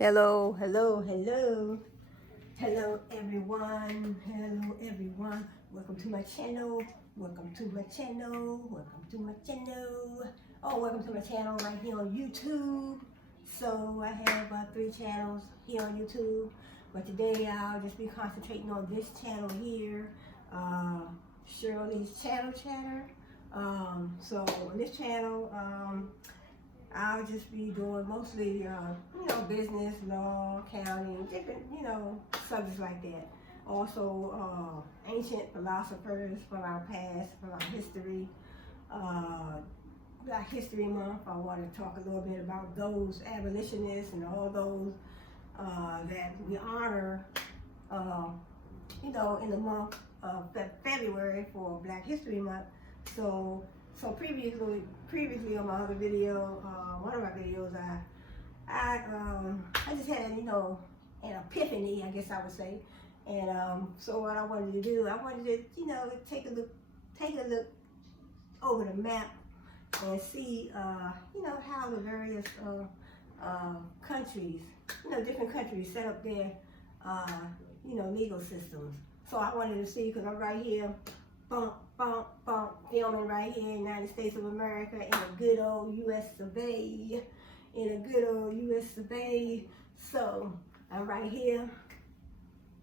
Hello, hello, hello. Hello everyone. Hello everyone. Welcome to my channel. Welcome to my channel. Welcome to my channel. Oh, welcome to my channel right here on YouTube. So I have 3 channels here on YouTube. But today I'll just be concentrating on this channel here. Shirley's Channel Chatter. So on this channel, I'll just be doing mostly, business, law, accounting, different, subjects like that. Also, ancient philosophers from our past, from our history. Black History Month, I want to talk a little bit about those abolitionists and all those that we honor, in the month of February for Black History Month. So previously on my other video, one of my videos, I just had an epiphany, I guess I would say, and so what I wanted to do, I wanted to take a look over the map and see how the various countries, different countries set up their legal systems. So I wanted to see, because I'm right here, filming right here in the United States of America in a good old U.S. of A. So I'm right here.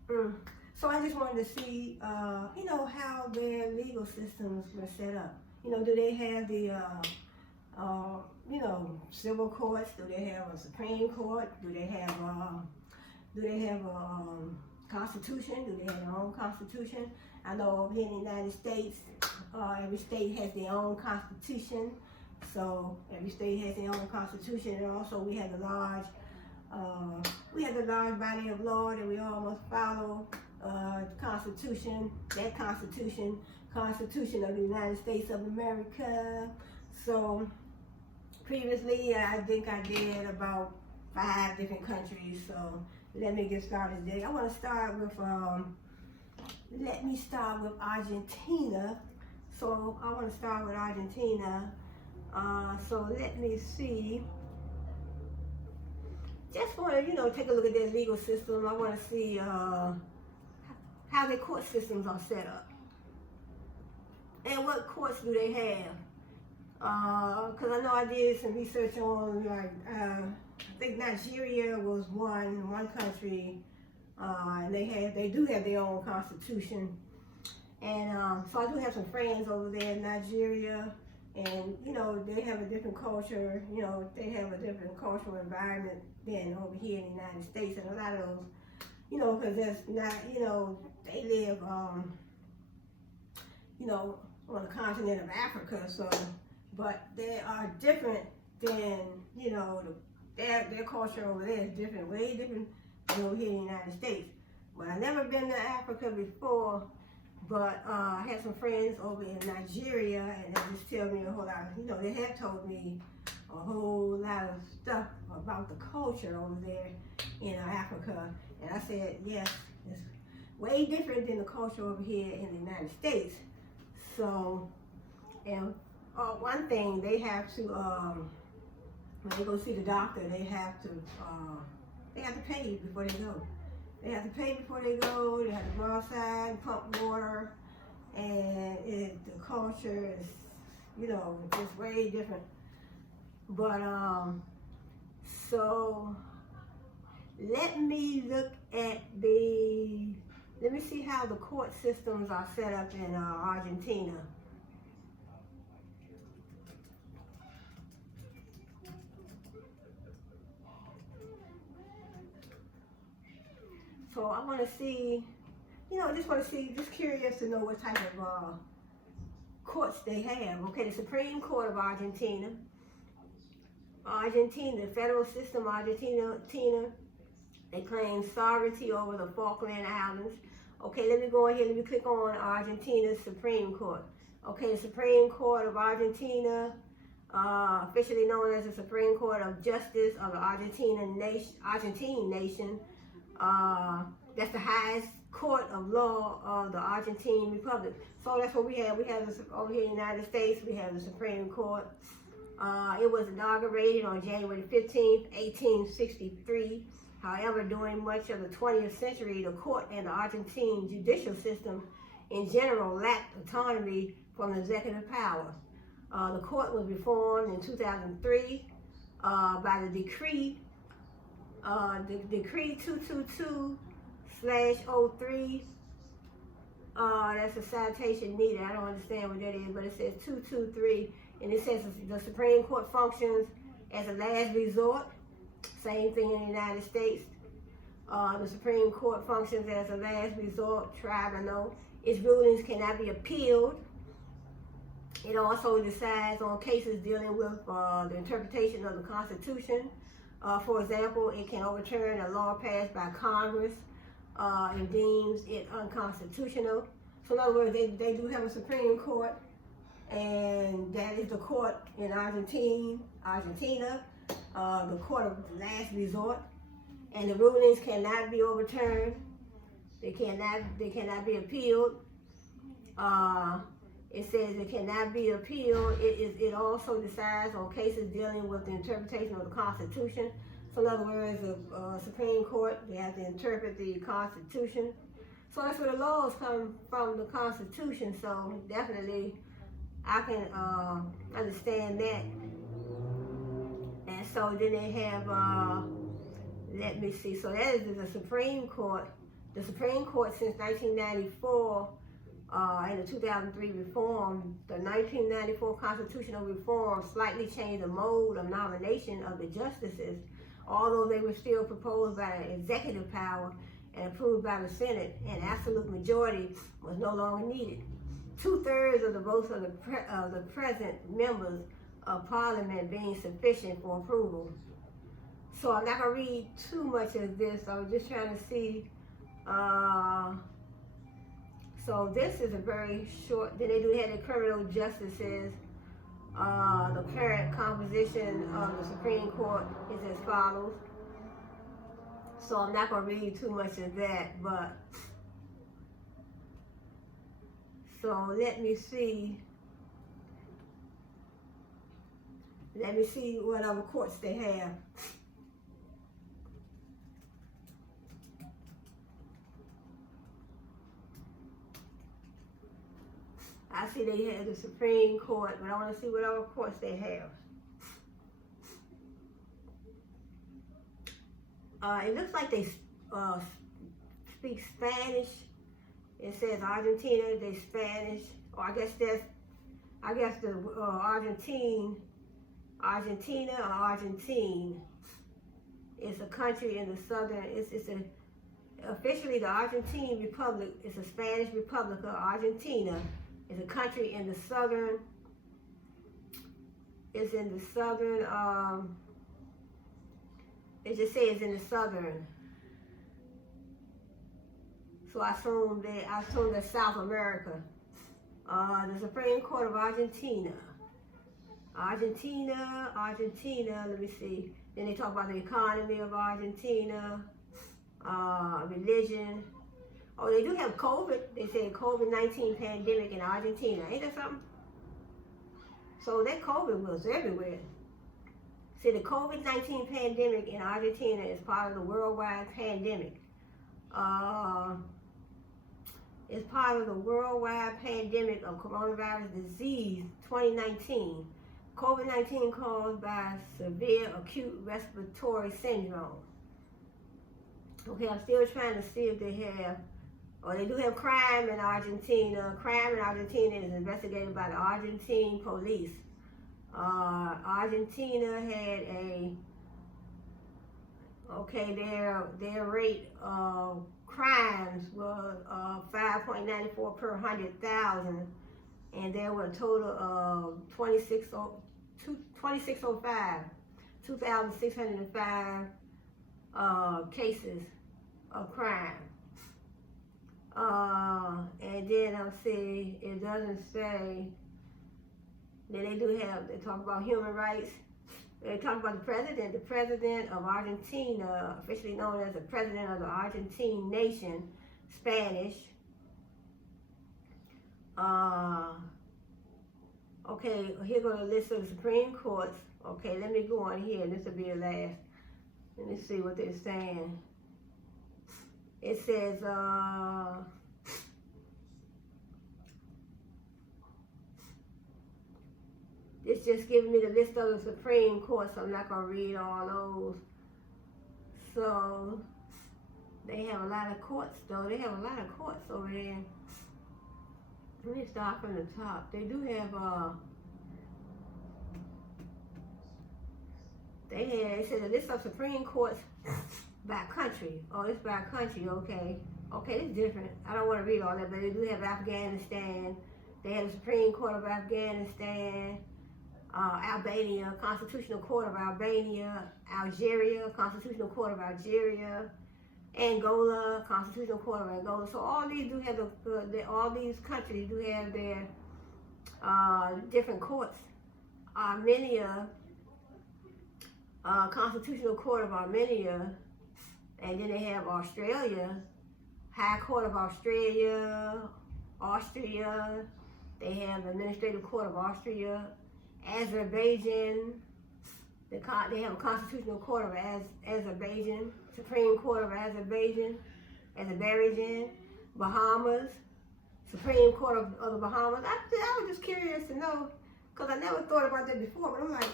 So I just wanted to see, how their legal systems were set up. Do they have the, civil courts? Do they have a Supreme Court? Do they have a Constitution? Do they have their own Constitution? I know over here in the United States, every state has their own Constitution. So every state has their own Constitution, and also we have the large body of law that we all must follow. Constitution of the United States of America. So previously, I think I did about 5 different countries. So let me get started today. I want to start with Argentina. So I want to start with Argentina. So let me see. Just want to, take a look at their legal system. I want to see how their court systems are set up. And what courts do they have? Because I know I did some research on, I think Nigeria was one country, and they do have their own constitution. And so I do have some friends over there in Nigeria, and they have a different culture. They have a different cultural environment than over here in the United States, and a lot of those, because that's not, they live, on the continent of Africa. So, but they are different than, their culture over there is different, way different than over here in the United States. But I've never been to Africa before, but I had some friends over in Nigeria, and they just tell me a whole lot of, they have told me a whole lot of stuff about the culture over there in Africa. And I said, yes, it's way different than the culture over here in the United States. So, and one thing, they have to, when they go see the doctor, they have to pay before they go. They have to pay before they go. They have to go outside and pump water, and the culture is, just way different. But so let me see how the court systems are set up in Argentina. So I want to see, just curious to know what type of courts they have. Okay, the Supreme Court of Argentina, the federal system, Argentina, they claim sovereignty over the Falkland Islands. Okay, let me go ahead, let me click on Argentina's Supreme Court. Okay, the Supreme Court of Argentina, officially known as the Supreme Court of Justice of the Argentine nation. That's the highest court of law of the Argentine Republic. So that's what we have. We have this over here in the United States. We have the Supreme Court. It was inaugurated on January 15th, 1863. However, during much of the 20th century, the court and the Argentine judicial system in general lacked autonomy from the executive power. The court was reformed in 2003 by the decree 222/03. That's a citation needed. I don't understand what that is, but it says 223, and it says the Supreme Court functions as a last resort. Same thing in the United States. The Supreme Court functions as a last resort tribunal. Its rulings cannot be appealed. It also decides on cases dealing with the interpretation of the Constitution. For example, it can overturn a law passed by Congress and deems it unconstitutional. So in other words, they do have a Supreme Court, and that is the court in Argentina, the court of last resort, and the rulings cannot be overturned. They cannot be appealed. It says it cannot be appealed. It also decides on cases dealing with the interpretation of the Constitution. So in other words, the Supreme Court, they have to interpret the Constitution. So that's where the laws come from, the Constitution. So definitely I can understand that. And so then they have, let me see, so that is the Supreme Court. The Supreme Court since 1994, in the 2003 reform, the 1994 constitutional reform slightly changed the mode of nomination of the justices, although they were still proposed by the executive power and approved by the Senate. An absolute majority was no longer needed. 2/3 of the votes of the present members of Parliament being sufficient for approval. So I'm not going to read too much of this. I was just trying to see. So this is a very short, then they do have the criminal justices. The current composition of the Supreme Court is as follows. So I'm not going to read too much of that, but so let me see what other courts they have. I see they have the Supreme Court, but I want to see what other courts they have. It looks like they speak Spanish. It says Argentina, they Spanish, or I guess the Argentina or Argentine is a country in the southern. Officially the Argentine Republic is a Spanish Republic of Argentina. It's a country in the southern. It's in the southern. It just says in the southern. So I assume that's South America. The Supreme Court of Argentina. Argentina, let me see. Then they talk about the economy of Argentina, religion. Oh, they do have COVID. They say COVID-19 pandemic in Argentina. Ain't that something? So that COVID was everywhere. See, the COVID-19 pandemic in Argentina is part of the worldwide pandemic. It's part of the worldwide pandemic of coronavirus disease 2019. COVID-19 caused by severe acute respiratory syndrome. Okay, I'm still trying to see if they have, or they do have crime in Argentina. Crime in Argentina is investigated by the Argentine police. Argentina had their rate of crimes was 5.94 per 100,000, and there were a total of 2,605 cases of crime. And then I'll see, it doesn't say, then they talk about human rights. They talk about the president of Argentina, officially known as the president of the Argentine nation, Spanish. Okay, here goes a list of the Supreme Courts. Okay, let me go on here. This will be the last. Let me see what they're saying. It says, it's just giving me the list of the Supreme Court, so I'm not going to read all those. So, they have a lot of courts, though. They have a lot of courts over there. Let me start from the top. They do have, it says a list of Supreme Courts by country. Oh, it's by country, okay. Okay, it's different. I don't want to read all that, but they do have Afghanistan. They have the Supreme Court of Afghanistan, Albania, Constitutional Court of Albania, Algeria, Constitutional Court of Algeria, Angola, Constitutional Court of Angola. So all these do have all these countries do have their different courts. Armenia, Constitutional Court of Armenia, and then they have Australia, High Court of Australia, Austria. They have Administrative Court of Austria, Azerbaijan. They have a Constitutional Court of Azerbaijan, Supreme Court of Azerbaijan, Bahamas, Supreme Court of the Bahamas. I was just curious to know, because I never thought about that before, but I'm like,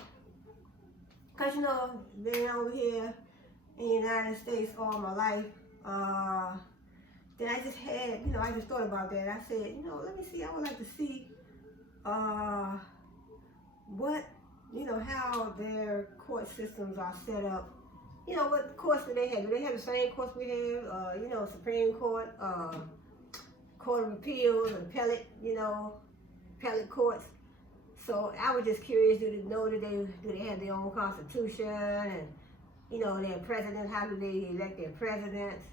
because you know, being over here in the United States all my life, then I just had, you know, I just thought about that. I said, you know, let me see, I would like to see what, you know, how their court systems are set up. You know, what courts do they have? Do they have the same courts we have? You know, Supreme Court, Court of Appeals, appellate, you know, appellate courts. So I was just curious, do they have their own constitution, and, you know, their president, how do they elect their presidents?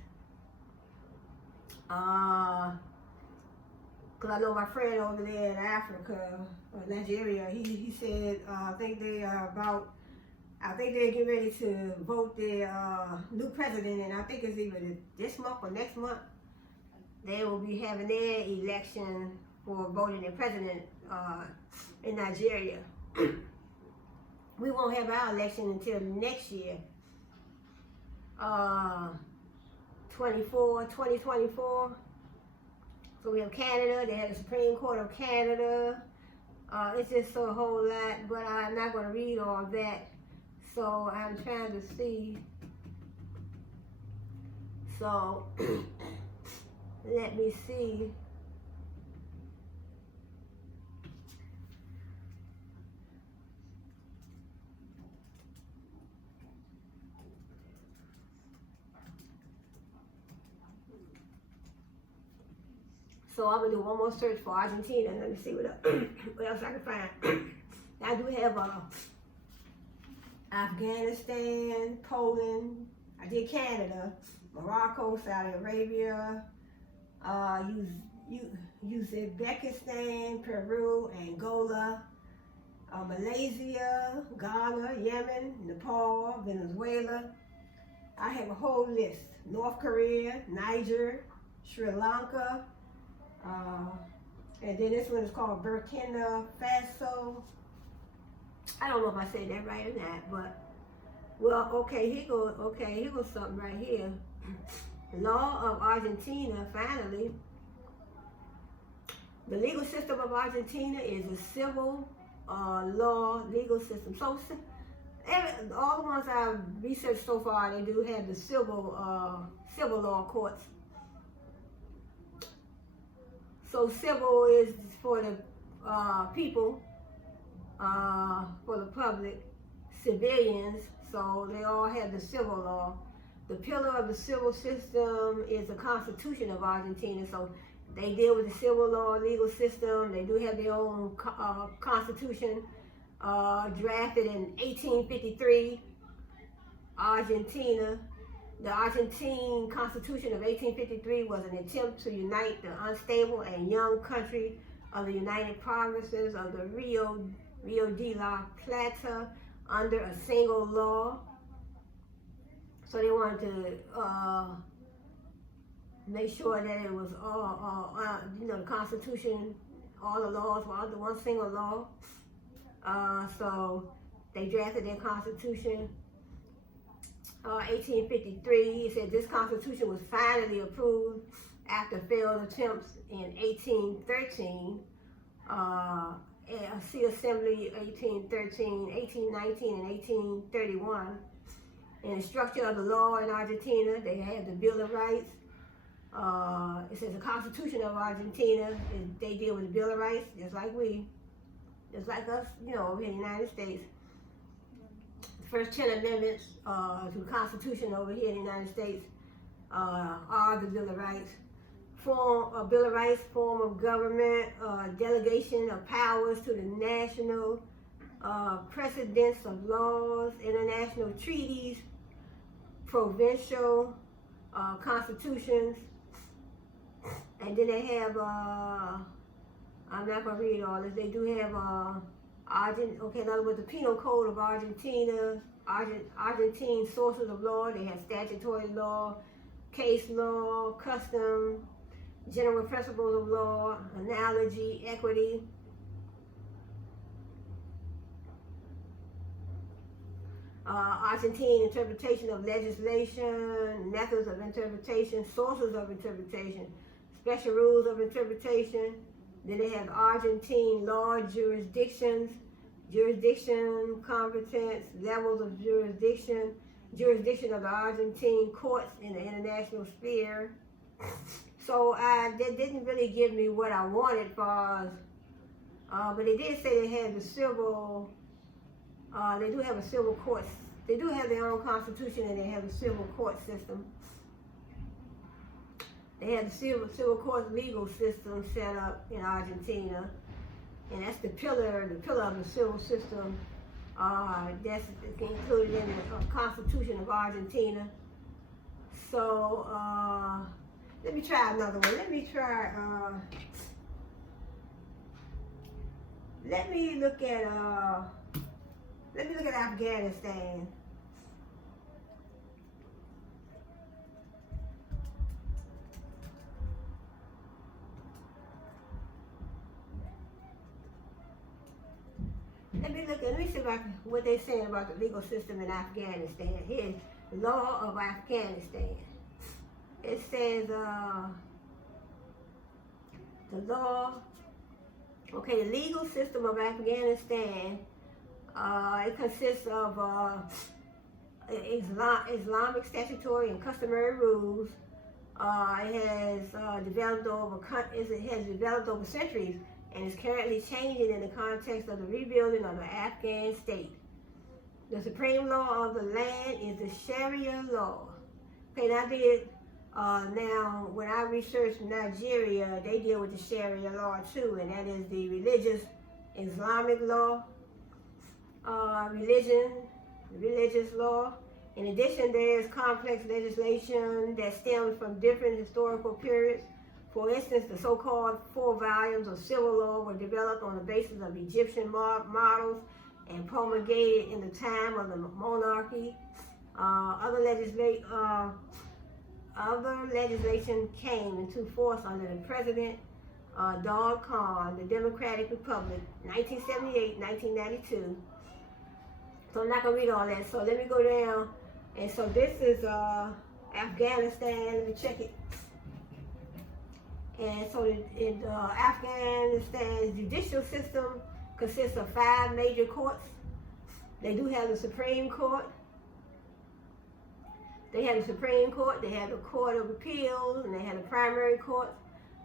Because I know my friend over there in Africa, Nigeria, he said, I think they're getting ready to vote their new president, and I think it's either this month or next month. They will be having their election for voting their president in Nigeria. We won't have our election until next year, 2024. So we have Canada, they have the Supreme Court of Canada. It's just a whole lot, but I'm not going to read all that. So I'm trying to see. So let me see. So I'm gonna do one more search for Argentina. Let me see what else I can find. I do have Afghanistan, Poland. I did Canada, Morocco, Saudi Arabia, Uzbekistan, Peru, Angola, Malaysia, Ghana, Yemen, Nepal, Venezuela. I have a whole list. North Korea, Niger, Sri Lanka, and then this one is called Burkina Faso. I don't know if I said that right or not, but, well, okay, here goes something right here. Law of Argentina, finally. The legal system of Argentina is a civil law legal system. So all the ones I've researched so far, they do have the civil law courts. So civil is for the people, for the public, civilians, so they all have the civil law. The pillar of the civil system is the Constitution of Argentina, so they deal with the civil law legal system. They do have their own constitution, drafted in 1853, Argentina. The Argentine Constitution of 1853 was an attempt to unite the unstable and young country of the United Provinces of the Rio de la Plata under a single law. So they wanted to make sure that it was all, the Constitution, all the laws were under one single law. So they drafted their Constitution. 1853. It said this Constitution was finally approved after failed attempts in 1813. See Assembly 1813, 1819, and 1831. In the structure of the law in Argentina, they have the Bill of Rights. It says the Constitution of Argentina, they deal with the Bill of Rights, just like us, over here in the United States. The first 10 amendments to the Constitution over here in the United States are the Bill of Rights. Bill of Rights, form of government, delegation of powers to the national, precedents of laws, international treaties, provincial constitutions, and then they have, I'm not going to read all this, they do have, in other words, the Penal Code of Argentina, Argentine sources of law, they have statutory law, case law, custom, general principles of law, analogy, equity. Argentine interpretation of legislation, methods of interpretation, sources of interpretation, special rules of interpretation. Then they have Argentine law jurisdictions, jurisdiction, competence, levels of jurisdiction, jurisdiction of the Argentine courts in the international sphere. So they didn't really give me what I wanted but they did say they had the civil, they do have a civil court. They do have their own constitution and they have a civil court system. They have the civil court legal system set up in Argentina, and that's the pillar of the civil system. That's included in the Constitution of Argentina. So let me try another one. Let me look at Afghanistan. Let me see what they're saying about the legal system in Afghanistan. Here's the law of Afghanistan. It says the law, the legal system of Afghanistan, it consists of Islamic statutory and customary rules. It has developed over centuries and is currently changing in the context of the rebuilding of the Afghan state. The supreme law of the land is the Sharia law. Okay, now when I researched Nigeria, they deal with the Sharia law too, and that is the religious Islamic law, religious law. In addition, there's complex legislation that stems from different historical periods. For instance, the so-called 4 volumes of civil law were developed on the basis of Egyptian models and promulgated in the time of the monarchy. Other legislation came into force under the President Daud Khan, the Democratic Republic, 1978-1992. So I'm not going to read all that. So let me go down. And so this is Afghanistan. Let me check it. And so in Afghanistan's judicial system consists of 5 major courts. They do have the Supreme Court. They have the Supreme Court, they have the Court of Appeals, and they have the primary court,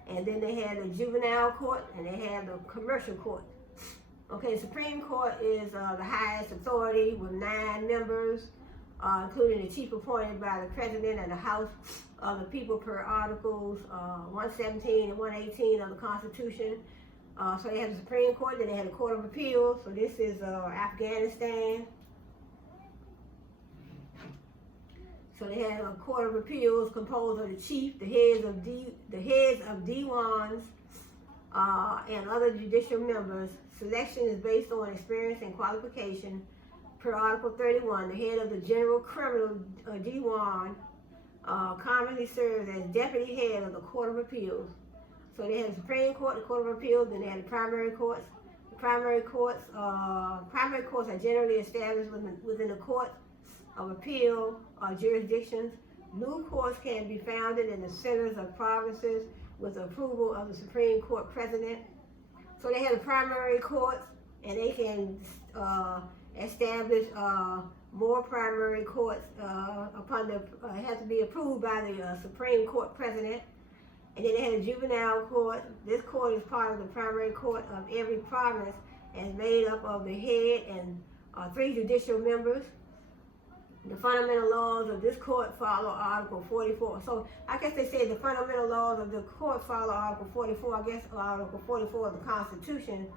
and then they have the juvenile court, and they have the commercial court. Okay, the Supreme Court is the highest authority with 9 members, including the chief appointed by the President and the House of the People per Articles 117 and 118 of the Constitution. So they have the Supreme Court, then they have the Court of Appeals. So this is Afghanistan. So they have a Court of Appeals composed of the chief, the heads of Diwans, and other judicial members. Selection is based on experience and qualification. Per Article 31, the head of the General Criminal Diwan commonly serves as deputy head of the Court of Appeals. So they have the Supreme Court, the Court of Appeals, then they have the primary courts. The primary courts are generally established within the court of appeal jurisdictions. New courts can be founded in the centers of provinces with approval of the Supreme Court President. So they have the primary courts, and they can establish more primary courts upon the, it has to be approved by the Supreme Court President. And then they had a juvenile court. This court is part of the primary court of every province and is made up of the head and 3 judicial members. The fundamental laws of this court follow Article 44. So I guess they say the fundamental laws of the court follow Article 44. I guess Article 44 of the Constitution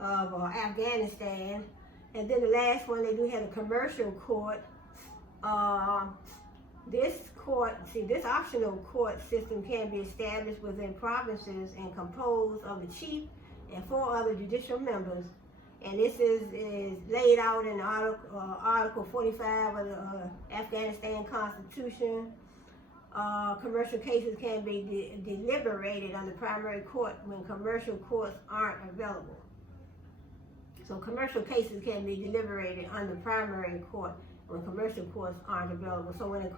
of Afghanistan. And then the last one, they do have a commercial court. This court, this optional court system can be established within provinces and composed of the chief and 4 other judicial members. And this is laid out in Article 45 of the Afghanistan Constitution. Commercial cases can be deliberated on the primary court when commercial courts aren't available. So commercial cases can be deliberated on the primary court when commercial courts aren't available. So when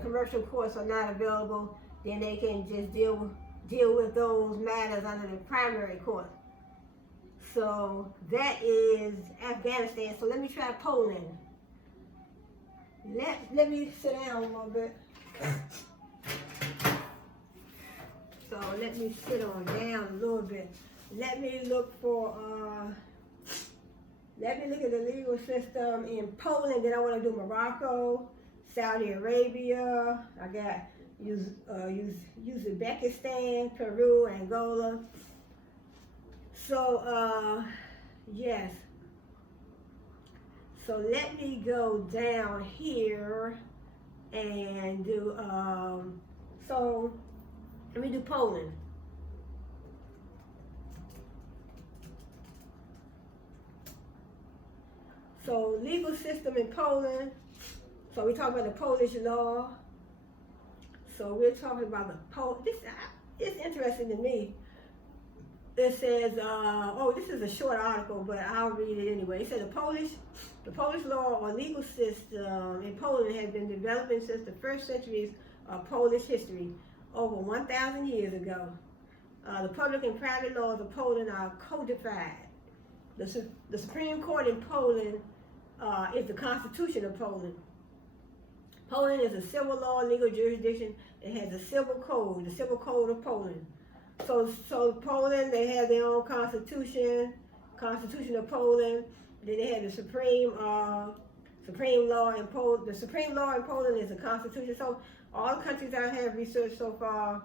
commercial courts are not available, then they can just deal with those matters under the primary court. So that is Afghanistan. So let me try Poland. Let me sit down a little bit. So let me sit on down a little bit. Let me look at the legal system in Poland. Then I want to do Morocco, Saudi Arabia. I got Uzbekistan, Peru, Angola. So, yes. So let me go down here and do, so let me do Poland. So legal system in Poland. So we talk about the Polish law. So we're talking about the it's interesting to me. It says, this is a short article, but I'll read it anyway. It says the Polish law or legal system in Poland has been developing since the first centuries of Polish history, over 1,000 years ago. The public and private laws of Poland are codified. The Supreme Court in Poland is the Constitution of Poland. Poland is a civil law legal jurisdiction. It has a civil code, the Civil Code of Poland. So Poland, they have their own constitution of Poland. Then they have the supreme law in Poland. The supreme law in Poland is the Constitution. So all the countries I have researched so far,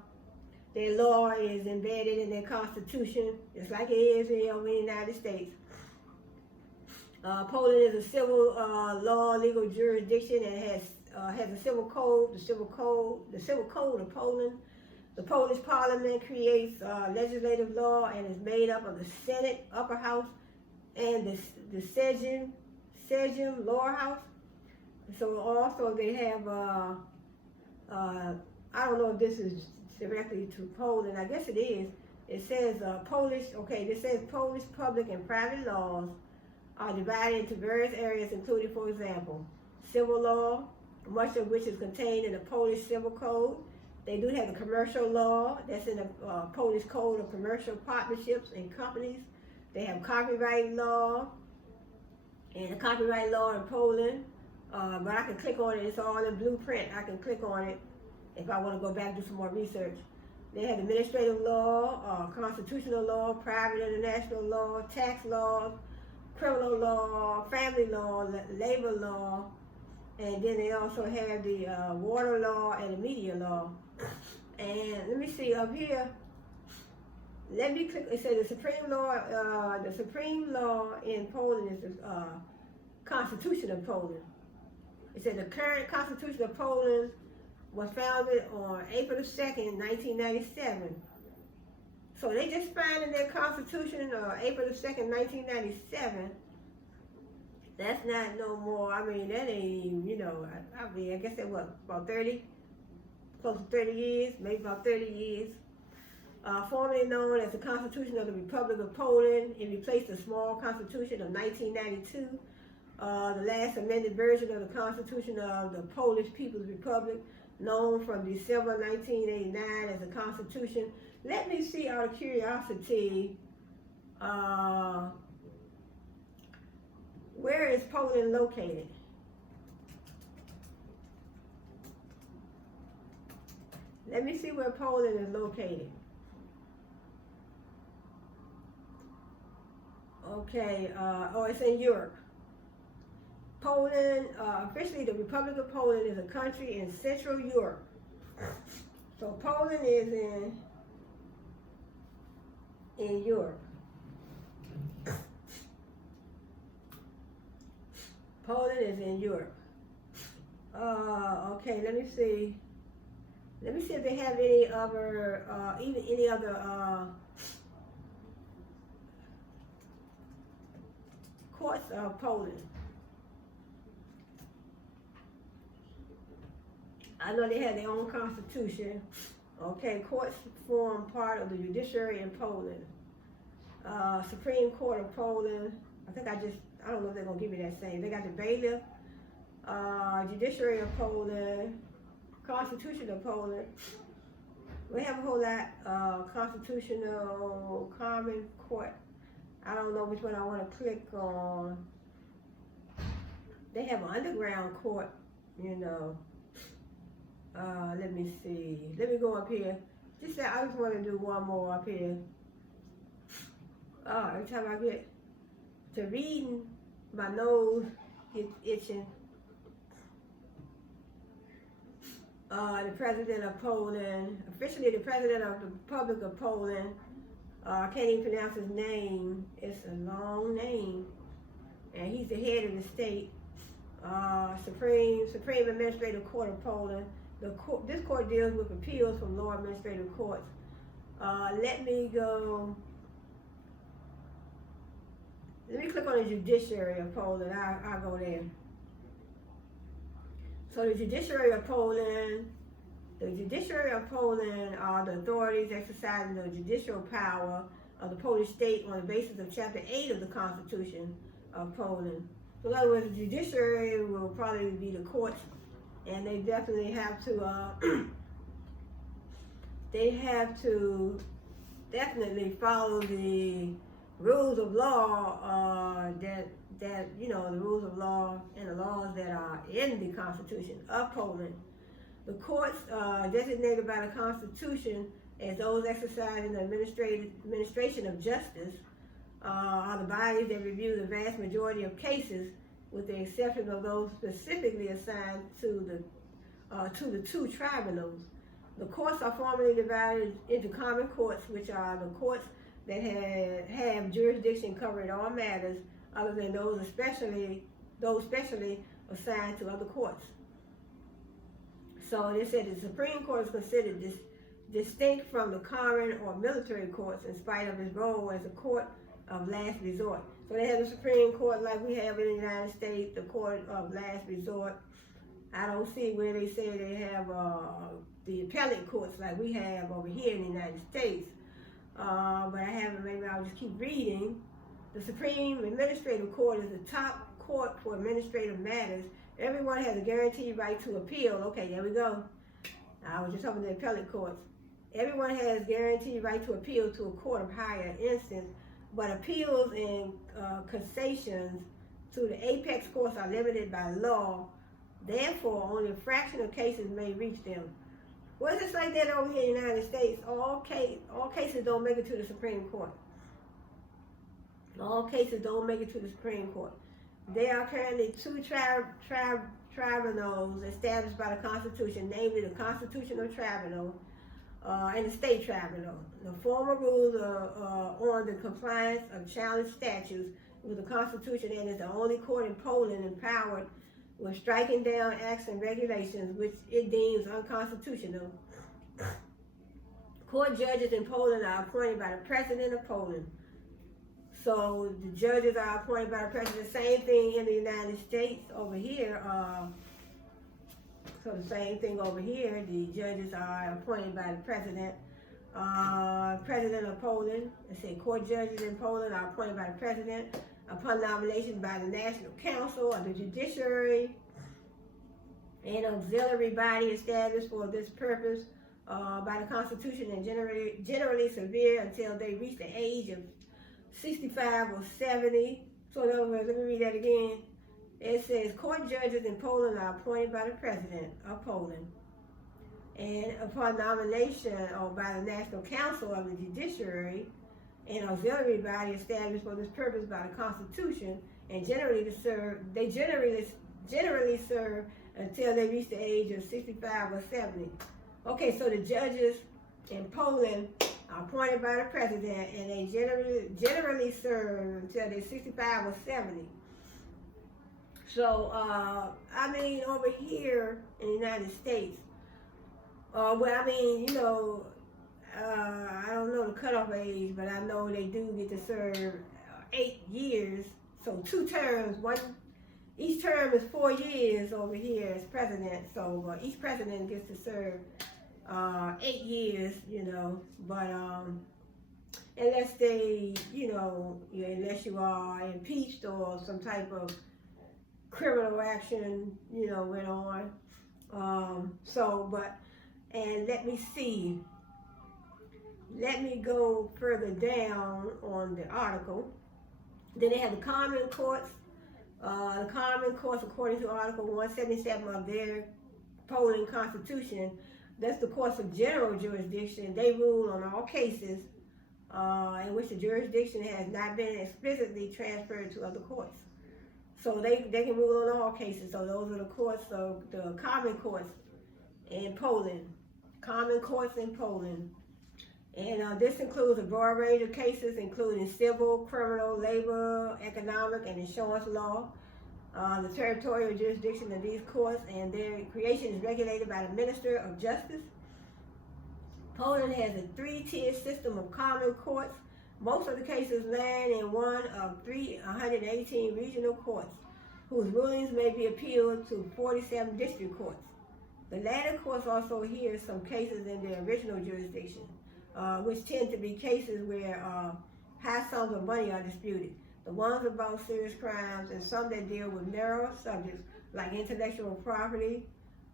their law is embedded in their Constitution, just like it is here in the United States. Poland is a civil law legal jurisdiction and has a civil code, the Civil Code of Poland. The Polish Parliament creates legislative law and is made up of the Senate, Upper House, and the Sejm, Lower House. So also they have, I don't know if this is directly to Poland. I guess it is. It says this says Polish public and private laws are divided into various areas, including, for example, civil law, much of which is contained in the Polish Civil Code. They do have the commercial law that's in the Polish Code of Commercial Partnerships and Companies. They have copyright law and the copyright law in Poland. But I can click on it. It's all in blueprint. I can click on it if I want to go back and do some more research. They have administrative law, constitutional law, private international law, tax laws, criminal law, family law, labor law, and then they also have the water law and the media law. And let me see up here. Let me click. It says the supreme law in Poland is the Constitution of Poland. It said the current Constitution of Poland was founded on April 2nd, 1997. So they just found in their Constitution April 2nd, 1997. That's not no more. I mean, that ain't, I guess that was about 30, close to 30 years, maybe about 30 years. Formerly known as the Constitution of the Republic of Poland, it replaced the small Constitution of 1992. the last amended version of the Constitution of the Polish People's Republic, known from December 1989 as the Constitution. Let me see, out of curiosity, where is Poland located? Let me see where Poland is located. Okay, oh, it's in Europe. Poland, officially the Republic of Poland is a country in Central Europe. So Poland is in Europe. Poland is in Europe. Okay, let me see. Let me see if they have any other, even any other courts of Poland. I know they have their own constitution. Okay, courts form part of the judiciary in Poland. Supreme Court of Poland. I don't know if they're gonna give me that same. They got the bailiff, judiciary of Poland, Constitution of Poland. We have a whole lot. Constitutional Common Court. I don't know which one I want to click on. They have an underground court, you know. Let me see. Let me go up here. I just want to do one more up here. Every time I get to reading, my nose gets itching. The President of Poland, officially the President of the Republic of Poland. I can't even pronounce his name. It's a long name. And he's the head of the state. Supreme Administrative Court of Poland. This court deals with appeals from lower administrative courts. Let me click on the judiciary of Poland. I'll go there. So the judiciary of Poland are the authorities exercising the judicial power of the Polish state on the basis of Chapter 8 of the Constitution of Poland. So in other words, the judiciary will probably be the courts, and they definitely have to definitely follow the rules of law that you know, the rules of law and the laws that are in the Constitution of Poland. The courts designated by the Constitution as those exercising the administration of justice are the bodies that review the vast majority of cases, with the exception of those specifically assigned to the two tribunals. The courts are formally divided into common courts, which are the courts that have jurisdiction covering all matters other than those specially assigned to other courts. So they said the Supreme Court is considered distinct from the common or military courts in spite of its role as a court of last resort. So they have the Supreme Court like we have in the United States, the court of last resort. I don't see where they say they have the appellate courts like we have over here in the United States. But I haven't, maybe I'll just keep reading. The Supreme Administrative Court is the top court for administrative matters. Everyone has a guaranteed right to appeal. Okay, there we go. I was just talking the appellate courts. Everyone has guaranteed right to appeal to a court of higher instance, but appeals and concessions to the apex courts are limited by law. Therefore, only a fraction of cases may reach them. Well, it's just like that over here in the United States. All cases don't make it to the Supreme Court. All cases don't make it to the Supreme Court. There are currently two tribunals established by the Constitution, namely the Constitutional Tribunal and the State Tribunal. The former rules on the compliance of challenged statutes with the Constitution and is the only court in Poland empowered with striking down acts and regulations which it deems unconstitutional. Court judges in Poland are appointed by the President of Poland. So the judges are appointed by the President. Same thing in the United States over here. So the same thing over here. The judges are appointed by the President. President of Poland. Let's say court judges in Poland are appointed by the President. upon nomination by the National Council of the Judiciary, an auxiliary body established for this purpose by the Constitution and generally severe until they reach the age of 65 or 70. So in other words, let me read that again. It says, court judges in Poland are appointed by the President of Poland, and upon nomination or by the National Council of the Judiciary, an auxiliary body established for this purpose by the Constitution, and generally serve until they reach the age of 65 or 70. Okay, so the judges in Poland are appointed by the President, and they generally serve until they're 65 or 70. So, I mean, over here in the United States, well, I mean, you know, I don't know the cutoff age, but I know they do get to serve 8 years. So 2 terms, each term is 4 years over here as president. So each president gets to serve 8 years, you know. But unless they, you know, unless you are impeached or some type of criminal action, you know, went on. And let me see. Let me go further down on the article. Then they have the common courts. The common courts, according to Article 177 of their Poland Constitution, that's the courts of general jurisdiction. They rule on all cases in which the jurisdiction has not been explicitly transferred to other courts. So they can rule on all cases. So those are the courts of the common courts in Poland. Common courts in Poland. And this includes a broad range of cases, including civil, criminal, labor, economic, and insurance law. The territorial jurisdiction of these courts and their creation is regulated by the Minister of Justice. Poland has a 3-tier system of common courts. Most of the cases land in one of 318 regional courts, whose rulings may be appealed to 47 district courts. The latter courts also hear some cases in their original jurisdiction, which tend to be cases where high sums of money are disputed. The ones about serious crimes and some that deal with narrow subjects like intellectual property,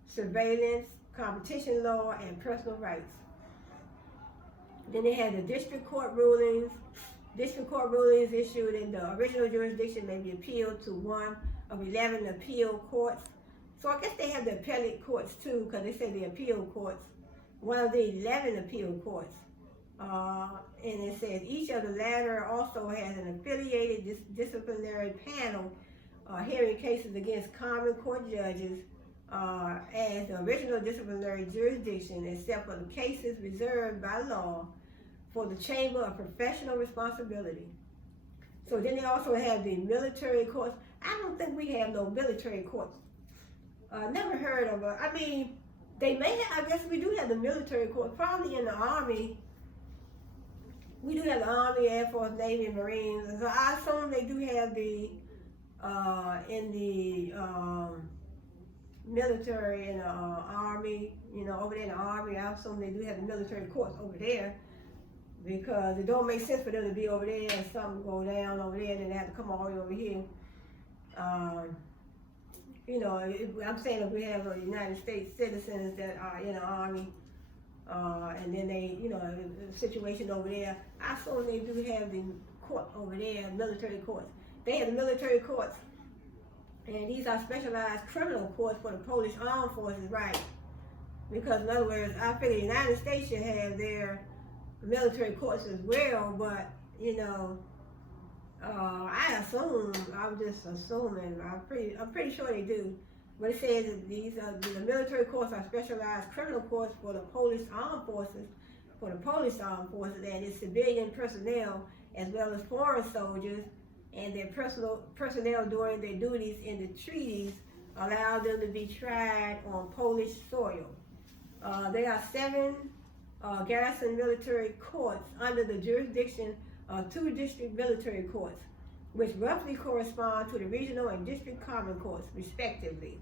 surveillance, competition law, and personal rights. Then they have the district court rulings. District court rulings issued in the original jurisdiction may be appealed to one of 11 appeal courts. So I guess they have the appellate courts too, because they say the appeal courts. One of the 11 appeal courts. And it says each of the latter also has an affiliated disciplinary panel hearing cases against common court judges as the original disciplinary jurisdiction, except for the cases reserved by law for the Chamber of Professional Responsibility. So then they also have the military courts. I don't think we have no military courts. Never heard of it. I mean, they may have, I guess we do have the military courts, probably in the Army. We do have the Army, Air Force, Navy, and Marines. And so I assume they do have the, in the military and the Army, you know, over there in the Army, I assume they do have the military courts over there, because it don't make sense for them to be over there and something go down over there and then they have to come all the way over here. You know, I'm saying if we have United States citizens that are in the Army, and then they, you know, the situation over there, I assume they do have the court over there, military courts. They have the military courts, and these are specialized criminal courts for the Polish armed forces, right? Because in other words, I figure the United States should have their military courts as well, but, you know, I assume, I'm just assuming, I'm pretty sure they do. But it says that these the military courts are specialized criminal courts for the Polish armed forces, and its civilian personnel, as well as foreign soldiers, and their personnel during their duties in the treaties allow them to be tried on Polish soil. There are 7 garrison military courts under the jurisdiction of 2 district military courts, which roughly correspond to the regional and district common courts, respectively.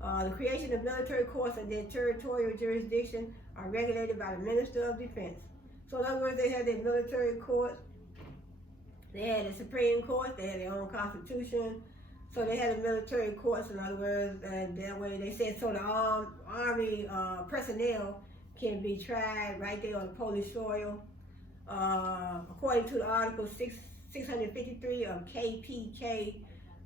The creation of military courts and their territorial jurisdiction are regulated by the Minister of Defense. So in other words, they have their military courts, They had a Supreme Court, they had their own constitution, so they had a military courts, in other words, and that way they said so the army personnel can be tried right there on the Polish soil. According to the Article 653 of KPK,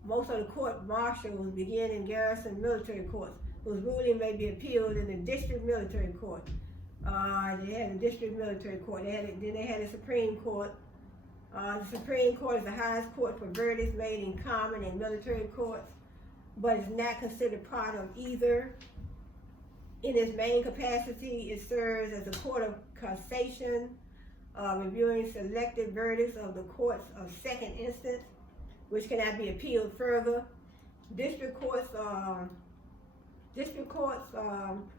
most of the court martials begin in garrison military courts, whose ruling may be appealed in the district military court. They had a district military court. Then they had a Supreme Court. The Supreme Court is the highest court for verdicts made in common and military courts, but is not considered part of either. In its main capacity, it serves as a court of cassation, reviewing selected verdicts of the courts of second instance, which cannot be appealed further. District courts,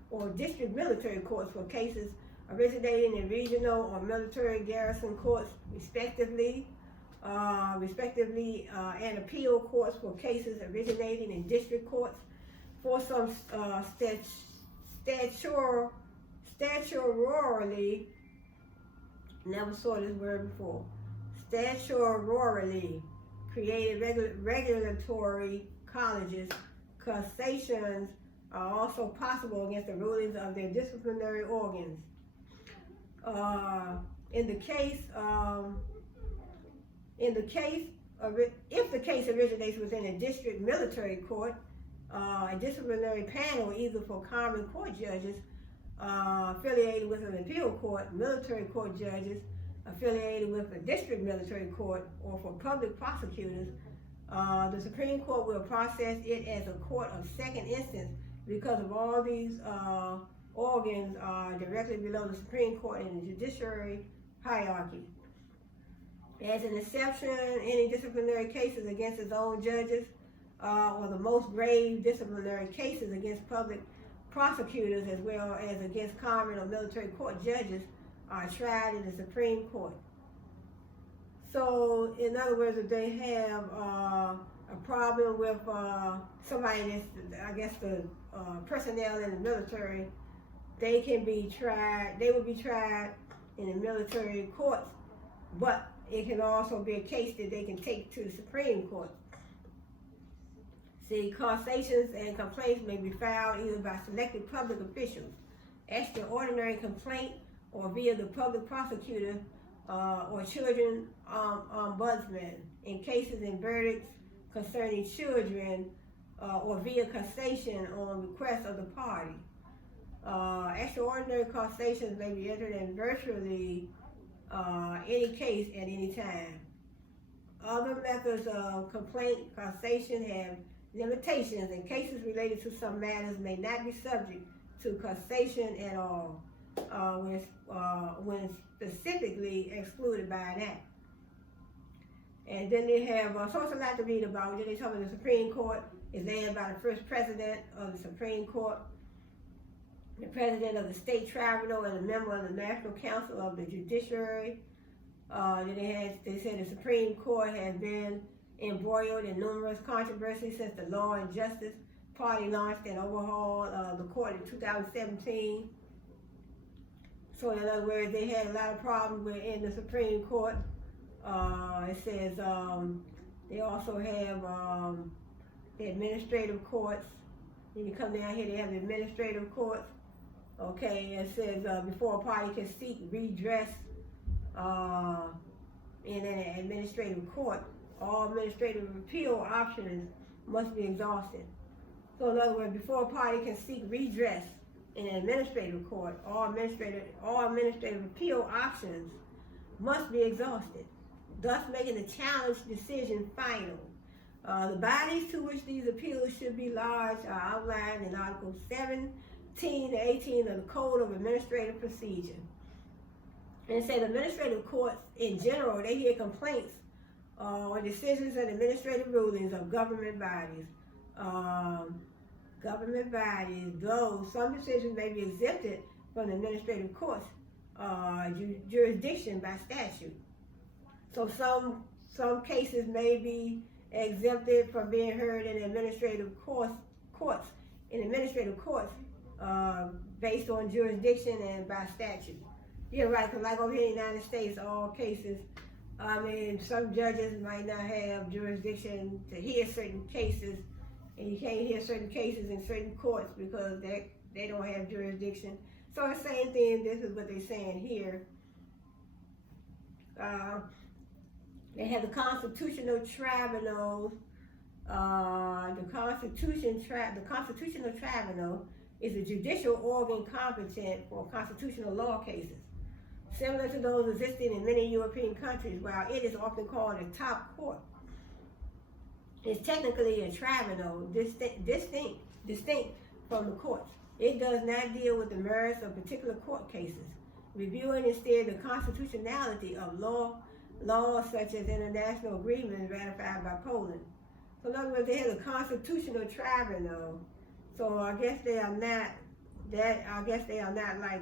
or district military courts for cases originating in regional or military garrison courts, respectively, and appeal courts for cases originating in district courts. For some statutorily, never saw this word before, statutorily created regulatory colleges, cassations are also possible against the rulings of their disciplinary organs. If the case originates within a district military court, a disciplinary panel, either for common court judges affiliated with an appeal court, military court judges affiliated with a district military court, or for public prosecutors, the Supreme Court will process it as a court of second instance because of all these organs are directly below the Supreme Court in the judiciary hierarchy. As an exception, any disciplinary cases against its own judges or the most grave disciplinary cases against public prosecutors as well as against common or military court judges are tried in the Supreme Court. So, in other words, if they have a problem with somebody that's, I guess, the personnel in the military, they would be tried in the military courts, but it can also be a case that they can take to the Supreme Court. See, causations and complaints may be filed either by selected public officials, extraordinary complaint, or via the public prosecutor or children ombudsman in cases and verdicts concerning children, or via cassation on request of the party. Extraordinary causations may be entered in virtually any case at any time. Other methods of complaint cassation have limitations, and cases related to some matters may not be subject to cassation at all when specifically excluded by an act. And then they have, so it's a lot to read about. Then they talk about the Supreme Court is led by the first president of the Supreme Court, the president of the state tribunal, and a member of the National Council of the Judiciary. Then they said the Supreme Court has been embroiled in numerous controversies since the Law and Justice Party launched an overhaul of the court in 2017. So in other words, they had a lot of problems within the Supreme Court. It says they also have the administrative courts. When you come down here, they have the administrative courts. Okay, it says before a party can seek redress in an administrative court, all administrative appeal options must be exhausted. So in other words, before a party can seek redress in an administrative court, all administrative appeal options must be exhausted, thus making the challenge decision final. The bodies to which these appeals should be lodged are outlined in Articles 17 to 18 of the Code of Administrative Procedure. And it says administrative courts in general, they hear complaints or decisions and administrative rulings of government bodies. Though some decisions may be exempted from the administrative court's jurisdiction by statute. So some cases may be exempted from being heard in administrative courts based on jurisdiction and by statute. Yeah, right, because like over here in the United States, all cases I mean, some judges might not have jurisdiction to hear certain cases, and you can't hear certain cases in certain courts because they don't have jurisdiction. So the same thing, this is what they're saying here. They have the constitutional tribunals. The constitutional tribunal is a judicial organ competent for constitutional law cases, similar to those existing in many European countries. While it is often called a top court, it's technically a tribunal, distinct from the courts. It does not deal with the merits of particular court cases, reviewing instead the constitutionality of laws such as international agreements ratified by Poland. So in other words, they have a constitutional tribunal. So I guess they are not like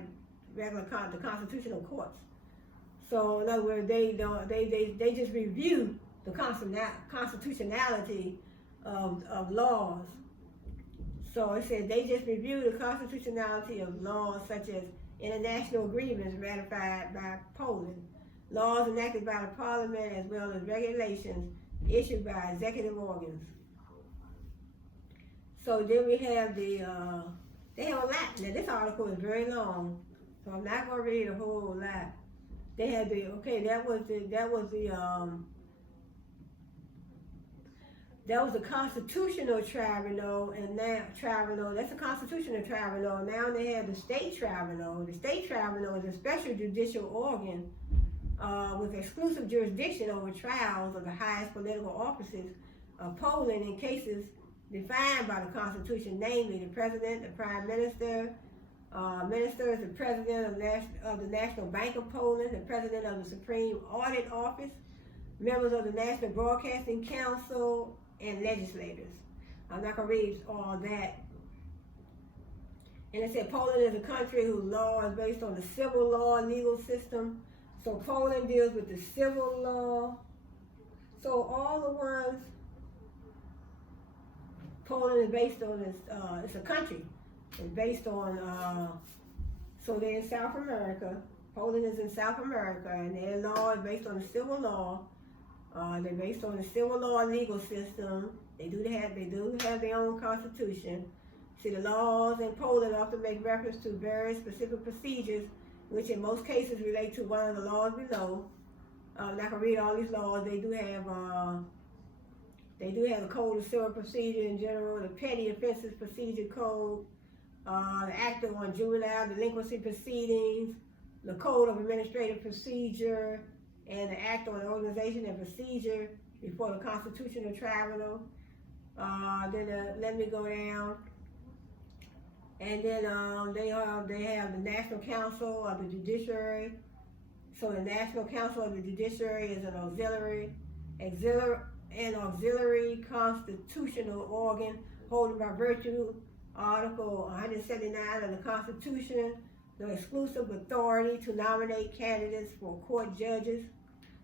regular the constitutional courts. So in other words, they just review the constitutionality of laws. So it says they just review the constitutionality of laws such as international agreements ratified by Poland, laws enacted by the parliament, as well as regulations issued by executive organs. So then we have they have a lot. Now this article is very long, so I'm not going to read a whole lot. They had that was the constitutional tribunal, and now that's a constitutional tribunal. Now they have the state tribunal. The state tribunal is a special judicial organ with exclusive jurisdiction over trials of the highest political offices of Poland in cases defined by the Constitution, namely the President, the Prime Minister, ministers, the President of the National Bank of Poland, the President of the Supreme Audit Office, members of the National Broadcasting Council, and legislators. I'm not going to read all that. And it said Poland is a country whose law is based on the civil law legal system. So Poland deals with the civil law. So all the ones Poland is based on is it's a country. It's based on so they're in South America. Poland is in South America, and their law is based on the civil law. They're based on the civil law legal system. They do have their own constitution. See, the laws in Poland often make reference to various specific procedures, which in most cases relate to one of the laws below. I'm not gonna read all these laws. They do have the Code of Civil Procedure in general, the Petty Offenses Procedure Code, the Act on Juvenile Delinquency Proceedings, the Code of Administrative Procedure, and the Act on Organization and Procedure before the Constitutional Tribunal. Then let me go down. And then they have the National Council of the Judiciary. So the National Council of the Judiciary is an auxiliary constitutional organ holding by virtue Article 179 of the Constitution the exclusive authority to nominate candidates for court judges.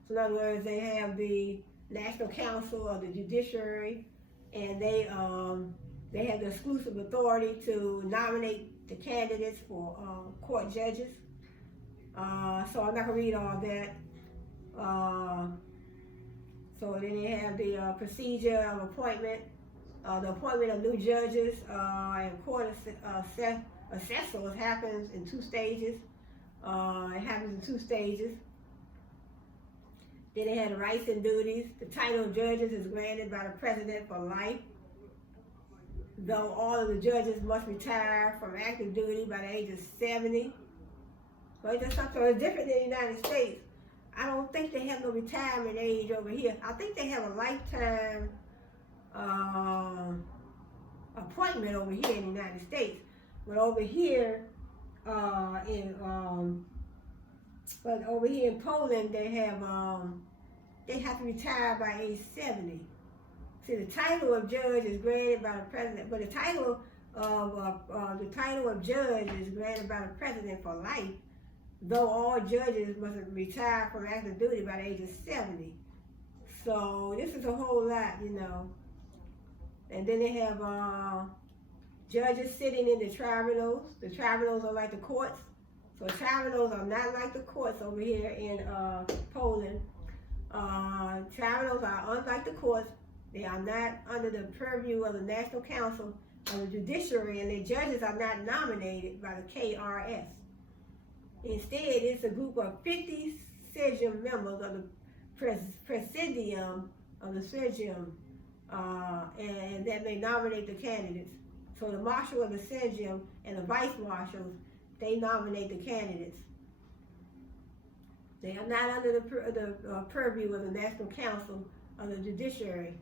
So in other words, they have the National Council of the Judiciary, and they have the exclusive authority to nominate the candidates for court judges. So I'm not going to read all that. So then they have the procedure of appointment, the appointment of new judges and court assessors happens in 2 stages. It happens in 2 stages. Then they have the rights and duties. The title of judges is granted by the president for life, though all of the judges must retire from active duty by the age of 70. So it's different than the United States. I don't think they have no retirement age over here. I think they have a lifetime appointment over here in the United States. But over here in Poland, they have to retire by age 70. See, the title of judge is granted by the president, but the title of judge is granted by the president for life, though all judges must retire from active duty by the age of 70. So this is a whole lot, you know. And then they have judges sitting in the tribunals. The tribunals are like the courts. So tribunals are not like the courts over here in Poland. Tribunals are unlike the courts. They are not under the purview of the National Council of the Judiciary, and their judges are not nominated by the KRS. Instead, it's a group of 50 Sejm members of the Presidium of the Sejm, and that may nominate the candidates. So the Marshal of the Sejm and the Vice Marshals, they nominate the candidates. They are not under the purview of the National Council of the Judiciary.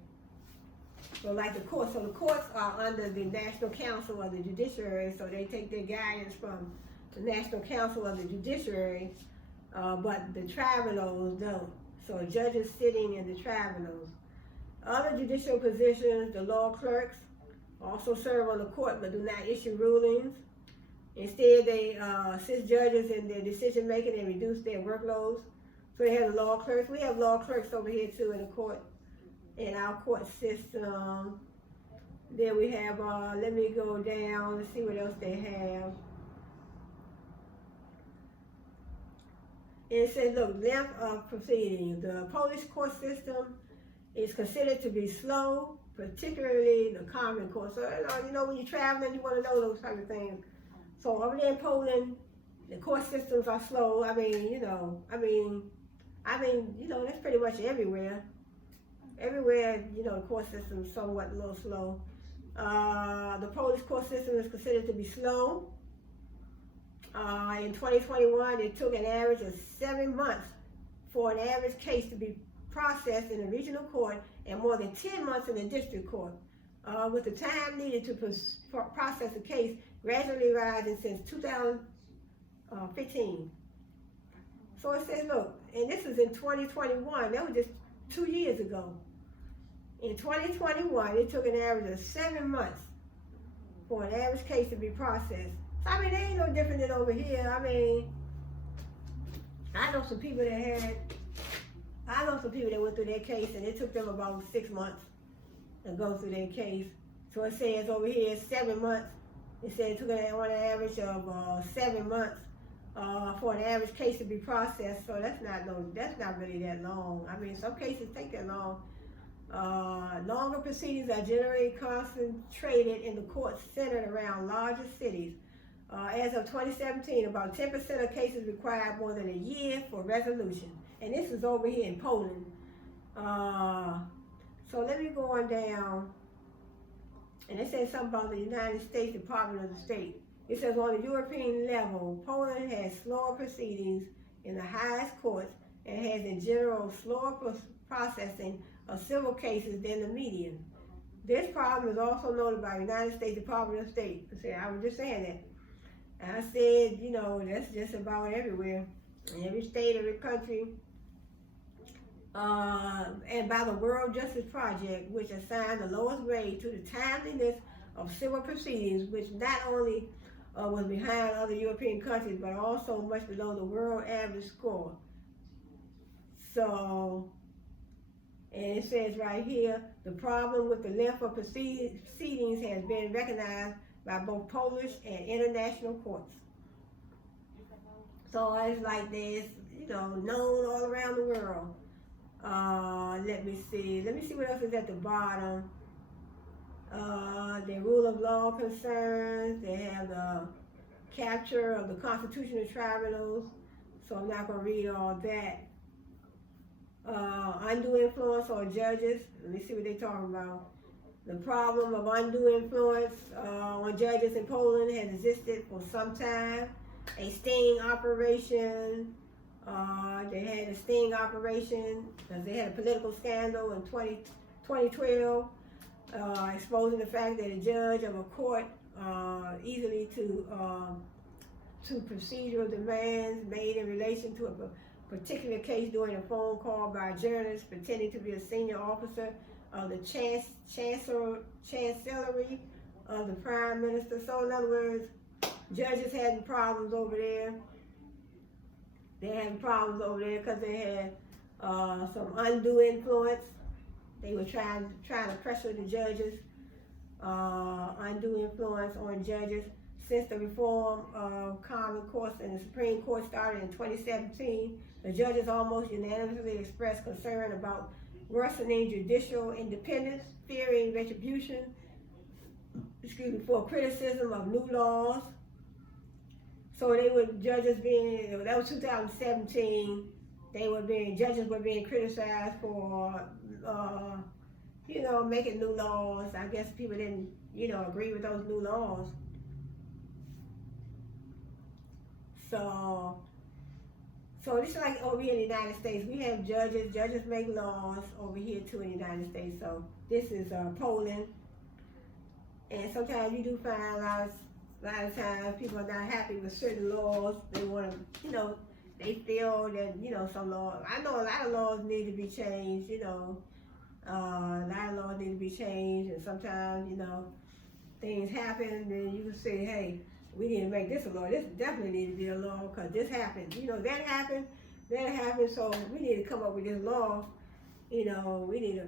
So like the courts, so the courts are under the National Council of the Judiciary, so they take their guidance from the National Council of the Judiciary, but the tribunals don't. So judges sitting in the tribunals. Other judicial positions, the law clerks, also serve on the court but do not issue rulings. Instead, they assist judges in their decision making and reduce their workloads. So they have the law clerks. We have law clerks over here too in the court, in our court system. Then we have, let me go down and see what else they have. And it says, look, length of proceedings. The Polish court system is considered to be slow, particularly the common court. So, you know, when you're traveling, you want to know those type of things. So over there in Poland, the court systems are slow. I mean, that's pretty much everywhere. Everywhere, the court system is somewhat a little slow. The Polish court system is considered to be slow. In 2021, it took an average of 7 months for an average case to be processed in a regional court and more than 10 months in the district court, with the time needed to process a case gradually rising since 2015. So it says, look, and this is in 2021, that was just 2 years ago. In 2021, it took an average of 7 months for an average case to be processed. So, I mean, they ain't no different than over here. I mean, I know some people that went through their case and it took them about 6 months to go through their case. So it says over here 7 months. It said it took an average of 7 months for an average case to be processed. So that's not really that long. I mean, some cases take that long. Longer proceedings are generally concentrated in the courts centered around larger cities. As of 2017, about 10% of cases required more than a year for resolution. And this is over here in Poland. So let me go on down. And it says something about the United States Department of the State. It says on the European level, Poland has slower proceedings in the highest courts and has in general slower processing of civil cases than the median. This problem is also noted by the United States Department of State. See, I was just saying that. And I said, that's just about everywhere. In every state, every country. And by the World Justice Project, which assigned the lowest grade to the timeliness of civil proceedings, which not only was behind other European countries, but also much below the world average score. So, and it says right here, the problem with the length of proceedings has been recognized by both Polish and international courts. So it's like this, known all around the world. Let me see what else is at the bottom. The rule of law concerns, they have the capture of the constitutional tribunals, so I'm not going to read all that. Undue influence on judges, let me see what they're talking about. The problem of undue influence on judges in Poland has existed for some time. A sting operation, they had a sting operation because they had a political scandal in 2012, exposing the fact that a judge of a court easily to procedural demands made in relation to a particular case during a phone call by a journalist pretending to be a senior officer of the chancellery of the prime minister. So in other words, judges had problems over there. They had problems over there because they had some undue influence. They were trying to pressure the judges, undue influence on judges. Since the reform of common courts in the Supreme Court started in 2017, the judges almost unanimously expressed concern about worsening judicial independence, fearing retribution, for criticism of new laws. So they were judges being, that was 2017, judges were being criticized for, making new laws. I guess people didn't, agree with those new laws. So this is like over here in the United States. We have judges make laws over here too in the United States. So this is Poland. And sometimes you do find a lot of times people are not happy with certain laws. They want to, they feel that, some laws, I know a lot of laws need to be changed, a lot of laws need to be changed. And sometimes, things happen and you can say, hey, we need to make this a law. This definitely needs to be a law because this happened. That happened, so we need to come up with this law. We need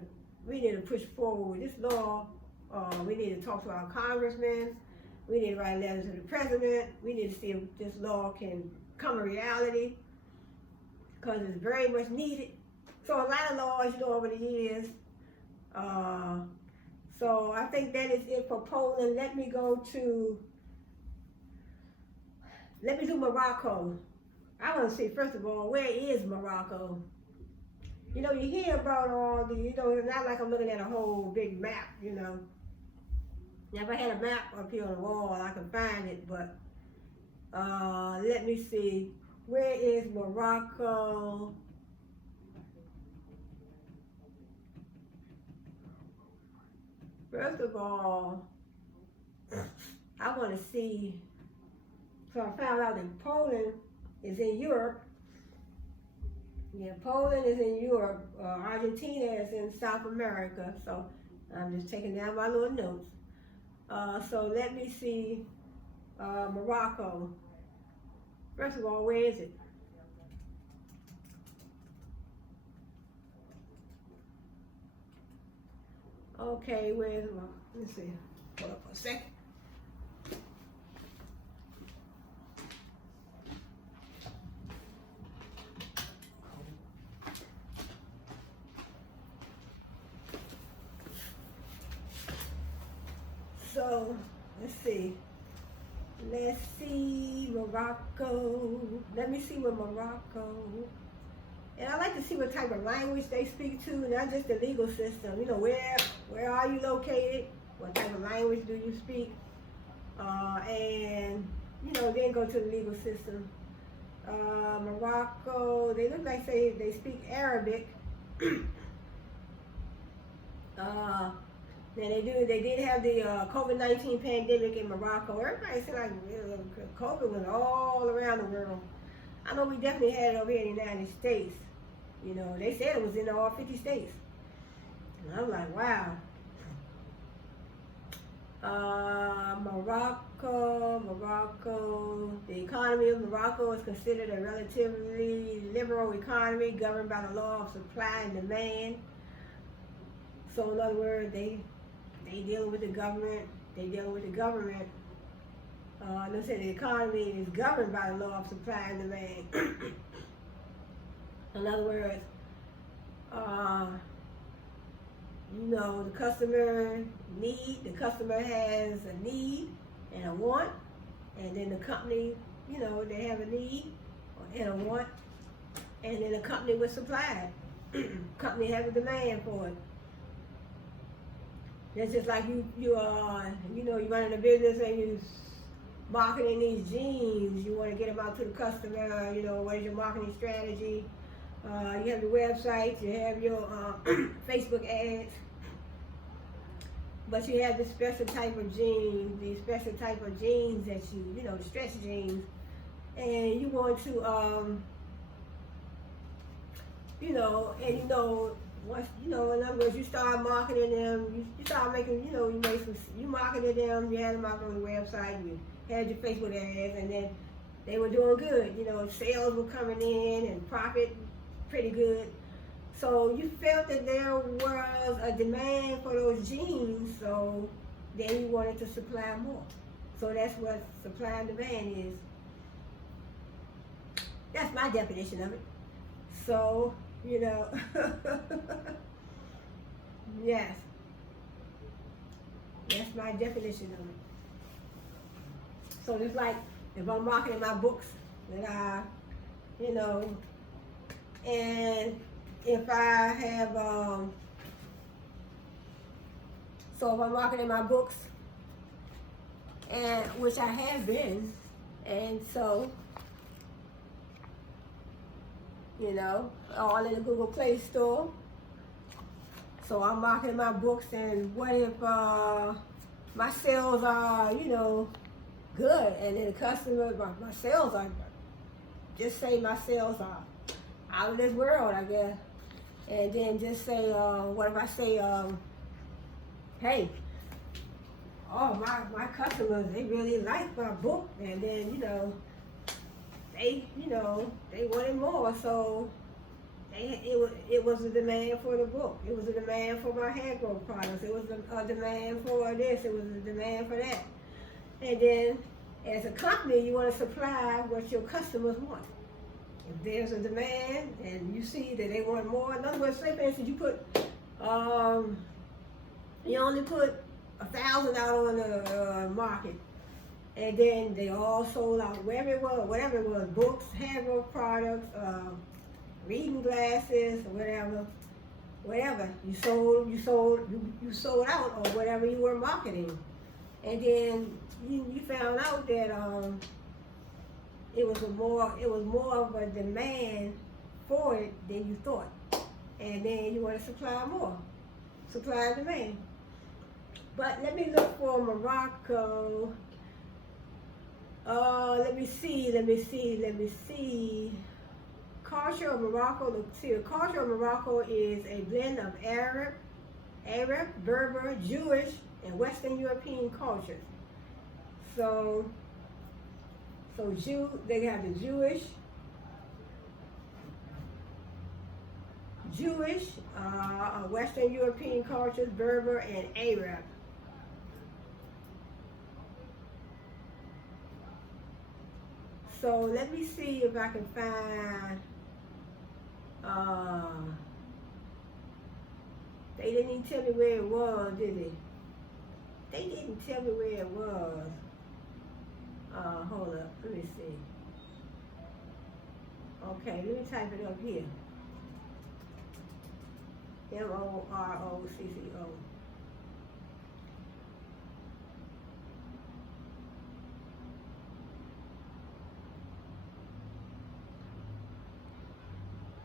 to push forward with this law. We need to talk to our congressmen. We need to write letters to the president. We need to see if this law can come a reality because it's very much needed. So a lot of laws, over the years. So I think that is it for Poland. Let me do Morocco. I want to see, first of all, where is Morocco? You hear about all the, it's not like I'm looking at a whole big map, Now, if I had a map up here on the wall, I could find it, but let me see. Where is Morocco? First of all, I want to see. So I found out that Poland is in Europe. Yeah, Poland is in Europe. Argentina is in South America. So I'm just taking down my little notes. So let me see Morocco. First of all, where is it? Okay, where's let's see. Hold up for a second. So, let's see, Morocco. Let me see what Morocco, and I like to see what type of language they speak to, not just the legal system. Where are you located? What type of language do you speak? And, then go to the legal system. Morocco, they look like they speak Arabic. They did have the COVID-19 pandemic in Morocco. Everybody said like COVID was all around the world. I know we definitely had it over here in the United States. They said it was in all 50 states. And I'm like, wow. Morocco. The economy of Morocco is considered a relatively liberal economy governed by the law of supply and demand. So in other words, they dealing with the government. They said the economy is governed by the law of supply and demand. In other words, the customer has a need and a want, and then the company, they have a need and a want, and then the company will supply it. Company has a demand for it. It's just like you running a business and you marketing these jeans. You want to get them out to the customer. What is your marketing strategy? You have your website. You have your Facebook ads. But you have this special type of jeans, these special type of jeans that the stretch jeans, and you want to, once, in other words, you start marketing them, you start making, you marketed them, you had them out on the website, you had your Facebook ads, and then they were doing good, sales were coming in and profit pretty good. So you felt that there was a demand for those jeans, so then you wanted to supply more. So that's what supply and demand is. That's my definition of it. So, yes, that's my definition of it. So it's like if I'm marketing my books that and if I have, so if I'm marketing my books, and which I have been, and so, all in the Google Play Store. So I'm marketing my books, and what if my sales are, good, and then the customer, my sales are, just say my sales are out of this world, I guess. And then just say, what if I say, hey, my customers, they really like my book, and then, they wanted more, so it was a demand for the book. It was a demand for my hair growth products. It was a demand for this. It was a demand for that. And then, as a company, you want to supply what your customers want. If there's a demand and you see that they want more, in other words, say for instance, you only put 1,000 out on the market, and then they all sold out, whatever it was, books, hair growth products, reading glasses, or whatever. You sold out on whatever you were marketing. And then you found out that it was more of a demand for it than you thought. And then you want to supply more. Supply and demand. But let me look for Morocco. Let me see. Culture of Morocco. The culture of Morocco is a blend of Arab, Berber, Jewish, and Western European cultures. So they have the Jewish, Western European cultures, Berber, and Arab. So let me see if I can find, they didn't even tell me where it was, did they? They didn't tell me where it was. Hold up, let me see. Okay, let me type it up here. Morocco.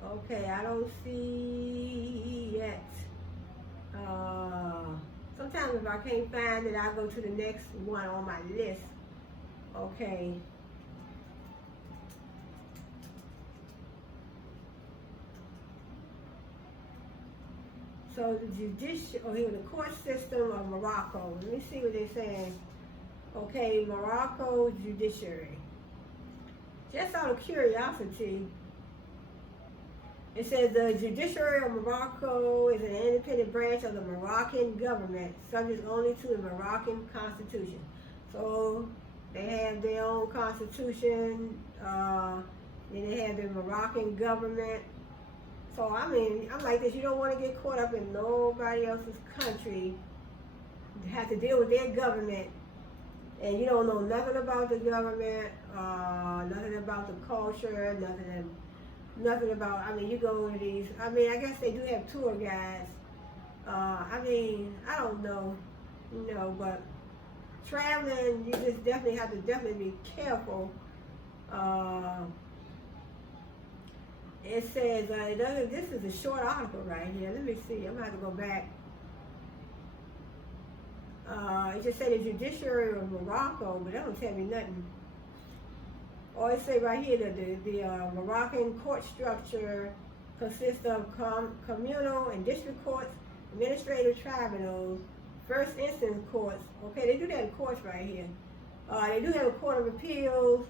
Okay, I don't see yet. Sometimes if I can't find it, I'll go to the next one on my list. Okay. So here the court system of Morocco. Let me see what they're saying. Okay, Morocco judiciary. Just out of curiosity, it says the judiciary of Morocco is an independent branch of the Moroccan government, subject only to the Moroccan constitution. So they have their own constitution, then they have the Moroccan government. So I mean, I'm like this, you don't want to get caught up in nobody else's country, you have to deal with their government, and you don't know nothing about the government, nothing about the culture, nothing about, I mean, you go to these, I mean, I guess they do have tour guides. I mean, I don't know, but traveling, you just definitely have to be careful. It says, this is a short article right here. Let me see, I'm gonna have to go back. It just said the judiciary of Morocco, but that don't tell me nothing. Or it say right here that the Moroccan court structure consists of communal and district courts, administrative tribunals, first instance courts. Okay, they do that in courts right here. They do have a court of appeals,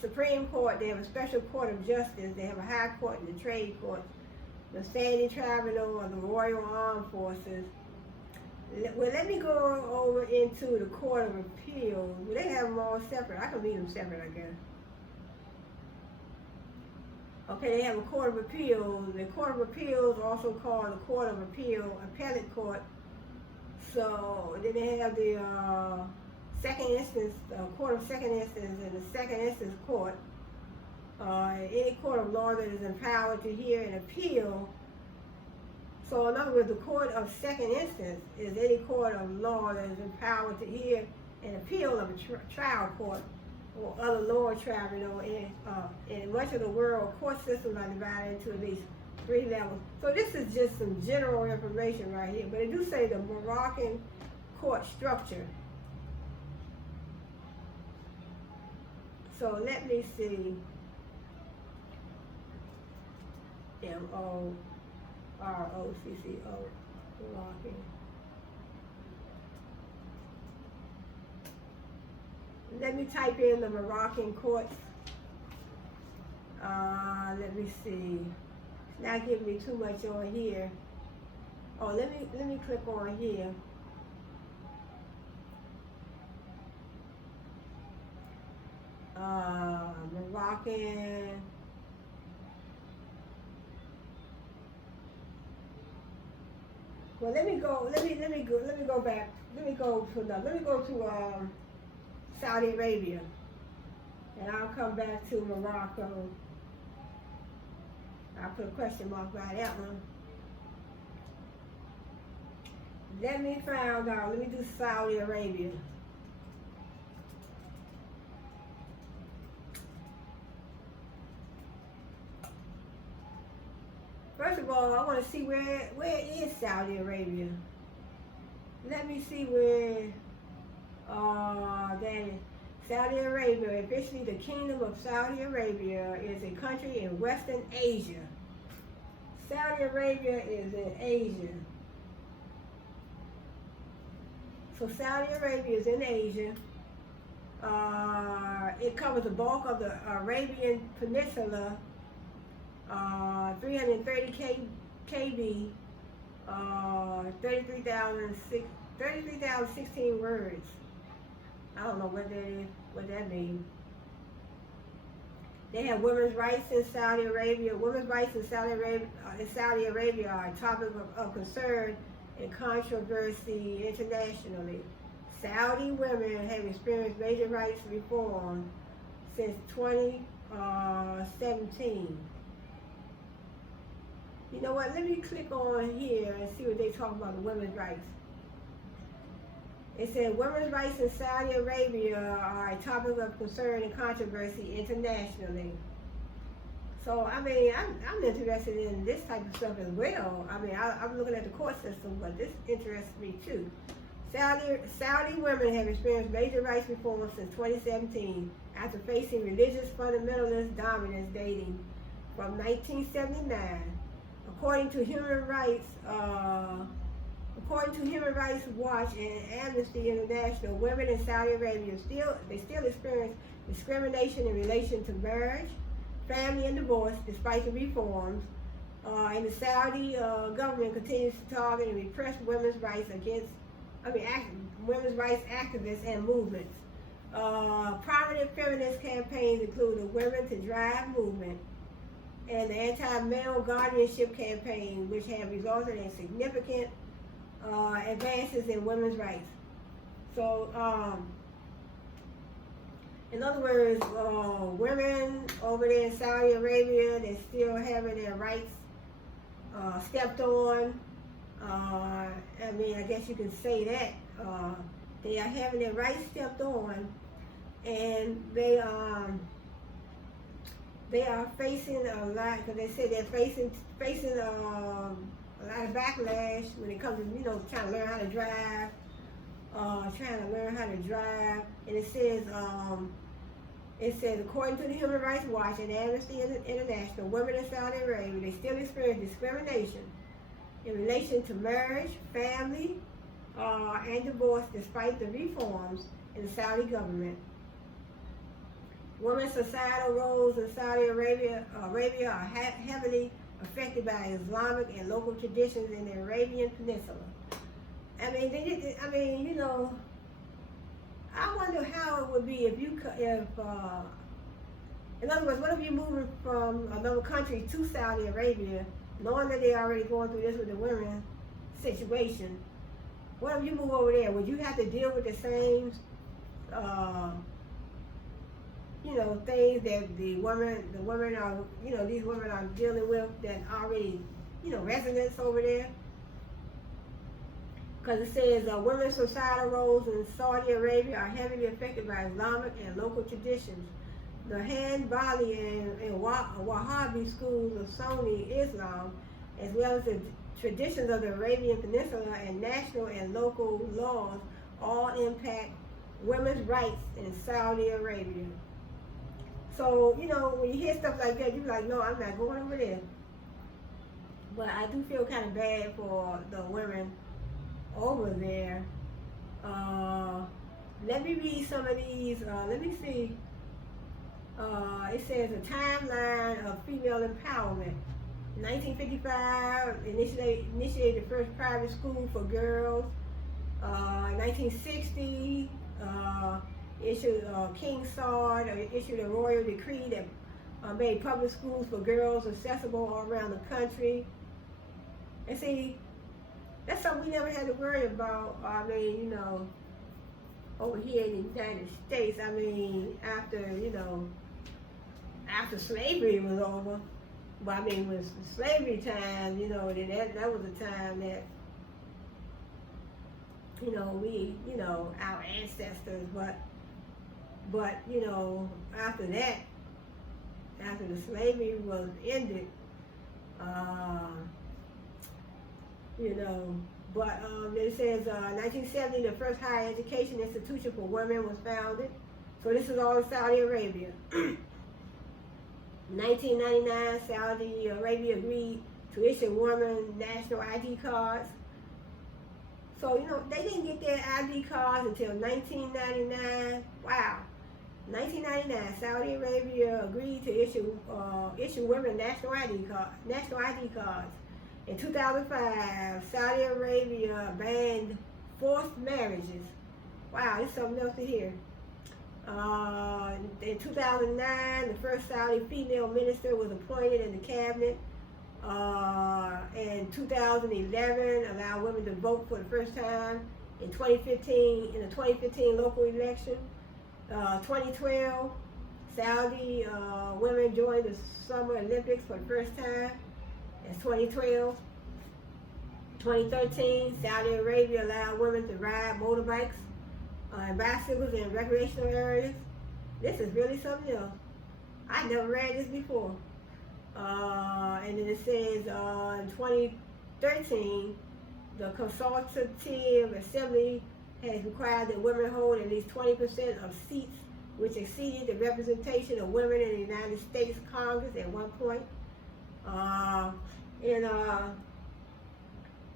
Supreme Court, they have a special court of justice, they have a high court and the trade court, the standing tribunal of the Royal Armed Forces. Well, let me go over into the Court of Appeals. Well, they have them all separate. I can read them separate, I guess. Okay, they have a Court of Appeals. The Court of Appeals, also called the Court of Appeal, Appellate Court. So then they have the second instance, Court of Second Instance, and the Second Instance Court. Any court of law that is empowered to hear an appeal. So in other words, the Court of Second Instance is any court of law that is empowered to hear an appeal of a trial court or other lower trial. You know, in much of the world, court systems are divided into at least 3 levels. So this is just some general information right here, but it do say the Moroccan court structure. So let me see. M-O-R-O-C-C-O, Moroccan. Let me type in the Moroccan courts. Let me see. It's not giving me too much on here. Oh, let me click on here. Moroccan. Well, let me go back. Let me go to Saudi Arabia, and I'll come back to Morocco. I'll put a question mark by that one. Let me find out. Let me do Saudi Arabia. First of all, I want to see where is Saudi Arabia. Let me see where that is. Saudi Arabia, officially the Kingdom of Saudi Arabia, is a country in Western Asia. Saudi Arabia is in Asia. So Saudi Arabia is in Asia. It covers the bulk of the Arabian Peninsula. 330 kb, 33,016 words. I don't know what that is, what that means. They have women's rights in Saudi Arabia. Women's rights in Saudi Arabia are a topic of concern and controversy internationally. Saudi women have experienced major rights reform since 2017. You know what, let me click on here and see what they talk about the women's rights. It said women's rights in Saudi Arabia are a topic of concern and controversy internationally. So, I mean, I'm interested in this type of stuff as well. I mean, I'm looking at the court system, but this interests me too. Saudi women have experienced major rights reform since 2017 after facing religious fundamentalist dominance dating from 1979. According to Human Rights Watch and Amnesty International, women in Saudi Arabia still experience discrimination in relation to marriage, family, and divorce, despite the reforms. And the Saudi government continues to target and repress women's rights women's rights activists and movements. Prominent feminist campaigns include the Women to Drive movement and the anti-male guardianship campaign, which have resulted in significant advances in women's rights. So, in other words, women over there in Saudi Arabia, they're still having their rights stepped on. I mean, I guess you can say that. They are having their rights stepped on, and they are facing a lot, because they say they're facing a lot of backlash when it comes to, trying to learn how to drive, and it says, according to the Human Rights Watch and Amnesty International, women in Saudi Arabia, they still experience discrimination in relation to marriage, family, and divorce, despite the reforms in the Saudi government. Women's societal roles in Saudi Arabia are heavily affected by Islamic and local traditions in the Arabian Peninsula. I mean, I wonder how it would be if in other words, what if you're moving from another country to Saudi Arabia, knowing that they're already going through this with the women situation? What if you move over there? Would you have to deal with the same, things that the women are, these women are dealing with that already, residents over there? Because it says women's societal roles in Saudi Arabia are heavily affected by Islamic and local traditions. The Hanbali and Wahhabi schools of Sunni Islam, as well as the traditions of the Arabian Peninsula and national and local laws, all impact women's rights in Saudi Arabia. So, when you hear stuff like that, you're like, no, I'm not going over there. But I do feel kind of bad for the women over there. Let me read some of these. Let me see. It says a timeline of female empowerment. 1955 initiated the first private school for girls. 1960 issued King Saud issued a royal decree that made public schools for girls accessible all around the country. And see, that's something we never had to worry about. Over here in the United States. After slavery was over. But when slavery time, then that was a time that, we, our ancestors, but after that, after the slavery was ended, it says 1970, the first higher education institution for women was founded. So this is all in Saudi Arabia. 1999, Saudi Arabia agreed to issue women national ID cards. So, they didn't get their ID cards until 1999. Wow. 1999, Saudi Arabia agreed to issue women national ID cards. In 2005, Saudi Arabia banned forced marriages. Wow, it's something else to hear. In 2009, the first Saudi female minister was appointed in the cabinet. In 2011, allowed women to vote for the first time. In the 2015 local election. 2012, Saudi women joined the Summer Olympics for the first time. That's 2012. 2013, Saudi Arabia allowed women to ride motorbikes and bicycles in recreational areas. This is really something else. I never read this before. And then it says in 2013, the Consultative Assembly has required that women hold at least 20% of seats, which exceeded the representation of women in the United States Congress at one point.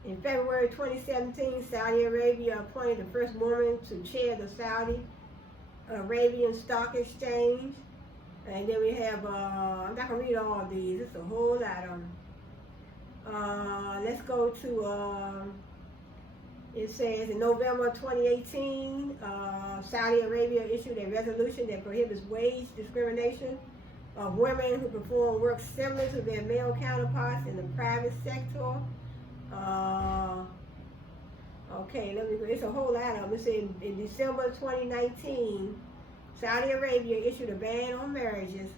In February 2017, Saudi Arabia appointed the first woman to chair the Saudi Arabian Stock Exchange. And then we have, I'm not going to read all of these, it's a whole lot of them. Let's go to, it says in November 2018, Saudi Arabia issued a resolution that prohibits wage discrimination of women who perform work similar to their male counterparts in the private sector. It's a whole lot of them. It says in December 2019, Saudi Arabia issued a ban on marriages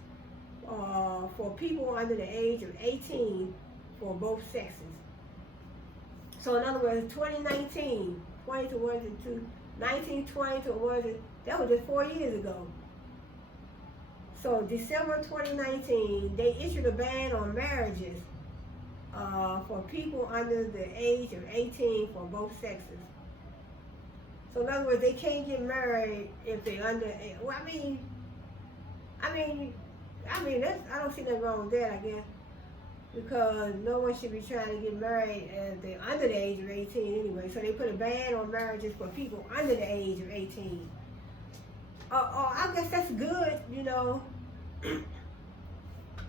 for people under the age of 18 for both sexes. So in other words, 2019, 20 to 1 to 2, 19, 20 to 1 to, that was just 4 years ago. So December 2019, they issued a ban on marriages for people under the age of 18 for both sexes. So in other words, they can't get married if they're under. Well, I don't see nothing wrong with that, I guess, because no one should be trying to get married if they're under the age of 18 anyway. So they put a ban on marriages for people under the age of 18. I guess that's good,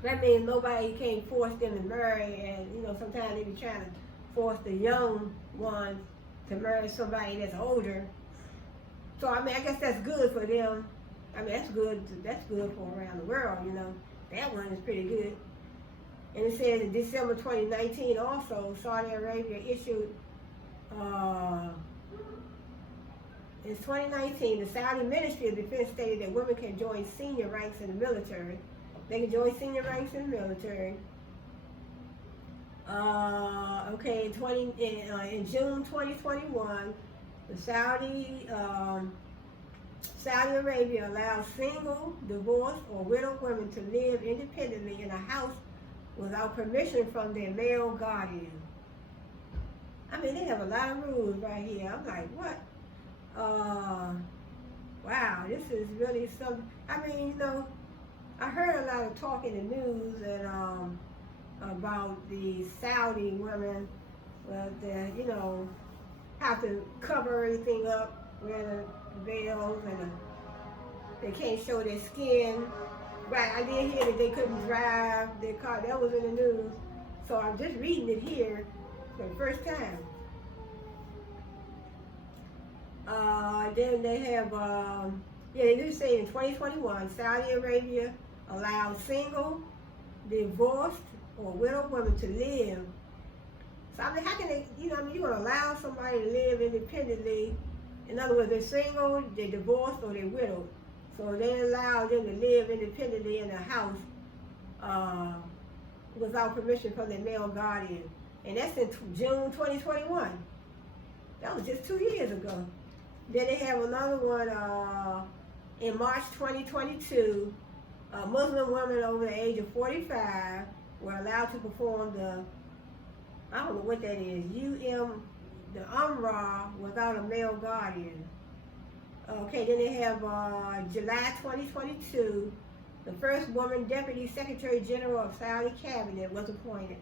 That means nobody can't force them to marry, and sometimes they be trying to force the young ones to marry somebody that's older. So I mean, I guess that's good for them. I mean, that's good for around the world, you know. That one is pretty good. And it says in December 2019 also, Saudi Arabia issued, in 2019, the Saudi Ministry of Defense stated that women can join senior ranks in the military. They can join senior ranks in the military. In June 2021, the Saudi Arabia allows single, divorced, or widowed women to live independently in a house without permission from their male guardian. I mean, they have a lot of rules right here. I'm like, what? Wow, this is really something. I mean, you know, I heard a lot of talk in the news and about the Saudi women, that you know, have to cover everything up, wear the veils, and they can't show their skin. Right, I did hear that they couldn't drive their car. That was in the news. So I'm just reading it here for the first time. Then they have, they do say in 2021, Saudi Arabia allows single, divorced, or widowed women to live. So I mean, how can they, you know, I mean, you're going to allow somebody to live independently. In other words, they're single, they're divorced, or they're widowed. So they allow them to live independently in a house without permission from their male guardian. And that's in June 2021. That was just 2 years ago. Then they have another one in March 2022. Muslim women over the age of 45 were allowed to perform I don't know what that is, the Umrah without a male guardian. Okay, then they have July 2022, the first woman Deputy Secretary General of Saudi Cabinet was appointed.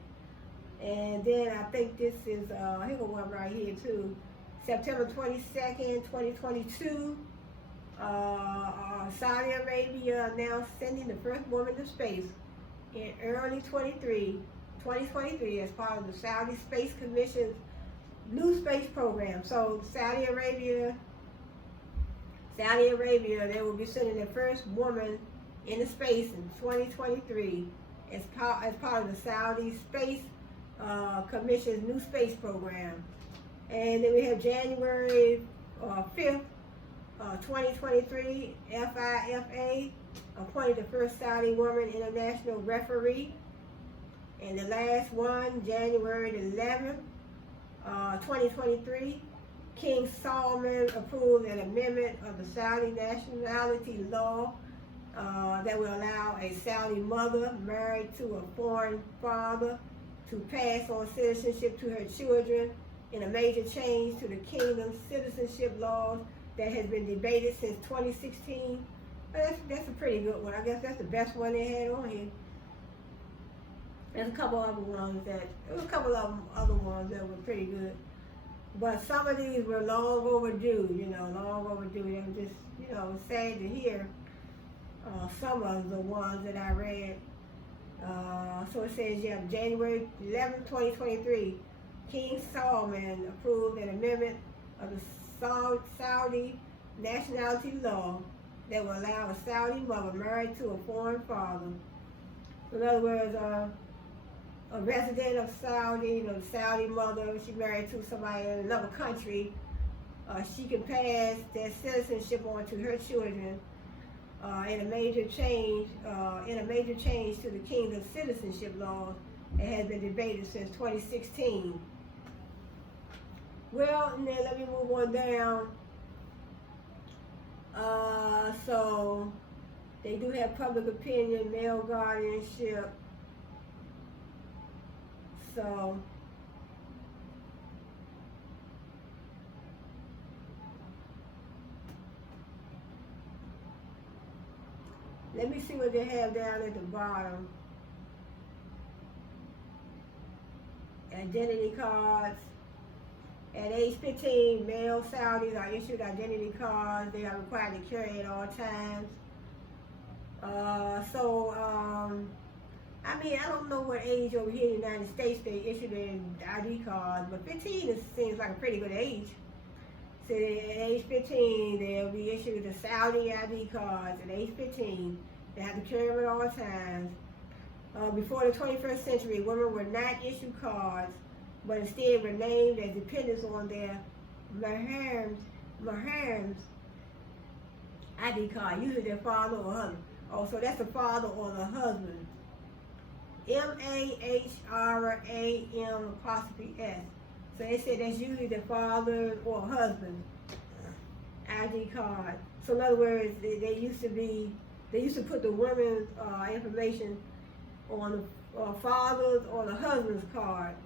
And then I think this is, here's one right here too, September 22nd, 2022, Saudi Arabia announced sending the first woman to space in early 2023 as part of the Saudi Space Commission's new space program. So Saudi Arabia, they will be sending their first woman into space in 2023 as part of the Saudi Space Commission's new space program. And then we have January 5th, 2023, FIFA appointed the first Saudi woman international referee. And the last one, January 11th, 2023, King Salman approved an amendment of the Saudi nationality law that will allow a Saudi mother married to a foreign father to pass on citizenship to her children in a major change to the kingdom's citizenship laws that has been debated since 2016. That's a pretty good one. I guess that's the best one they had on here. There's a couple other ones other ones that were pretty good. But some of these were long overdue, They were just, sad to hear some of the ones that I read. So it says, January 11, 2023, King Salman approved an amendment of the Saudi nationality law that will allow a Saudi mother married to a foreign father. In other words, a resident of Saudi, the Saudi mother, she married to somebody in another country, she can pass that citizenship on to her children in a major change to the kingdom's citizenship laws that has been debated since 2016. Well, and then let me move on down. So they do have public opinion, male guardianship. So let me see what they have down at the bottom. Identity cards. At age 15, male Saudis are issued identity cards. They are required to carry at all times. I mean, I don't know what age over here in the United States they issue their ID cards, but 15 seems like a pretty good age. So at age 15, they'll be issued the Saudi ID cards. At age 15, they have to carry them at all times. Before the 21st century, women were not issued cards, but instead were named as dependents on their mahrams ID card, usually their father or husband. Oh, so that's the father or the husband. MAHRAM''S. So they said that's usually the father or husband ID card. So in other words, they used to put the women's information on the father's or the husband's card.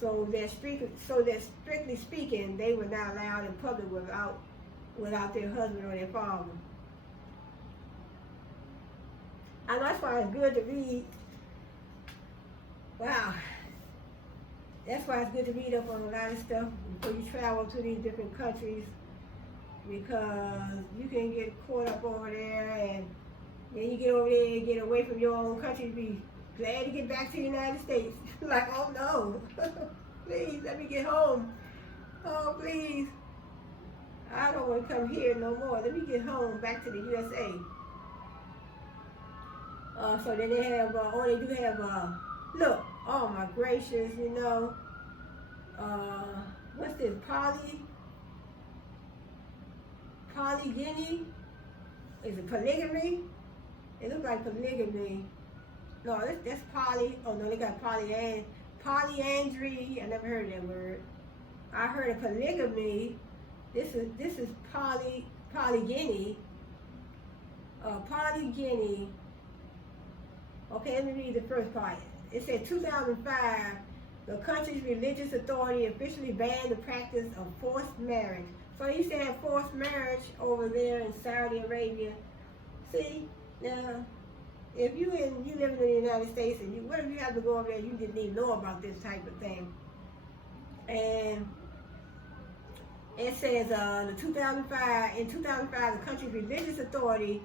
So that strictly speaking, they were not allowed in public without their husband or their father. And that's why it's good to read. Wow. That's why it's good to read up on a lot of stuff before you travel to these different countries, because you can get caught up over there, and then you get over there and get away from your own country, be glad to get back to the United States. Like, oh no, please let me get home. Oh please, I don't want to come here no more. Let me get home, back to the USA. So then they have, they do have, look, oh my gracious, you know, what's this, polygyny? Is it polygamy? It looks like polygamy. No, that's poly, oh no, they got polyandry. I never heard that word. I heard of polygamy. This is polygyny. Polygyny. Okay, let me read the first part. It said 2005, the country's religious authority officially banned the practice of forced marriage. So they used to have forced marriage over there in Saudi Arabia. See, now, if you living in the United States and what if you have to go over there and you didn't even know about this type of thing? And it says in 2005, the country's religious authority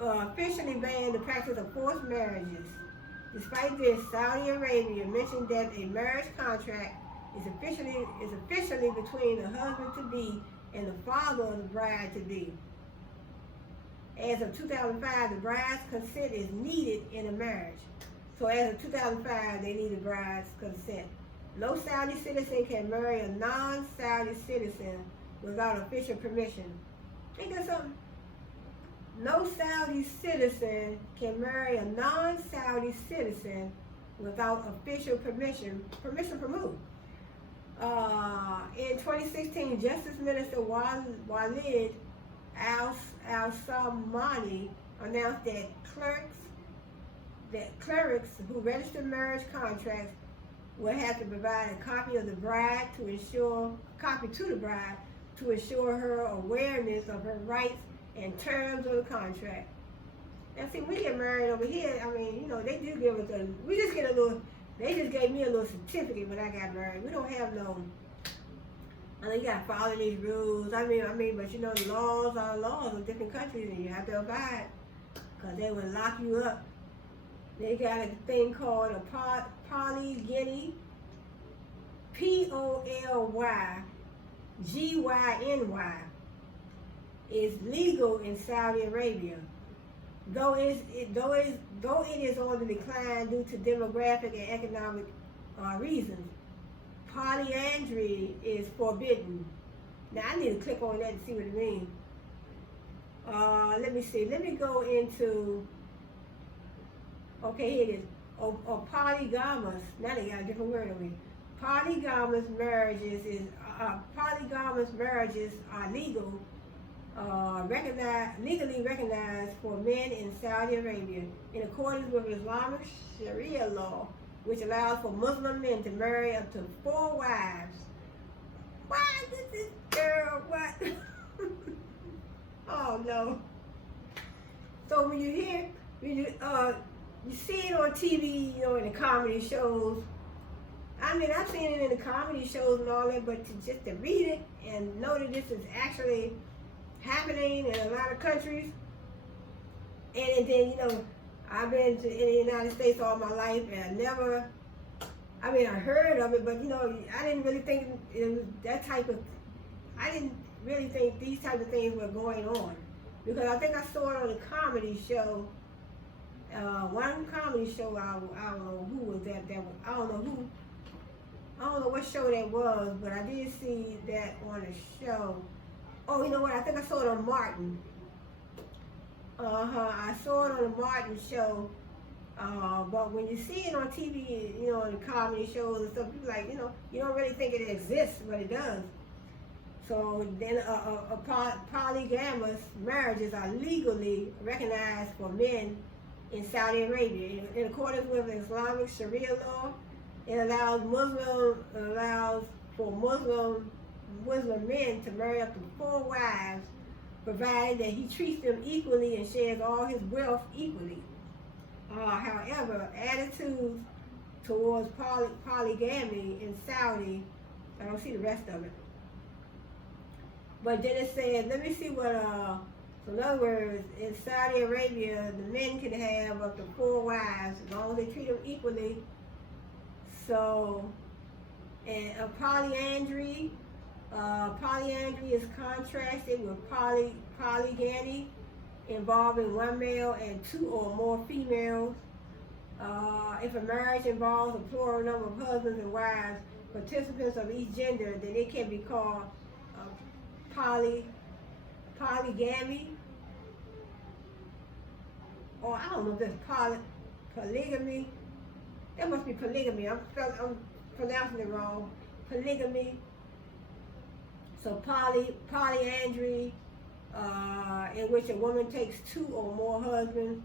officially banned the practice of forced marriages. Despite this, Saudi Arabia mentioned that a marriage contract is officially between the husband-to-be and the father of the bride-to-be. As of 2005, the bride's consent is needed in a marriage. So as of 2005, they need the bride's consent. No Saudi citizen can marry a non-Saudi citizen without official permission. Ain't that something? No Saudi citizen can marry a non-Saudi citizen without official permission. Permission from who? In 2016, Justice Minister Walid Al-Samani announced that clerics who register marriage contracts will have to provide a copy of the bride to ensure her awareness of her rights and terms of the contract. Now see, we get married over here, I mean, you know, they do give us they just gave me a little certificate when I got married. We don't have no, I mean, you gotta follow these rules. I mean, but you know, the laws are laws of different countries and you have to abide, because they will lock you up. They got a thing called a polygyny, POLYGYNY. Is legal in Saudi Arabia, though it is on the decline due to demographic and economic reasons. Polyandry is forbidden. Now I need to click on that and see what it means. Let me see. Let me go into. Okay, here it is. Polygamous. Now they got a different word on me. Polygamous marriages are legal. Legally recognized for men in Saudi Arabia in accordance with Islamic Sharia law, which allows for Muslim men to marry up to 4 wives. What? This is girl, what? Oh no. So when you hear, you see it on TV, you know, in the comedy shows. I mean, I've seen it in the comedy shows and all that, but just to read it and know that this is actually happening in a lot of countries, and then, you know, I've been in the United States all my life, and I never, I mean, I heard of it, but you know, I didn't really think it was that type of, I didn't really think these type of things were going on. Because I think I saw it on a comedy show, one comedy show, I don't know who was that, I don't know what show that was, but I did see that on a show. Oh, you know what, I think I saw it on Martin. I saw it on a Martin show, but when you see it on TV, you know, on the comedy shows and stuff, people like, you know, you don't really think it exists, but it does. So then polygamous marriages are legally recognized for men in Saudi Arabia. In accordance with Islamic Sharia law, it allows for Muslim men to marry up to 4 wives, provided that he treats them equally and shares all his wealth equally. However, attitudes towards polygamy in Saudi, I don't see the rest of it. But then it said, let me see what, so in other words, in Saudi Arabia, the men can have up to 4 wives as long as they treat them equally. So, and polyandry is contrasted with polygamy, involving 1 male and 2 or more females. If a marriage involves a plural number of husbands and wives, participants of each gender, then it can be called polygamy, or I don't know if that's polygamy. That must be polygamy. I'm pronouncing it wrong. Polygamy. So polyandry, in which a woman takes 2 or more husbands.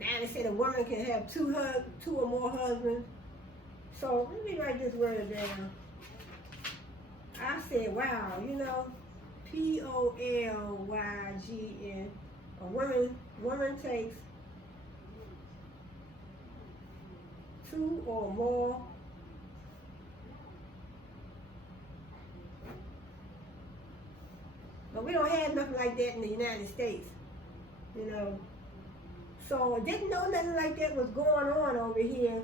Now they said a woman can have 2 or more husbands. So let me write this word down. I said, wow, you know, polygyn. A woman takes 2 or more. But we don't have nothing like that in the United States, you know. So I didn't know nothing like that was going on over here.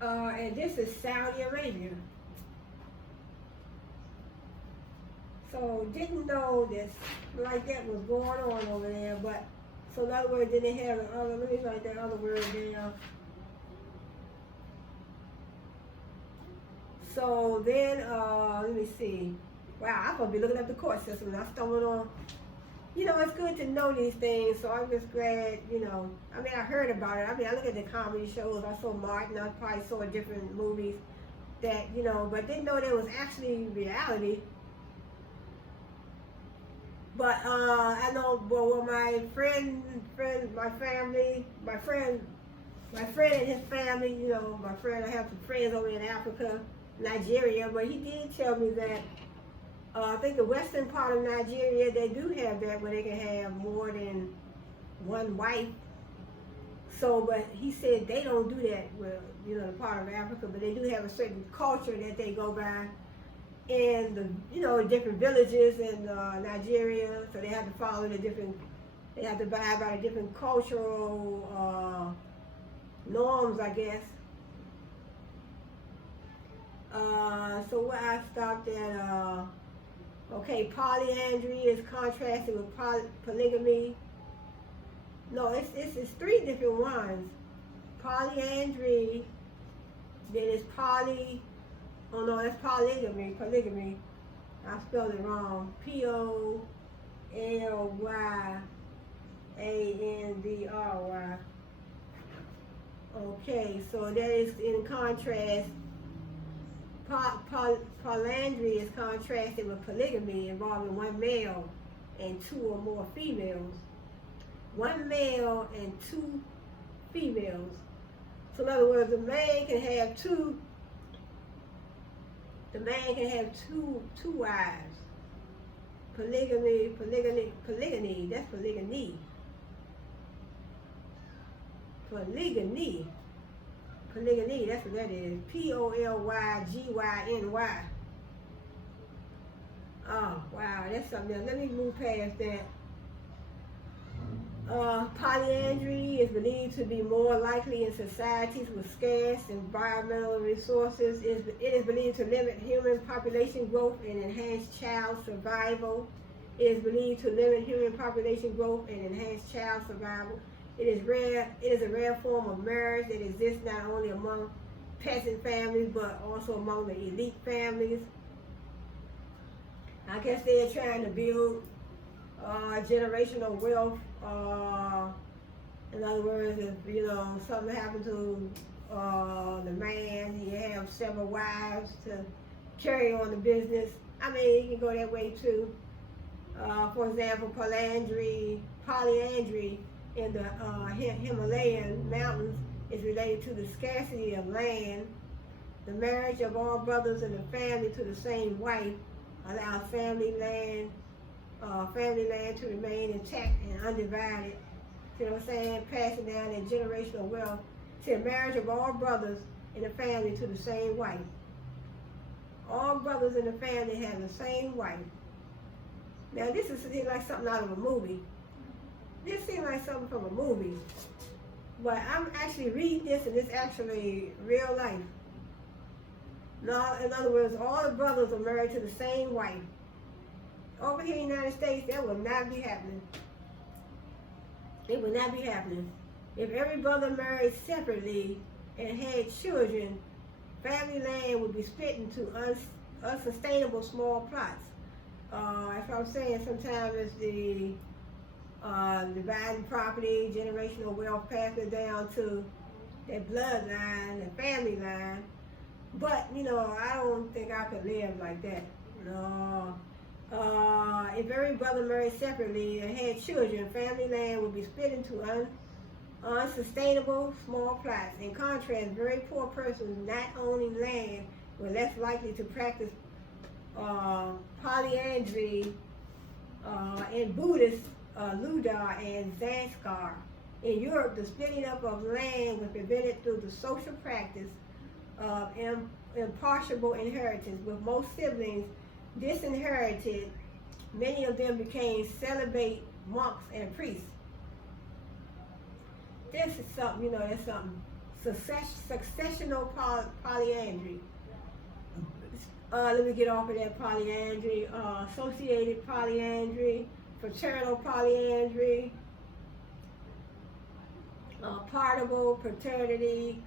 And this is Saudi Arabia. So didn't know this like that was going on over there, but so in other words, then they have another, let me write that other word down. So then, let me see. Wow, I'm gonna be looking up the court system and I stumbled on, you know, it's good to know these things, so I'm just glad, you know, I mean, I heard about it. I mean, I look at the comedy shows, I saw Martin, I probably saw different movies that, you know, but didn't know there was actually reality. But I know, well, my friend and his family, you know, my friend, I have some friends over in Africa, Nigeria, but he did tell me that I think the western part of Nigeria, they do have that where they can have more than 1 wife. So, but he said they don't do that with, you know, the part of Africa, but they do have a certain culture that they go by in the, you know, different villages in Nigeria. So they have to follow they have to abide by the different cultural norms, I guess. So where I stopped at, okay, polyandry is contrasted with polygamy. No, it's 3 different ones. Polyandry, then it's oh no, that's polygamy. I spelled it wrong. Polyandry. Okay, so that is in contrast. Polyandry is contrasted with polygamy, involving 1 male and 2 or more females. 1 male and 2 females. So in other words, the man can have two wives. Polygamy, that's polygamy. Polygamy, that's what that is. Polygyny. Oh, wow, that's something else. Let me move past that. Polyandry is believed to be more likely in societies with scarce environmental resources. It is believed to limit human population growth and enhance child survival. It is believed to limit human population growth and enhance child survival. It is rare. It is a rare form of marriage that exists not only among peasant families but also among the elite families. I guess they're trying to build generational wealth. In other words, if something happened to the man, he have several wives to carry on the business. I mean, you can go that way too. For example, polyandry in the Himalayan mountains is related to the scarcity of land. The marriage of all brothers in the family to the same wife allows family land to remain intact and undivided. You know what I'm saying? Passing down that generational wealth. See, a marriage of all brothers in the family to the same wife. All brothers in the family have the same wife. Now, this is like something out of a movie. This seems like something from a movie. But I'm actually reading this, and it's actually real life. Now, in other words, all the brothers are married to the same wife. Over here in the United States, that will not be happening. It will not be happening. If every brother married separately and had children, family land would be split into unsustainable small plots. That's what I'm saying. Sometimes it's the dividing property, generational wealth, passing down to that bloodline, that family line. But, I don't think I could live like that. No. If every brother married separately and had children, family land would be split into unsustainable small plots. In contrast, very poor persons not owning land were less likely to practice polyandry in Buddhist Ludar and Zanskar. In Europe, the splitting up of land was prevented through the social practice of impartial inheritance, with most siblings disinherited. Many of them became celibate monks and priests. This is something, that's something. Successional polyandry. Let me get off of that polyandry. Associated polyandry, fraternal polyandry, partible paternity,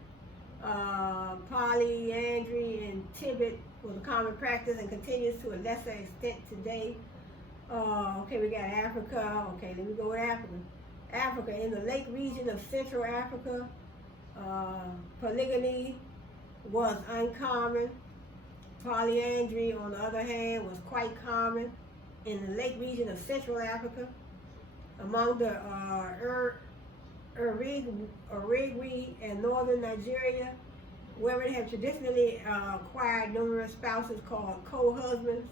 polyandry in Tibet was a common practice and continues to a lesser extent today. Okay, we got Africa. Okay, let me go with Africa. Africa, in the lake region of Central Africa, polygamy was uncommon. Polyandry, on the other hand, was quite common in the lake region of Central Africa. Among the Uruguay and northern Nigeria, women have traditionally acquired numerous spouses called co-husbands.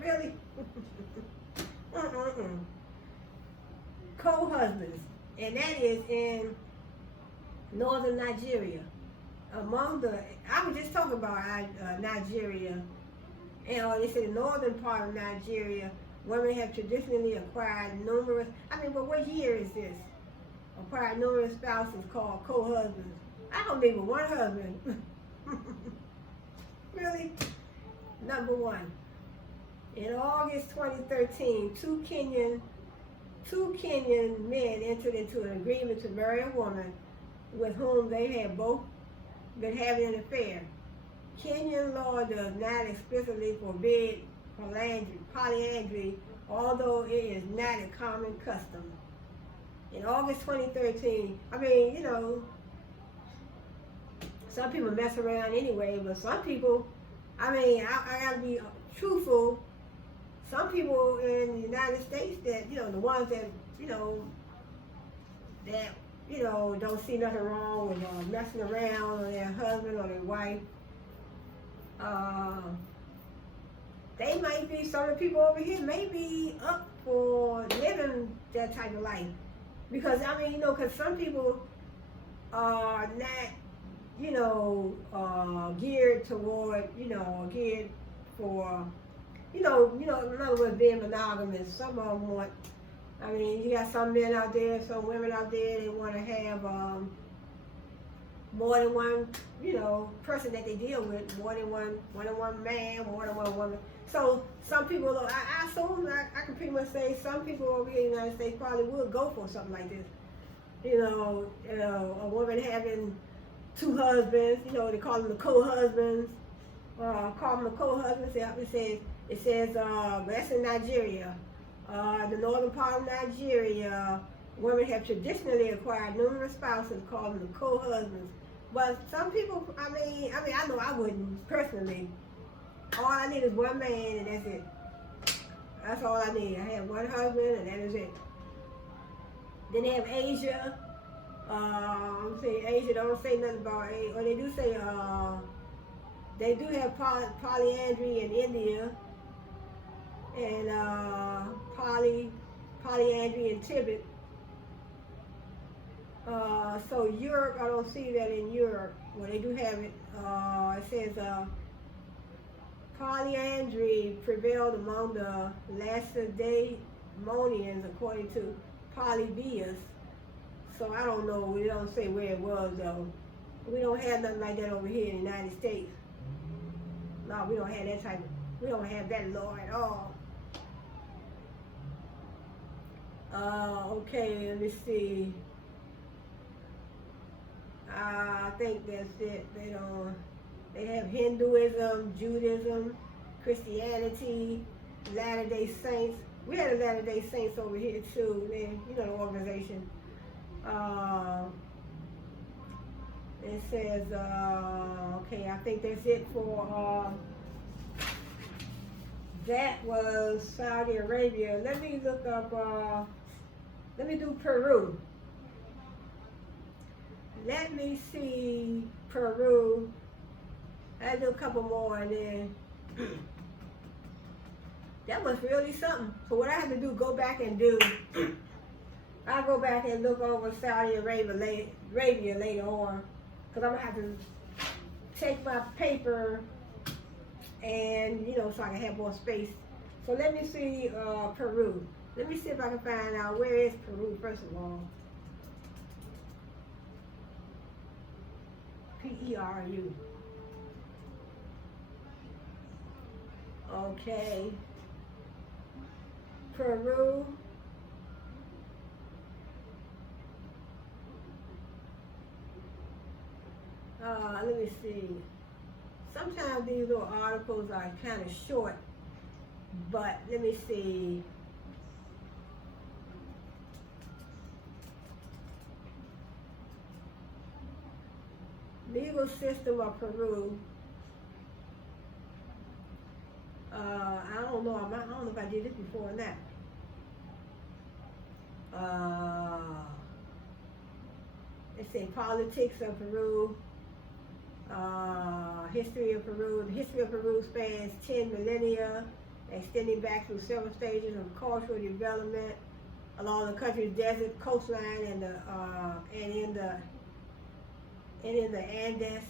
Really? Co-husbands. And that is in northern Nigeria. I was just talking about Nigeria. And they said the northern part of Nigeria, women have traditionally acquired numerous, but what year is this? Acquired numerous spouses called co-husbands. I don't need but one husband. Really? Number one. In August 2013, two Kenyan men entered into an agreement to marry a woman with whom they had both been having an affair. Kenyan law does not explicitly forbid polyandry, although it is not a common custom. In August 2013, some people mess around anyway, but some people, I gotta be truthful. Some people in the United States that, the ones that, don't see nothing wrong with messing around with their husband or their wife. They might be, some of the people over here may be up for living that type of life. Because, because some people are not, geared toward, geared for, in other words, being monogamous. Some of them want I mean, you got some men out there, some women out there, they want to have more than one, person that they deal with, more than one man, more than one woman. So some people, I assume, I can pretty much say some people over here in the United States probably would go for something like this. A woman having two husbands, they call them the co-husbands, it says that's in Nigeria. The northern part of Nigeria, women have traditionally acquired numerous spouses, called them the co-husbands. But some people, I know I wouldn't personally. All I need is one man, and that's it. That's all I need. I have one husband, and that is it. Then they have Asia. Asia don't say nothing about Asia, or they do say they do have polyandry in India, and polyandry in Tibet. So Europe, I don't see that in Europe. Well, they do have it. It says polyandry prevailed among the Lacedaemonians, according to Polybius. So I don't know. We don't say where it was though. We don't have nothing like that over here in the United States. No, we don't have that type. We don't have that law at all. Okay, let me see. I think that's it. They have Hinduism, Judaism, Christianity, Latter-day Saints. We had a Latter-day Saints over here too. The organization. It says, okay, I think that's it for, that was Saudi Arabia. Let me look up, let me do Peru. Let me see Peru. I'll do a couple more and then that was really something. So what I have to do, go back and do, I'll go back and look over Saudi Arabia later on, because I'm going to have to take my paper and, so I can have more space. So let me see Peru. Let me see if I can find out where is Peru, first of all. Peru. Okay. Peru. Let me see. Sometimes these little articles are kind of short, but let me see. Legal system of Peru. I don't know. I don't know if I did this before or not. They say politics of Peru. History of Peru. The history of Peru spans 10 millennia, extending back through several stages of cultural development along the country's desert coastline and in the Andes.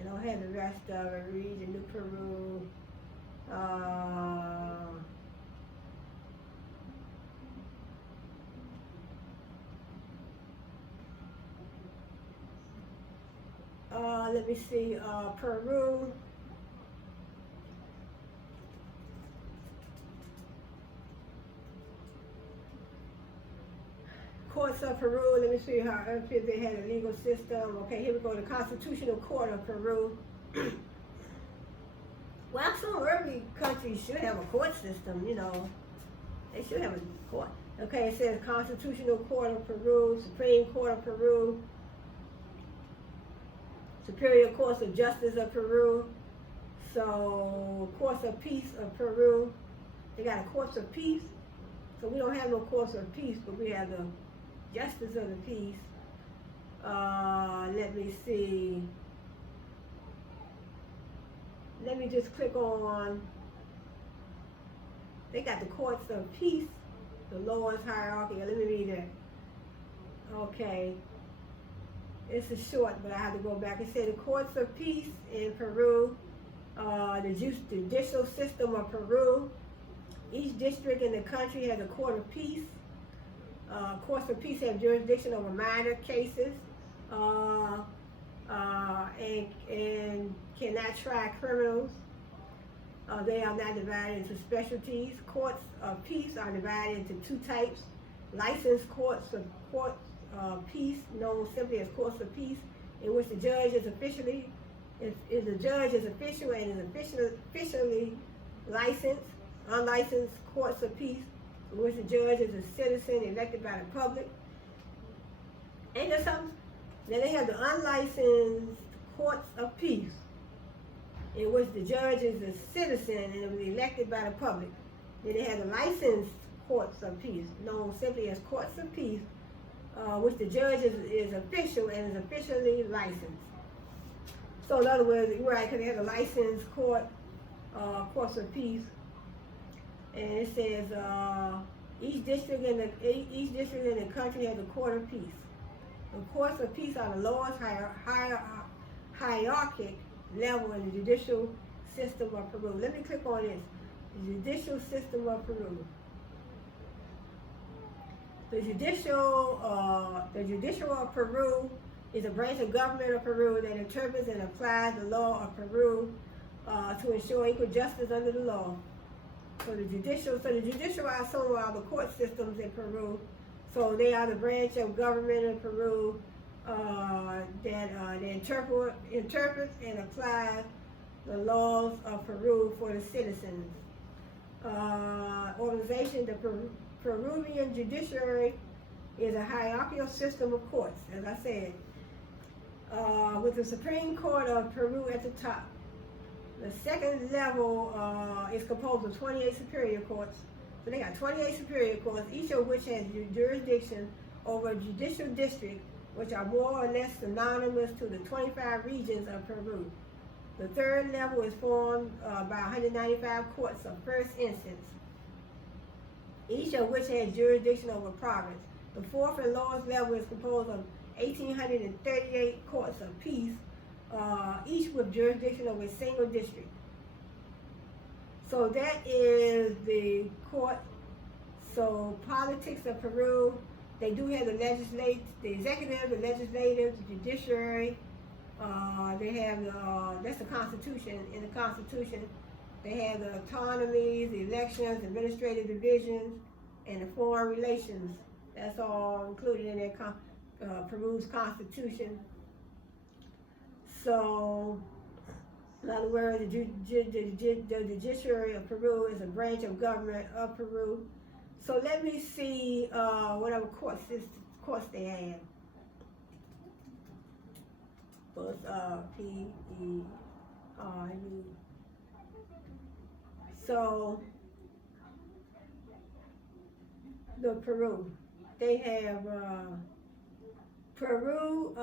And I'll have the rest of it. Region of Peru. Let me see, Peru. Courts of Peru, let me see if they had a legal system. Okay, here we go, the Constitutional Court of Peru. Well, I assume every country should have a court system, They should have a court. Okay, it says Constitutional Court of Peru, Supreme Court of Peru, Superior Courts of Justice of Peru, so Courts of Peace of Peru. They got a Courts of Peace, so we don't have no Courts of Peace, but we have the Justice of the Peace. Let me see. Let me just click on, they got the Courts of Peace, the lowest hierarchy. Let me read that. Okay. It's a short, but I have to go back. It said the Courts of Peace in Peru, the judicial system of Peru, Each district in the country has a court of peace. Courts of peace have jurisdiction over minor cases and cannot try criminals. They are not divided into specialties. Courts of peace are divided into two types: licensed courts of peace, known simply as courts of peace, in which the judge is official and is officially licensed. Unlicensed courts of peace, in which the judge is a citizen elected by the public. And there's something. Then they have the unlicensed courts of peace, in which the judge is a citizen and is elected by the public. Then they have the licensed courts of peace, known simply as courts of peace, which the judge is official and is officially licensed. So in other words, right, because they have the licensed courts of peace, and it says each district in the country has a court of peace. The courts of peace are the lowest hierarchic level in the judicial system of Peru. Let me click on this. The judicial system of Peru. The judicial of Peru is a branch of government of Peru that interprets and applies the law of Peru to ensure equal justice under the law. So the judicial I assume are the court systems in Peru. So they are the branch of government in Peru that interprets and applies the laws of Peru for the citizens. Organization, the Peruvian judiciary is a hierarchical system of courts, as I said, with the Supreme Court of Peru at the top. The second level is composed of 28 superior courts. So they got 28 superior courts, each of which has jurisdiction over a judicial district, which are more or less synonymous to the 25 regions of Peru. The third level is formed by 195 courts of first instance, each of which has jurisdiction over a province. The fourth and lowest level is composed of 1,838 courts of peace, each with jurisdiction over a single district. So that is the court. So politics of Peru, they do have the executive, the legislative, the judiciary. They have that's the Constitution. In the Constitution, they have the autonomies, the elections, administrative divisions, and the foreign relations. That's all included in their Peru's Constitution. So, in other words, the judiciary of Peru is a branch of government of Peru. So let me see whatever courts they have. So it's P-E-R-U. So the Peru, they have Peru.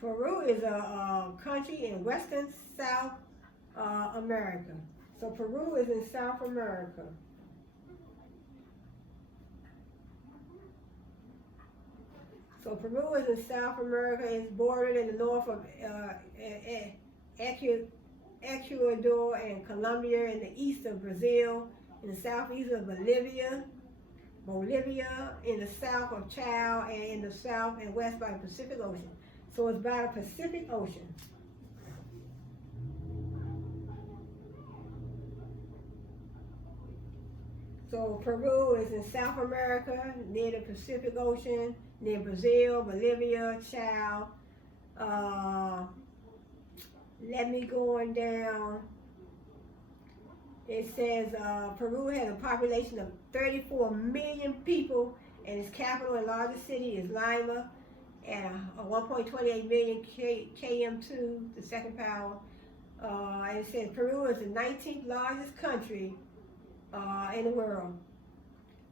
Peru is a country in Western South America. So Peru is in South America. So Peru is in South America. It's bordered in the north of Ecuador and Colombia, in the east of Brazil, in the southeast of Bolivia, in the south of Chile, and in the south and west by the Pacific Ocean. So it's by the Pacific Ocean. So Peru is in South America, near the Pacific Ocean, near Brazil, Bolivia, Chile. Let me go on down. It says Peru has a population of 34 million people, and its capital and largest city is Lima, and a 1.28 million km2, the second power. And it says Peru is the 19th largest country in the world.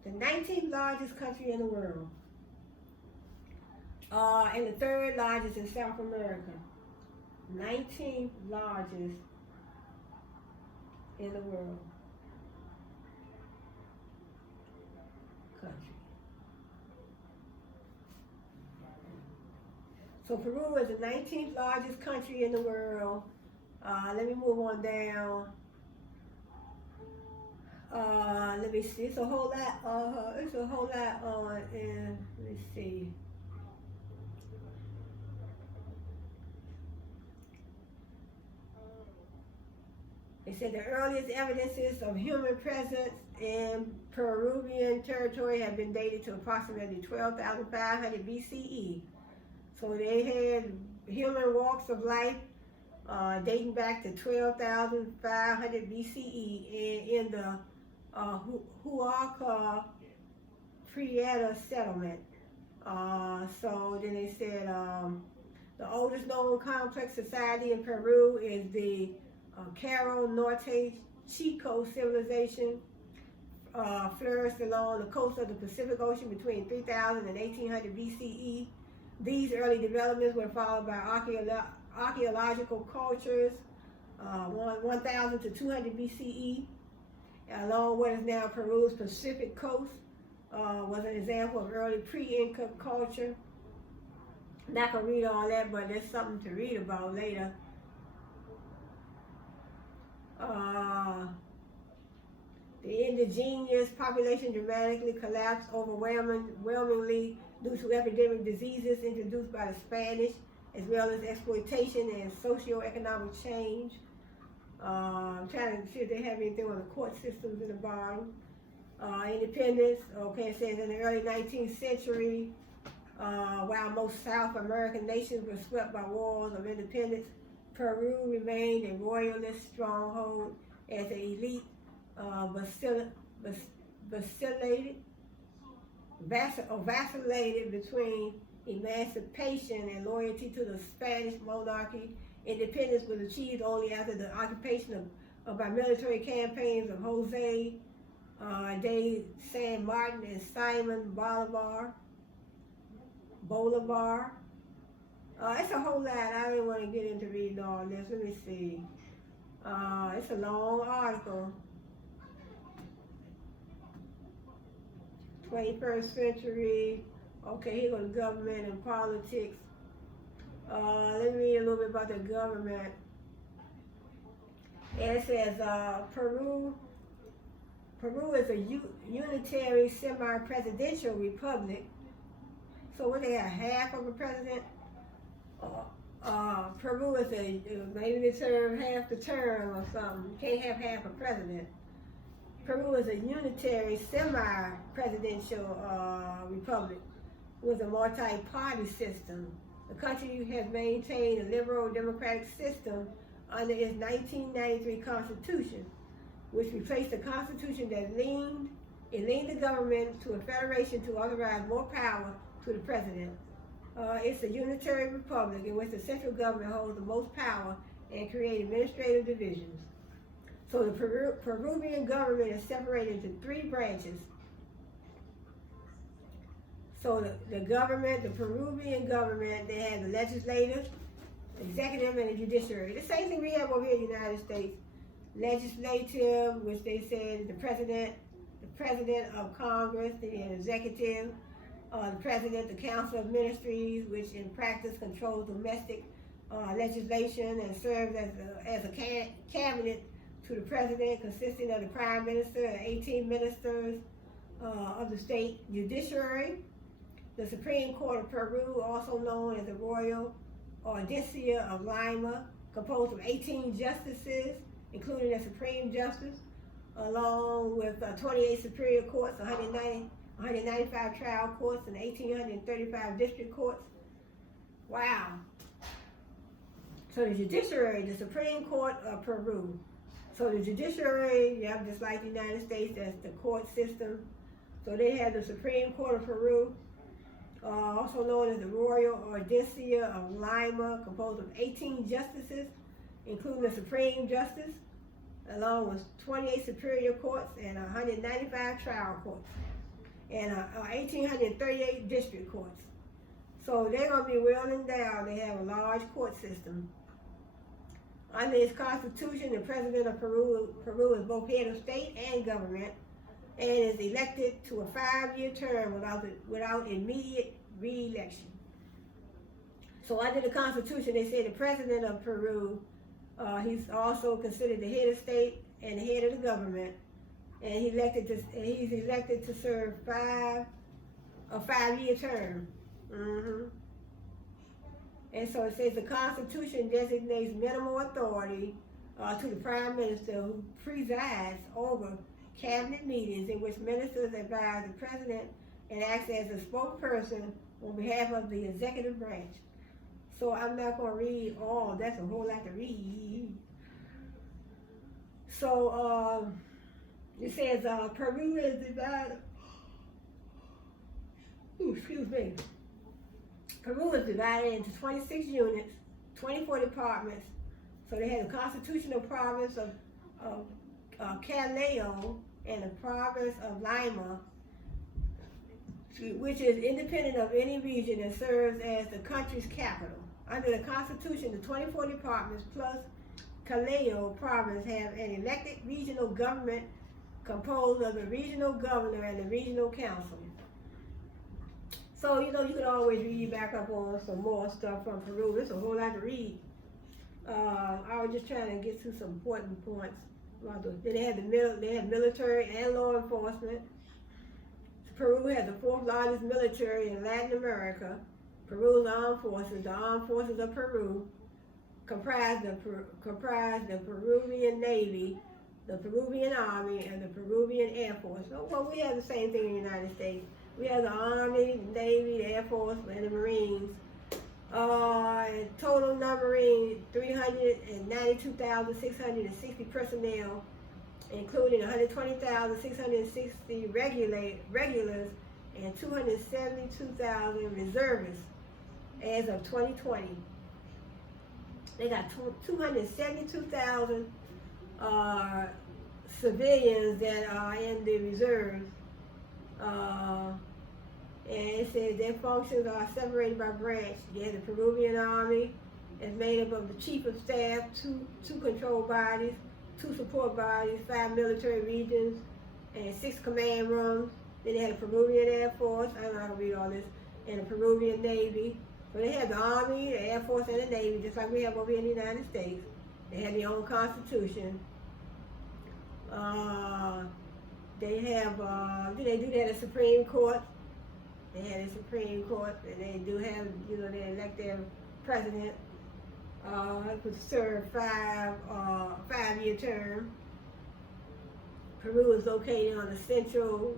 The 19th largest country in the world. And the third largest in South America. 19th largest in the world country. So Peru is the 19th largest country in the world. Let me move on down. Let me see. It's a whole lot. It's a whole lot on. And let me see. It said the earliest evidences of human presence in Peruvian territory have been dated to approximately 12,500 BCE. So they had human walks of life dating back to 12,500 BCE in the Huaca Prieta settlement. So then they said the oldest known complex society in Peru is the Caro Norte Chico civilization, flourished along the coast of the Pacific Ocean between 3000 and 1800 BCE. These early developments were followed by archaeological cultures 1000 to 200 BCE, along what is now Peru's Pacific coast. Was an example of early pre-Inca culture. I'm not going to read all that, but there's something to read about later. The indigenous population dramatically collapsed overwhelmingly due to epidemic diseases introduced by the Spanish, as well as exploitation and socio-economic change. I'm trying to see if they have anything on the court systems in the bottom. Independence, okay, it says in the early 19th century, while most South American nations were swept by wars of independence, Peru remained a royalist stronghold as an elite vacillated between emancipation and loyalty to the Spanish monarchy. Independence was achieved only after the occupation by military campaigns of Jose de San Martin and Simon Bolivar. It's a whole lot. I didn't want to get into reading all this. Let me see. It's a long article. 21st century. Okay, here goes government and politics. Let me read a little bit about the government. And it says Peru is a unitary semi-presidential republic. So what, they have half of a president? Peru is maybe they serve half the term or something. You can't have half a president. Peru is a unitary semi-presidential republic with a multi-party system. The country has maintained a liberal democratic system under its 1993 constitution, which replaced the constitution that linked the government to a federation to authorize more power to the president. It's a unitary republic in which the central government holds the most power and creates administrative divisions. So the Peruvian government is separated into three branches. So the Peruvian government, they have the legislative, executive, and the judiciary. The same thing we have over here in the United States. Legislative, which they said is the president of Congress, the executive, the president, the council of ministries, which in practice controls domestic legislation and serves as a cabinet to the president, consisting of the prime minister and 18 ministers of the state. Judiciary, the Supreme Court of Peru, also known as the Royal Audiencia of Lima, composed of 18 justices, including the Supreme Justice, along with 28 superior courts, 195 trial courts, and 1,835 district courts. Wow. So the judiciary, the Supreme Court of Peru. So the judiciary, just like the United States, that's the court system. So they have the Supreme Court of Peru, also known as the Royal Audiencia of Lima, composed of 18 justices, including the Supreme Justice, along with 28 superior courts and 195 trial courts, and 1,838 district courts. So they're going to be well endowed. They have a large court system. Under its constitution, the president of Peru is both head of state and government, and is elected to a 5-year term without immediate re-election. So under the constitution, they say the president of Peru, he's also considered the head of state and the head of the government. and he's elected to serve a 5-year term. And so it says the Constitution designates minimal authority to the Prime Minister, who presides over cabinet meetings in which ministers advise the President and acts as a spokesperson on behalf of the executive branch. So I'm not going to read all, that's a whole lot to read. So it says Peru is divided, Peru is divided into 26 units, 24 departments. So they have the constitutional province of Callao and the province of Lima, which is independent of any region and serves as the country's capital. Under the Constitution, the 24 departments plus Callao province have an elected regional government composed of the regional governor and the regional council. So, you know, you can always read back up on some more stuff from Peru. There's a whole lot to read. I was just trying to get to some important points. Then they have military and law enforcement. Peru has the 4th largest military in Latin America. Peru's armed forces, the Armed Forces of Peru, comprise the Peruvian Navy, the Peruvian Army, and the Peruvian Air Force. So, well, we have the same thing in the United States. We have the Army, the Navy, the Air Force, and the Marines. Total numbering 392,660 personnel, including 120,660 regulars and 272,000 reservists as of 2020. They got 272,000 civilians that are in the reserves. And it says their functions are separated by branch. Yeah, the Peruvian Army is made up of the Chief of Staff, two control bodies, 2 support bodies, 5 military regions, and 6 command rooms. Then they have the Peruvian Air Force, I don't know how to read all this, and the Peruvian Navy. So they have the Army, the Air Force, and the Navy, just like we have over here in the United States. They have their own constitution. They have, they do that at Supreme Court. They have the Supreme Court, and they do have, you know, they elect their president, could serve 5-year term. Peru is located on the central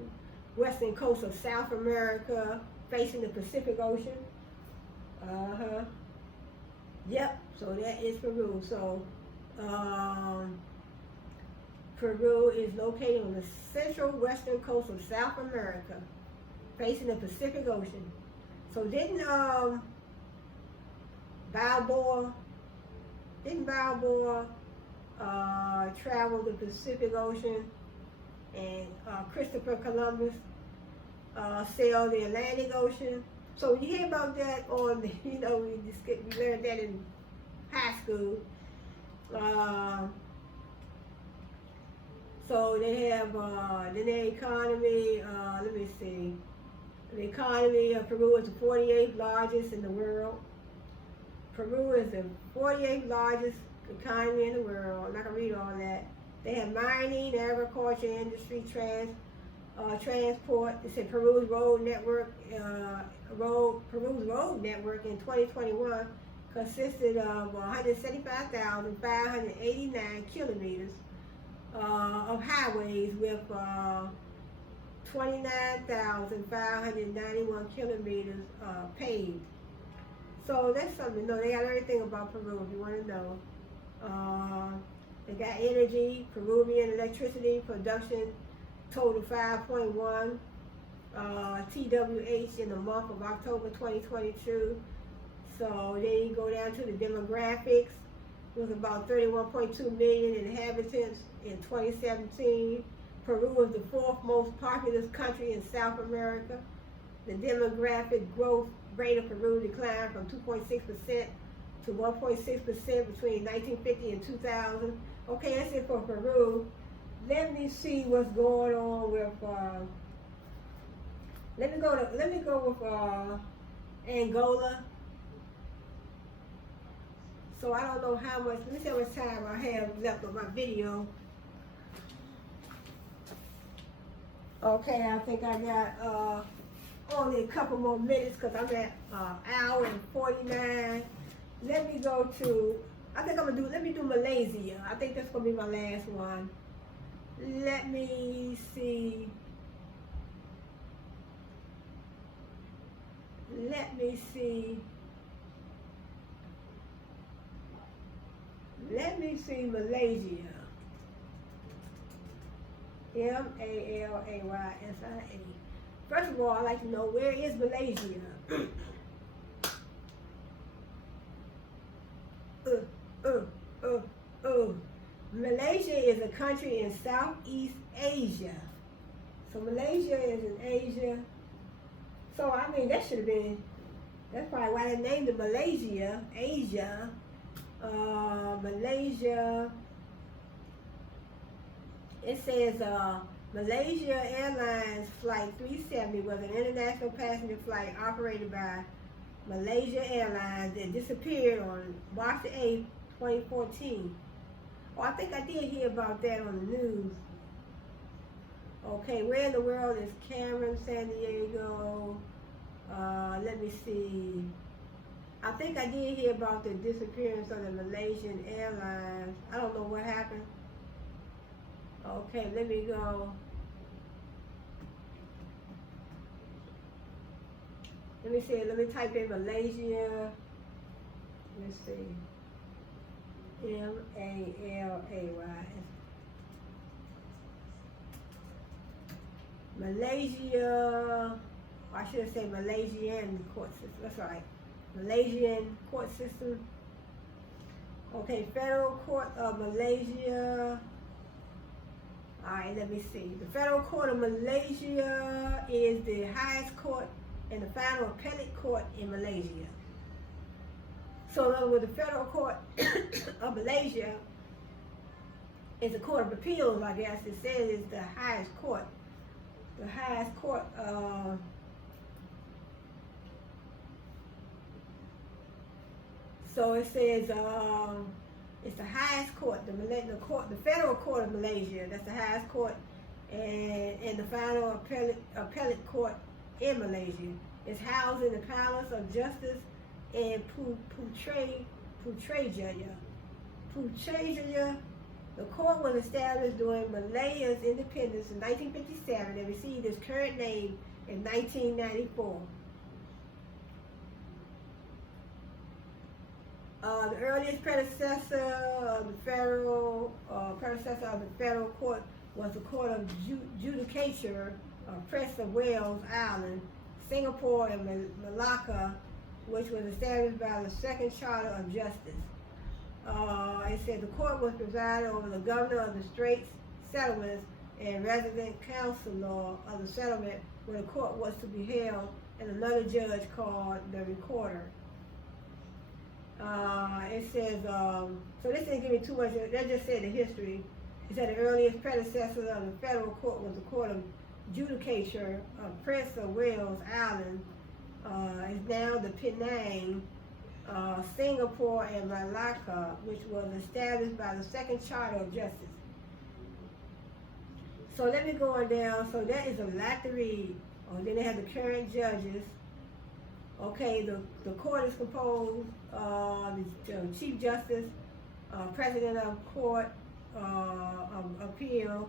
western coast of South America, facing the Pacific Ocean. Yep, so that is Peru. So, Peru is located on the central western coast of South America, facing the Pacific Ocean. So didn't Balboa travel the Pacific Ocean, and Christopher Columbus sailed the Atlantic Ocean? So you hear about that on, you know, we learned that in high school. So they have the economy, let me see. The economy of Peru is the 48th largest in the world. Peru is the 48th largest economy in the world. I'm not going to read all that. They have mining, agriculture, industry, transport. They said Peru's road network in 2021 consisted of 175,589 kilometers of highways with 29,591 kilometers paved. So that's something to know. They got everything about Peru if you want to know. They got energy, Peruvian electricity production total 5.1 TWH in the month of October 2022. So then you go down to the demographics. There was about 31.2 million inhabitants in 2017. Peru was the 4th most populous country in South America. The demographic growth rate of Peru declined from 2.6% to 1.6% between 1950 and 2000. Okay, that's it for Peru. Let me see what's going on with. Let me go with Angola. So I don't know how much. Let me see how much time I have left of my video. Okay, I think I got only a couple more minutes because I'm at hour and 49. Let me go to, I think let me do Malaysia. I think that's going to be my last one. Let me see. Let me see. Let me see Malaysia. Malaysia. First of all, I'd like to know, where is Malaysia? Malaysia is a country in Southeast Asia. So Malaysia is in Asia. So I mean, that should have been, that's probably why they named it Malaysia, Asia. Malaysia. It says Malaysia Airlines Flight 370 was an international passenger flight operated by Malaysia Airlines that disappeared on March 8, 2014. Oh, I think I did hear about that on the news. Okay, where in the world is Cameron, San Diego? Let me see. I think I did hear about the disappearance of the Malaysian Airlines. I don't know what happened. Okay, let me go. Let me see. Let me type in Malaysia. Let's see. Malays. Malaysia. I should have said Malaysian court system. That's right. Malaysian court system. Okay, Federal Court of Malaysia. Alright, let me see. The Federal Court of Malaysia is the highest court and the final appellate court in Malaysia. So in other words, the Federal Court of Malaysia is a court of appeals, I guess. It says it's the highest court. The highest court, so it says it's the highest court, the Federal Court of Malaysia. That's the highest court, and the final appellate court in Malaysia. It's housed in the Palace of Justice in Putrajaya. The court was established during Malaya's independence in 1957 and received its current name in 1994. The earliest predecessor of the federal court was the Court of Judicature of Prince of Wales Island, Singapore, and Malacca, which was established by the Second Charter of Justice. It said the court was presided over the governor of the Straits Settlements and resident councilor of the settlement where the court was to be held, and another judge called the recorder. It says, so this didn't give me too much, that just said the history. It said the earliest predecessor of the federal court was the Court of Judicature of Prince of Wales Island. It's now the Penang, Singapore, and Malacca, which was established by the Second Charter of Justice. So let me go on down. So that is a lot to read. Then they have the current judges. Okay, the court is composed of the Chief Justice, President of Court of Appeal,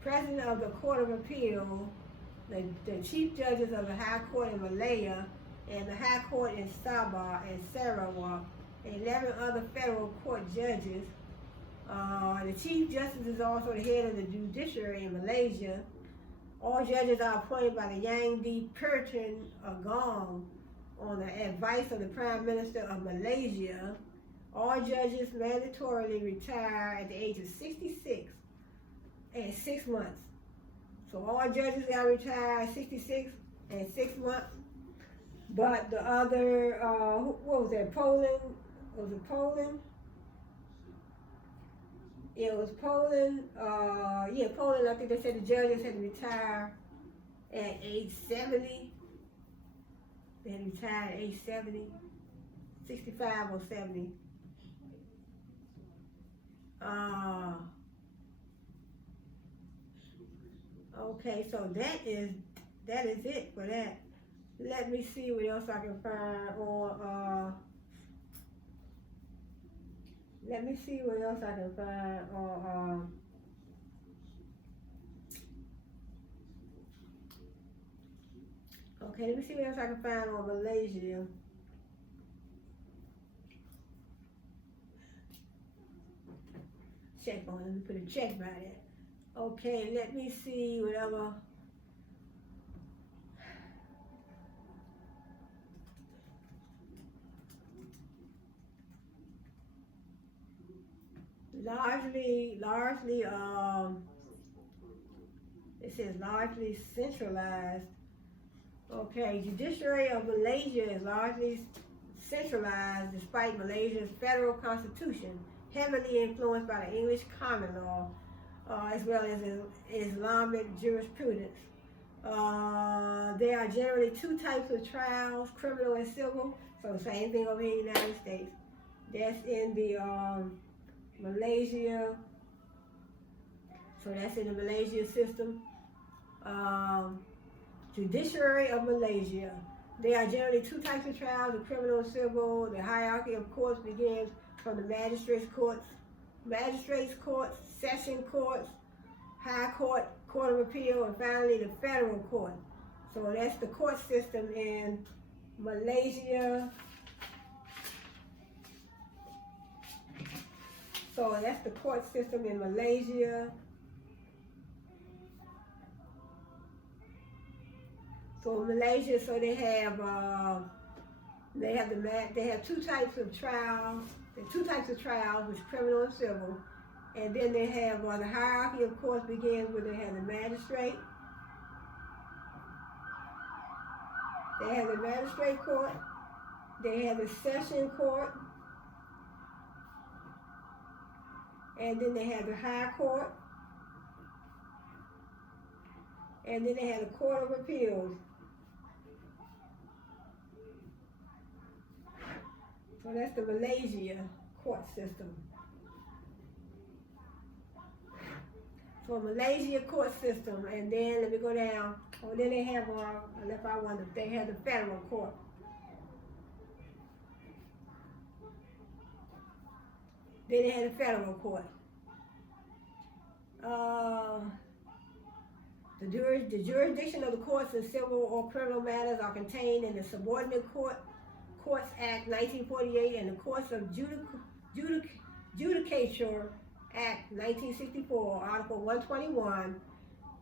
President of the Court of Appeal, the Chief Judges of the High Court in Malaya, and the High Court in Sabah and Sarawak, and 11 other federal court judges. The Chief Justice is also the head of the judiciary in Malaysia. All judges are appointed by the Yang D. Pertin Agong on the advice of the Prime Minister of Malaysia. All judges mandatorily retire at the age of 66 and 6 months. So all judges got to retire at 66 and 6 months. But the other, what was that, Poland? Was it Poland? Yeah, it was Poland. Poland, I think they said the judges had to retire at age 70. They had to retire at age 70, 65 or 70. Okay, so that is it for that. Let me see what else I can find on let me see what else I can find on okay, let me see what else I can find on Malaysia. Check on it, let me put a check by that. Okay, let me see whatever. Largely, it says largely centralized. Okay, judiciary of Malaysia is largely centralized despite Malaysia's federal constitution, heavily influenced by the English common law, as well as Islamic jurisprudence. There are generally two types of trials, criminal and civil, so same thing over here in the United States. That's in the Malaysia, so that's in the Malaysia system. Judiciary of Malaysia. There are generally two types of trials, the criminal and civil. The hierarchy of courts begins from the magistrates' courts, session courts, high court, court of appeal, and finally the federal court. So that's the court system in Malaysia. So that's the court system in Malaysia. So Malaysia, so they have two types of trials. There are two types of trials, which is criminal and civil. And then they have the hierarchy of courts begins where they have the magistrate. They have the magistrate court. They have the session court. And then they have the high court. And then they have the court of appeals. So that's the Malaysia court system. So Malaysia court system, and then let me go down. Oh, then they have, if I wonder, they have the federal court. Then they had the federal court. The jurisdiction of the courts in civil or criminal matters are contained in the Subordinate Courts Act 1948 and the Courts of Judicature Act 1964, Article 121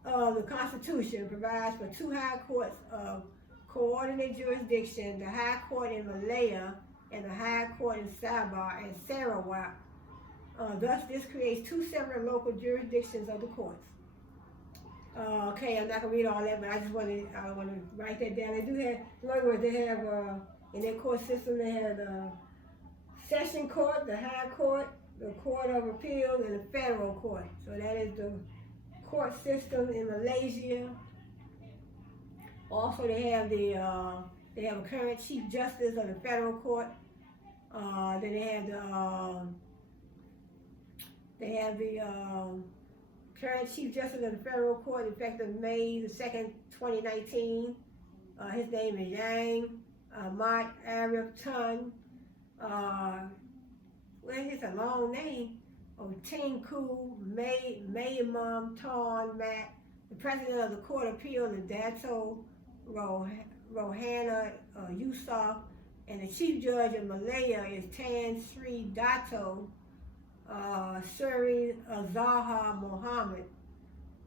of the Constitution provides for two high courts of coordinate jurisdiction, the High Court in Malaya and the High Court in Sabah and Sarawak. Thus, this creates two separate local jurisdictions of the courts. Okay, I'm not gonna read all that, but I want to write that down. They do have, in other words, they have in their court system, they have the session court, the high court, the court of appeal, and the federal court. So that is the court system in Malaysia. Also, they have a current chief justice of the federal court. Then they have the current chief justice of the federal court, effective May the 2nd, 2019. His name is Yang Ahmad Arif Tun. It's a long name. Tinku Mayimum Ton Mat. The president of the Court of Appeal is Dato Rohana Yusuf, and the chief judge of Malaya is Tan Sri Dato Suri Azahar Mohammed.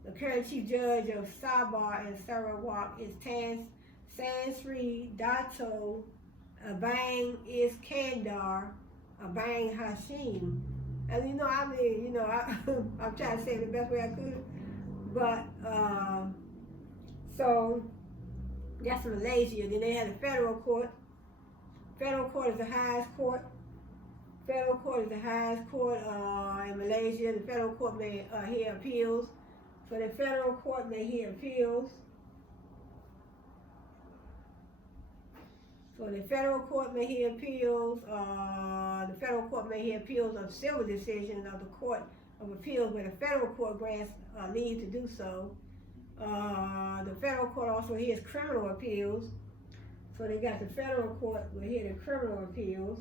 The current chief judge of Sabah and Sarawak is San Sri Dato Abang Iskandar Abang Hashim. And I'm trying to say it the best way I could. But, so, that's Malaysia. Then they have the federal court. Federal court is the highest court. Federal court is the highest court in Malaysia. The federal court may hear appeals. So the federal court may hear appeals. So the federal court may hear appeals. The federal court may hear appeals of civil decisions of the Court of Appeals where the federal court grants leave to do so. The federal court also hears criminal appeals. So they got the federal court will hear the criminal appeals.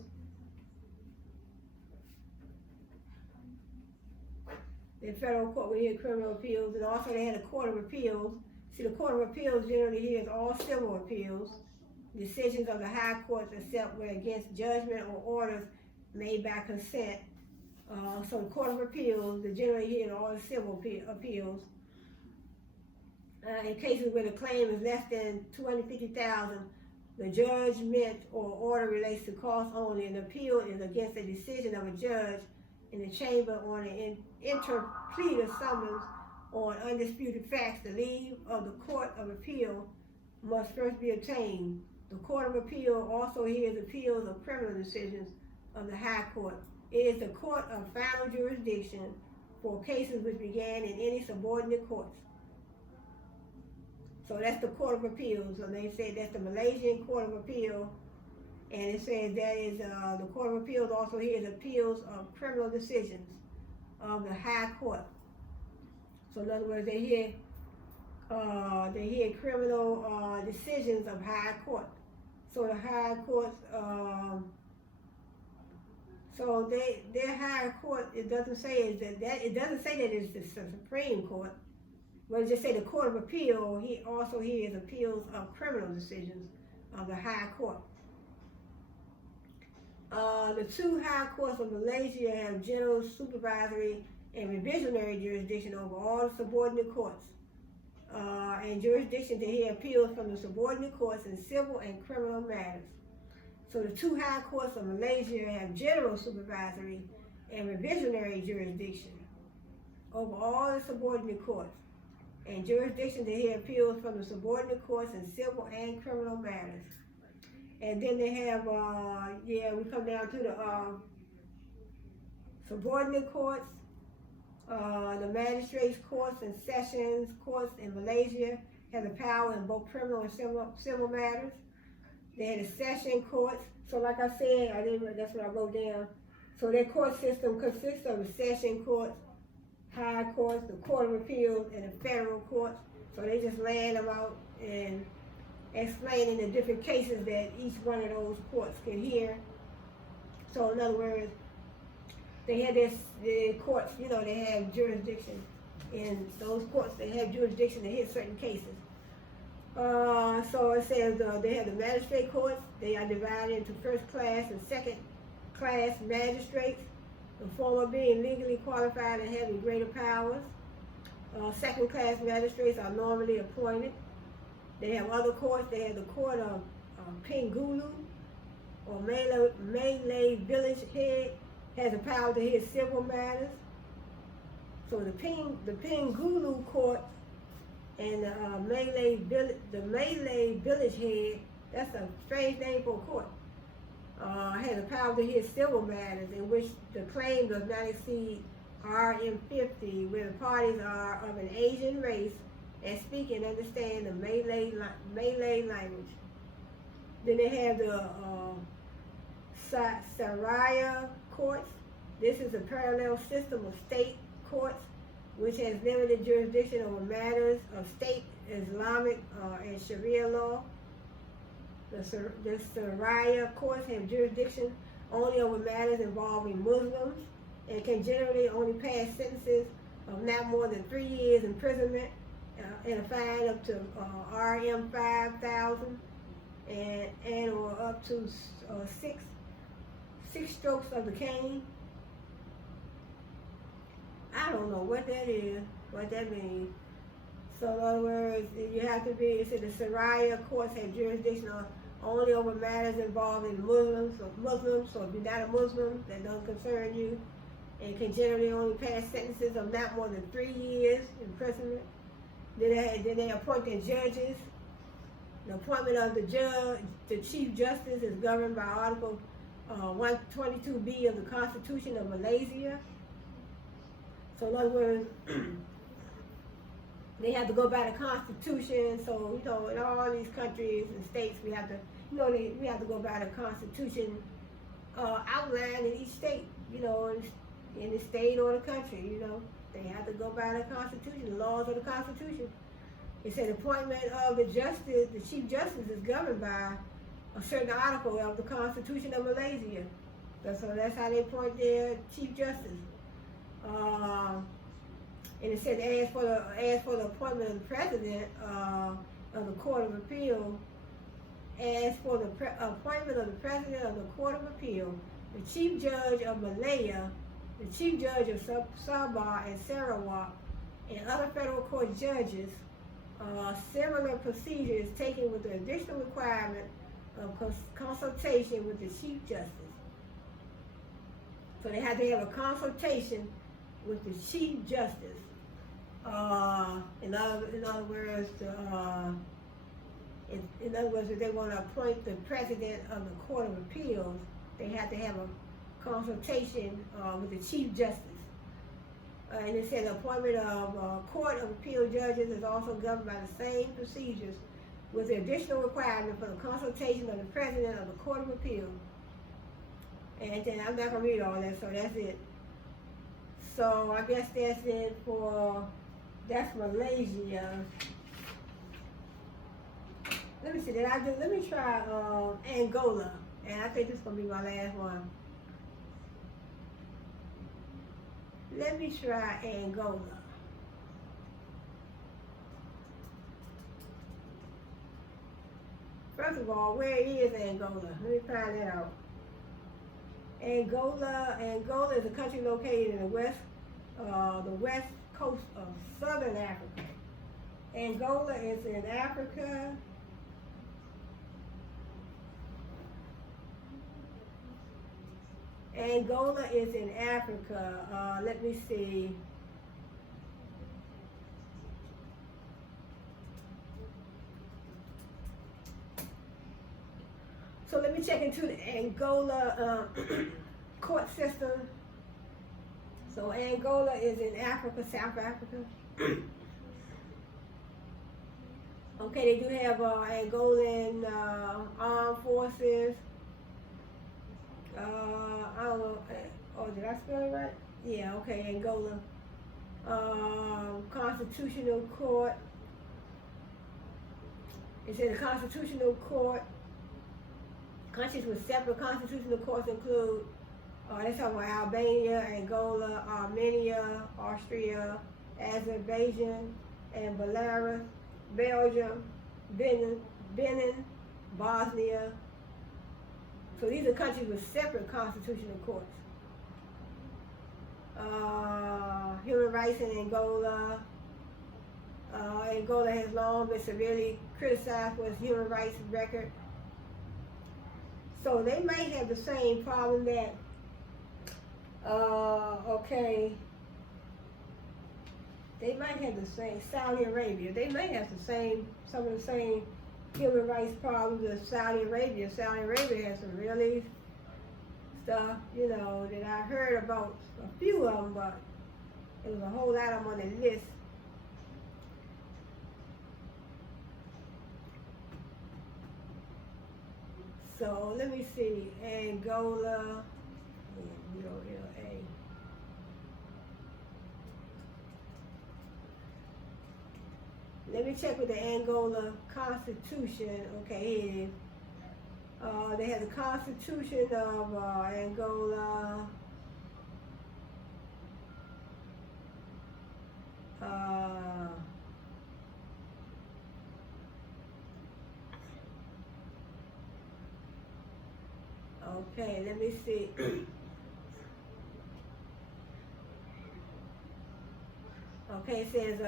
The federal court will hear criminal appeals, and also they had a court of appeals. See, the court of appeals generally hears all civil appeals. Decisions of the high courts except where against judgment or orders made by consent. So the court of appeals, they generally hear all the civil appeals. In cases where the claim is less than $250,000, the judgment or order relates to costs only, and the appeal is against the decision of a judge in the chamber on an interpleader summons on undisputed facts. The leave of the court of appeal must first be obtained. The court of appeal also hears appeals of criminal decisions of the high court. It is the court of final jurisdiction for cases which began in any subordinate courts. So that's the court of appeals. So they say that's the Malaysian court of appeal, and it says that is the court of appeals also hears appeals of criminal decisions of the high court. So in other words, they hear criminal decisions of high court. So the high courts, so their higher court, it doesn't say it doesn't say that it's the Supreme Court. But it just say the Court of Appeal, he also hears appeals of criminal decisions of the high court. The two high courts of Malaysia have general, supervisory, and revisionary jurisdiction over all the subordinate courts, and jurisdiction to hear appeals from the subordinate courts in civil and criminal matters. So the two high courts of Malaysia have general, supervisory, and revisionary jurisdiction over all the subordinate courts, and jurisdiction to hear appeals from the subordinate courts in civil and criminal matters. And then they have, we come down to the subordinate courts, the magistrates courts and sessions courts in Malaysia have the power in both criminal and civil matters. They had the session courts. So like I said, that's what I wrote down. So their court system consists of the session courts, high courts, the court of appeals, and the federal courts. So they just laying them out and explaining the different cases that each one of those courts can hear. So in other words, they had the courts, they have jurisdiction in those courts. They have jurisdiction to hear certain cases. So it says they have the magistrate courts. They are divided into first class and second class magistrates, the former being legally qualified and having greater powers. Second class magistrates are normally appointed. They have other courts. They have the court of Penggulu, or Malay village head, has the power to hear civil matters. So the Penggulu court and the Malay village head, that's a strange name for a court, has the power to hear civil matters in which the claim does not exceed RM50, where the parties are of an Asian race and speak and understand the Malay language. Then they have the Sharia courts. This is a parallel system of state courts which has limited jurisdiction over matters of state Islamic and Sharia law. The Sharia courts have jurisdiction only over matters involving Muslims and can generally only pass sentences of not more than 3 years imprisonment and a fine up to RM 5,000 and or up to six strokes of the cane. I don't know what that is, what that means. So in other words, you have to be, it said the Sharia courts have jurisdiction only over matters involving Muslims. So if you're not a Muslim, that doesn't concern you, and can generally only pass sentences of not more than 3 years imprisonment. Then they appoint their judges. The appointment of the judge, the Chief Justice, is governed by Article 122B of the Constitution of Malaysia. So in other words, they have to go by the Constitution. So in all these countries and states, we have to, we have to go by the Constitution outlined in each state. In the state or the country. They have to go by the Constitution, the laws of the Constitution. It said appointment of the justice, the chief justice is governed by a certain article of the Constitution of Malaysia. So that's how they appoint their chief justice. And it said as for the appointment of the president of the Court of Appeal, as for the appointment of the president of the Court of Appeal, the chief judge of Malaya, the chief judge of Sabah and Sarawak, and other federal court judges, similar procedure is taken with the additional requirement of consultation with the chief justice. So they had to have a consultation with the chief justice. In other words, if they want to appoint the president of the Court of Appeals, they have to have a consultation with the chief justice. And it said the appointment of Court of Appeal judges is also governed by the same procedures, with the additional requirement for the consultation of the president of the Court of Appeal. And then I'm not going to read all that, so that's it. So I guess that's it that's Malaysia. Let me see, let me try Angola, and I think this is going to be my last one. Let me try Angola. First of all, where is Angola? Let me find that out. Angola is a country located in the west coast of southern Africa. Angola is in Africa. Angola is in Africa. Let me see. So let me check into the Angola court system. So Angola is in Africa, South Africa. Okay, they do have Angolan armed forces. I don't know. Oh, did I spell it right? Yeah, okay, Angola. Constitutional Court. It said the Constitutional Court. Countries with separate constitutional courts include, they talk about Albania, Angola, Armenia, Austria, Azerbaijan, and Belarus, Belgium, Benin, Bosnia. So these are countries with separate constitutional courts. Human rights in Angola. Angola has long been severely criticized for its human rights record. So they might have the same problem that, they might have the same, Saudi Arabia, they may have some of the same human rights problems as Saudi Arabia. Saudi Arabia has some really stuff, that I heard about a few of them, but there was a whole lot of them on the list. So let me see, Angola, ULA. Let me check with the Angola Constitution. Okay, here it is. They have the Constitution of Angola. Okay, let me see. Okay, it says,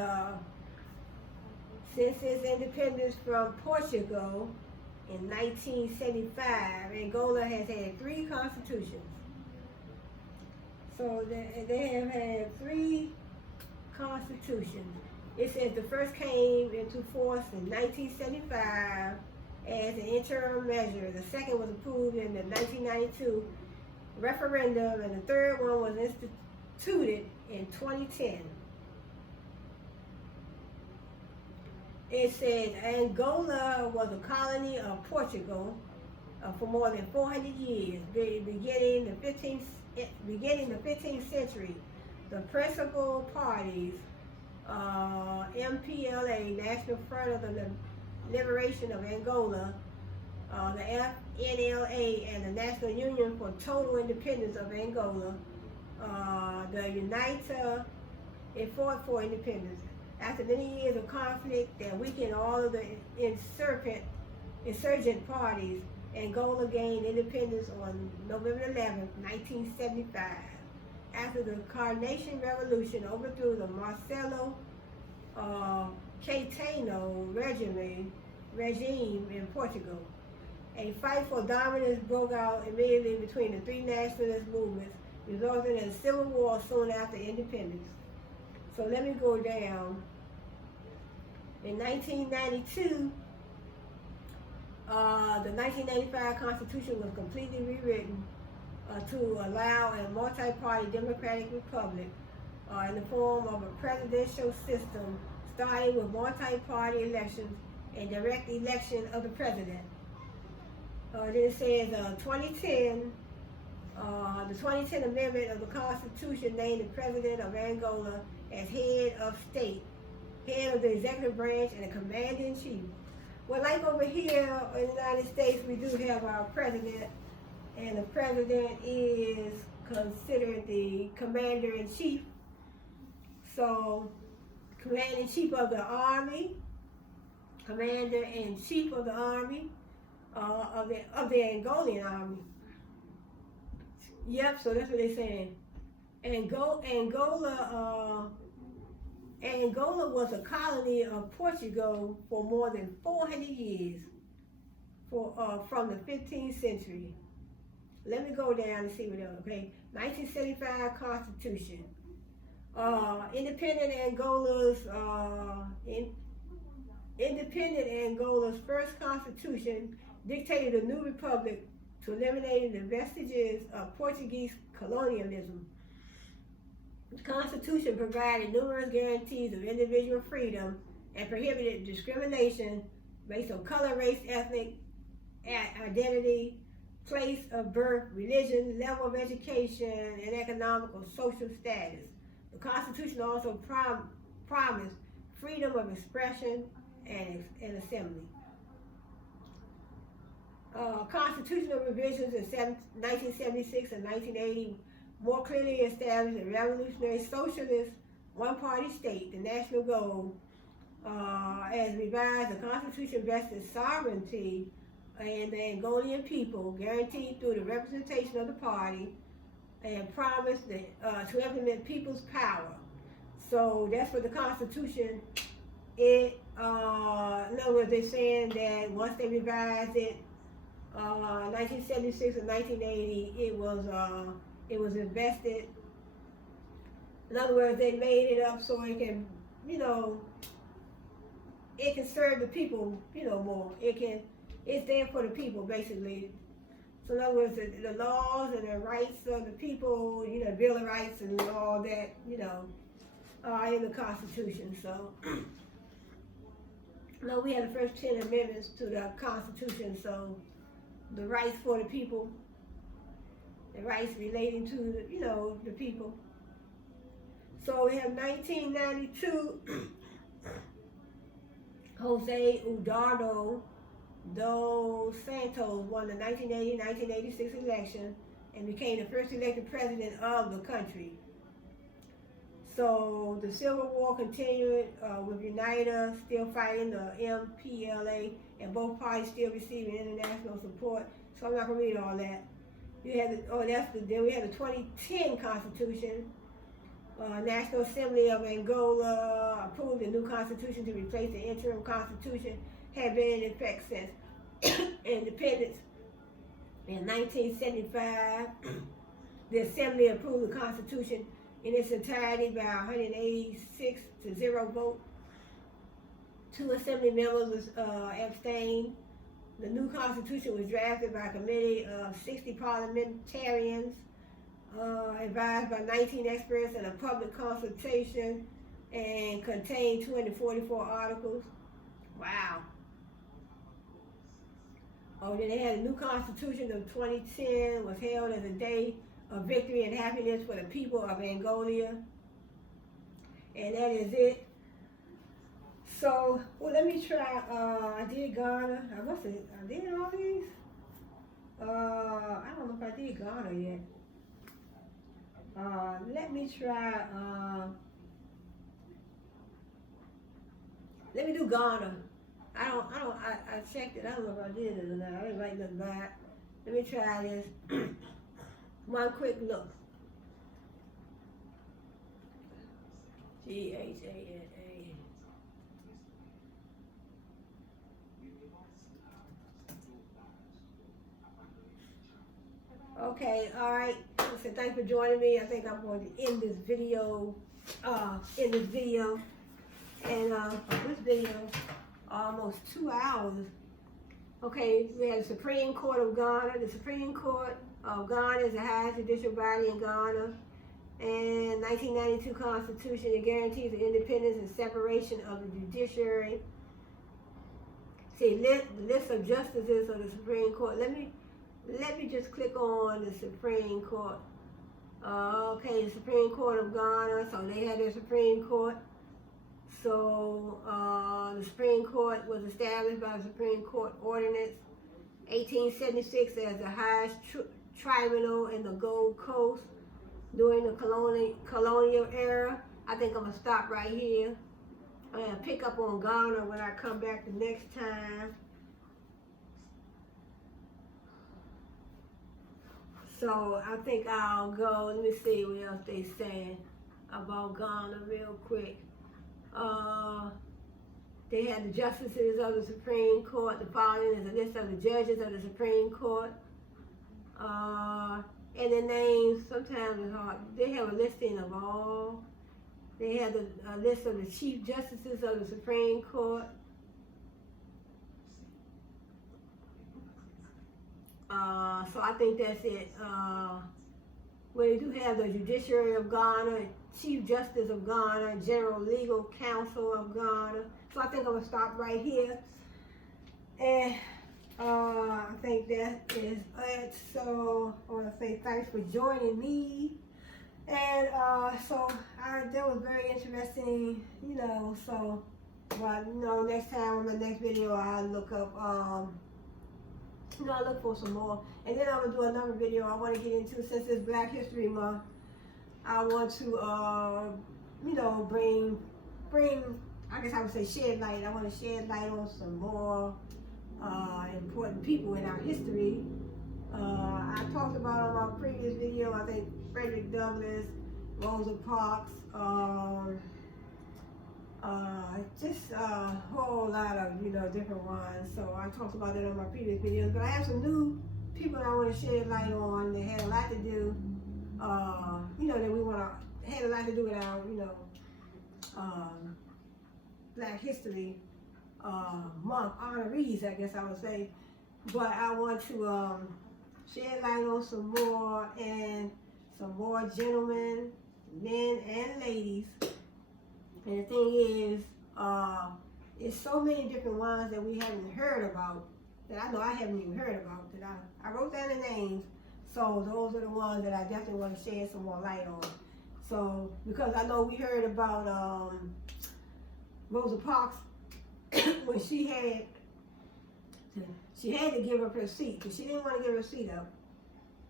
since its independence from Portugal in 1975, Angola has had 3 constitutions. So they have had 3 constitutions. It says the first came into force in 1975 as an interim measure. The second was approved in the 1992 referendum, and the third one was instituted in 2010. It said Angola was a colony of Portugal for more than 400 years, beginning the 15th century. The principal parties MPLA, National Front of the Liberation of Angola, the FNLA, and the National Union for Total Independence of Angola, the UNITA, it fought for independence. After many years of conflict that weakened all of the insurgent parties, Angola gained independence on November 11, 1975. After the Carnation Revolution overthrew the Marcelo Caetano regime in Portugal. A fight for dominance broke out immediately between the three nationalist movements, resulting in a civil war soon after independence. So let me go down. In 1992, the 1995 Constitution was completely rewritten to allow a multi-party democratic republic in the form of a presidential system, starting with multi-party elections and direct election of the president. Then it says 2010, the 2010 amendment of the Constitution named the President of Angola as head of state, head of the executive branch, and a commander-in-chief. Well, like over here in the United States, we do have our president, and the president is considered the commander-in-chief. So, commander-in-chief of the army, commander-in-chief of the army, of the Angolan army. Yep, so that's what they're saying. Angola was a colony of Portugal for more than 400 years, from the 15th century. Let me go down and see what else, okay? 1975 Constitution. Independent Angola's first constitution dictated a new republic to eliminate the vestiges of Portuguese colonialism. The Constitution provided numerous guarantees of individual freedom and prohibited discrimination based on color, race, ethnic identity, place of birth, religion, level of education, and economic or social status. The Constitution also promised freedom of expression and assembly. Constitutional revisions in 1976 and 1980 more clearly established a revolutionary socialist one-party state, the national goal. As revised, the Constitution vested sovereignty in the Angolan people, guaranteed through the representation of the party, and promised to implement people's power. So that's what the Constitution, in other words, they're saying that once they revised it, 1976 and 1980, it was invested. In other words, they made it up so it can, it can serve the people, more. It's there for the people, basically. So in other words, the laws and the rights of the people, Bill of Rights and all that, are in the Constitution. So, we had the first 10 amendments to the Constitution, so the rights for the people, the rights relating to, the people. So we have 1992, Jose Eduardo dos Santos won the 1980-1986 election and became the first elected president of the country. So the Civil War continued with UNITA still fighting the MPLA, and both parties still receiving international support. So I'm not gonna read all that. Then we had the 2010 Constitution. National Assembly of Angola approved a new constitution to replace the interim constitution had been in effect since independence. In 1975, the Assembly approved the Constitution in its entirety by 186 to 0 vote. 2 Assembly members abstained. The new Constitution was drafted by a committee of 60 parliamentarians, advised by 19 experts and a public consultation, and contained 244 articles. Wow. Then they had a new Constitution of 2010 was held as a day of victory and happiness for the people of Angola. And that is it. So, well, let me try, I did Ghana. I did all these? I don't know if I did Ghana yet. Let me try, let me do Ghana. I checked it. I don't know if I did it or not. I didn't write nothing back. Let me try this. One quick look. Ghana. Okay, all right. So thanks for joining me. I think I'm going to end this video. And this video, almost 2 hours. Okay, we had the Supreme Court of Ghana. The Supreme Court of Ghana is the highest judicial body in Ghana. And 1992 Constitution, it guarantees the independence and separation of the judiciary. See, the list of justices of the Supreme Court. Let me just click on the Supreme Court. Okay, the Supreme Court of Ghana. So they had their Supreme Court. So the Supreme Court was established by the Supreme Court Ordinance 1876 as the highest tribunal in the Gold Coast during the colonial era. I think I'm going to stop right here. I'm going to pick up on Ghana when I come back the next time. So I think I'll go, let me see what else they saying about Ghana real quick. They had the justices of the Supreme Court. The following is a list of the judges of the Supreme Court. And the names, sometimes it's hard. They have a listing of all. They have a list of the Chief Justices of the Supreme Court. So I think that's it. Well, they do have the Judiciary of Ghana, Chief Justice of Ghana, General Legal Counsel of Ghana. So I think I'm going to stop right here. And I think that is it. So I want to say thanks for joining me. And that was very interesting, so, but, next time on the next video, I'll look up, I'll look for some more. And then I'm going to do another video I want to get into, since it's Black History Month. I want to, bring, I guess I would say shed light. I want to shed light on some more important people in our history. I talked about on my previous video, I think Frederick Douglass, Rosa Parks, just a whole lot of, different ones. So I talked about that on my previous videos, but I have some new people I want to shed light on that had a lot to do, that had a lot to do with our, Black History Month honorees, I guess I would say. But I want to shed light on some more, and some more gentlemen, men and ladies. And the thing is, it's so many different ones that we haven't heard about, that I know I haven't even heard about, that I wrote down the names. So those are the ones that I definitely want to shed some more light on. So, because I know we heard about Rosa Parks when she had to give up her seat, because she didn't want to give her seat up.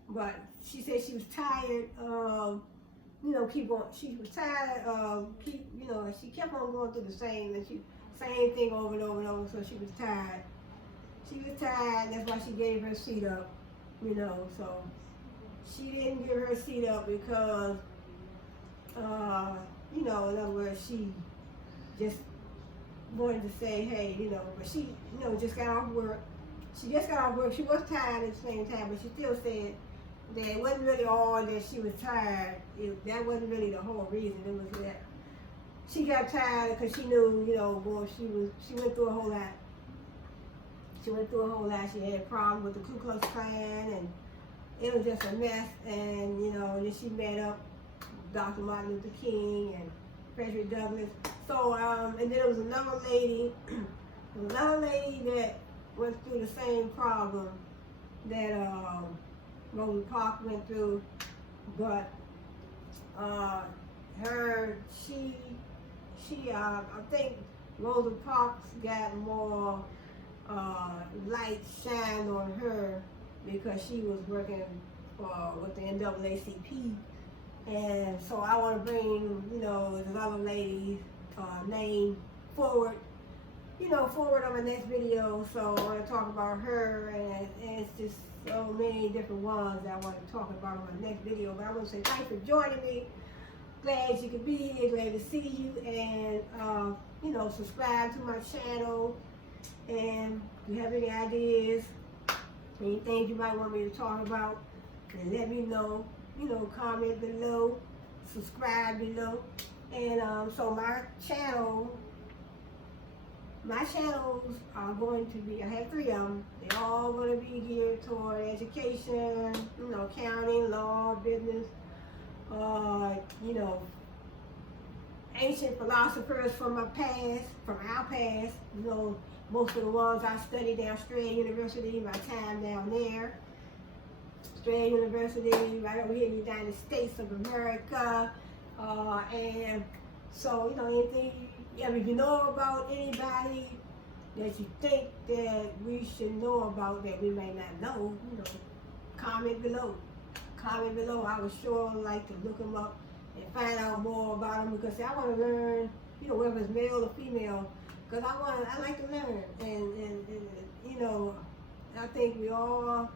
But she said she was tired of, she was tired of she kept on going through the same thing over and over and over, so she was tired. That's why she gave her seat up, so she didn't give her seat up because, in other words, she just wanted to say, hey, but she, just got off work. She just got off work. She was tired at the same time, but she still said that it wasn't really all that she was tired. That wasn't really the whole reason. It was that she got tired because she knew, she went through a whole lot. She had problems with the Ku Klux Klan, and it was just a mess. And, and then she met up Dr. Martin Luther King and Frederick Douglass. So, and then there was another lady that went through the same problem that Rosa Parks went through, but I think Rosa Parks got more light shined on her because she was working with the NAACP. And so I want to bring, this other lady's name forward, forward on my next video. So I want to talk about her, and it's just so many different ones that I want to talk about on my next video. But I want to say thanks for joining me. Glad you could be here, glad to see you, and subscribe to my channel. And if you have any ideas, any things you might want me to talk about, then let me know. Comment below, subscribe below. And so my channels are going to be, I have 3 of them. They're all going to be geared toward education, accounting, law, business, ancient philosophers from our past, most of the ones I studied down Australia University, my time down there. Australia University, right over here in the United States of America. And so, anything, if you know about anybody that you think that we should know about that we may not know, comment below. Comment below. I would sure like to look them up and find out more about them, because I want to learn, whether it's male or female, because I like to learn, and I think we all,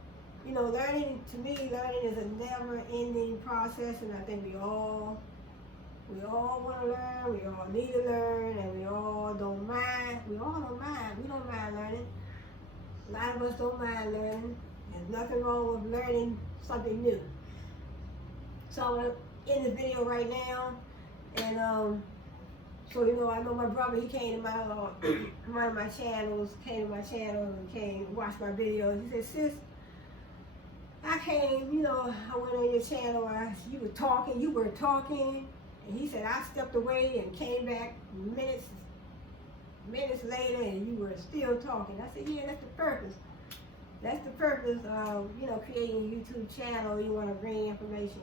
learning, to me, learning is a never-ending process, and I think we all want to learn, we all need to learn, and we all don't mind. We don't mind learning. A lot of us don't mind learning. There's nothing wrong with learning something new. So I'm going to end this video right now, and so I know my brother, he came to my one of my channels, and came to watch my videos. He said, "Sis, I came, I went on your channel, you were talking, and he said, I stepped away and came back minutes later, and you were still talking." I said, yeah, that's the purpose. That's the purpose of, creating a YouTube channel. You want to bring information.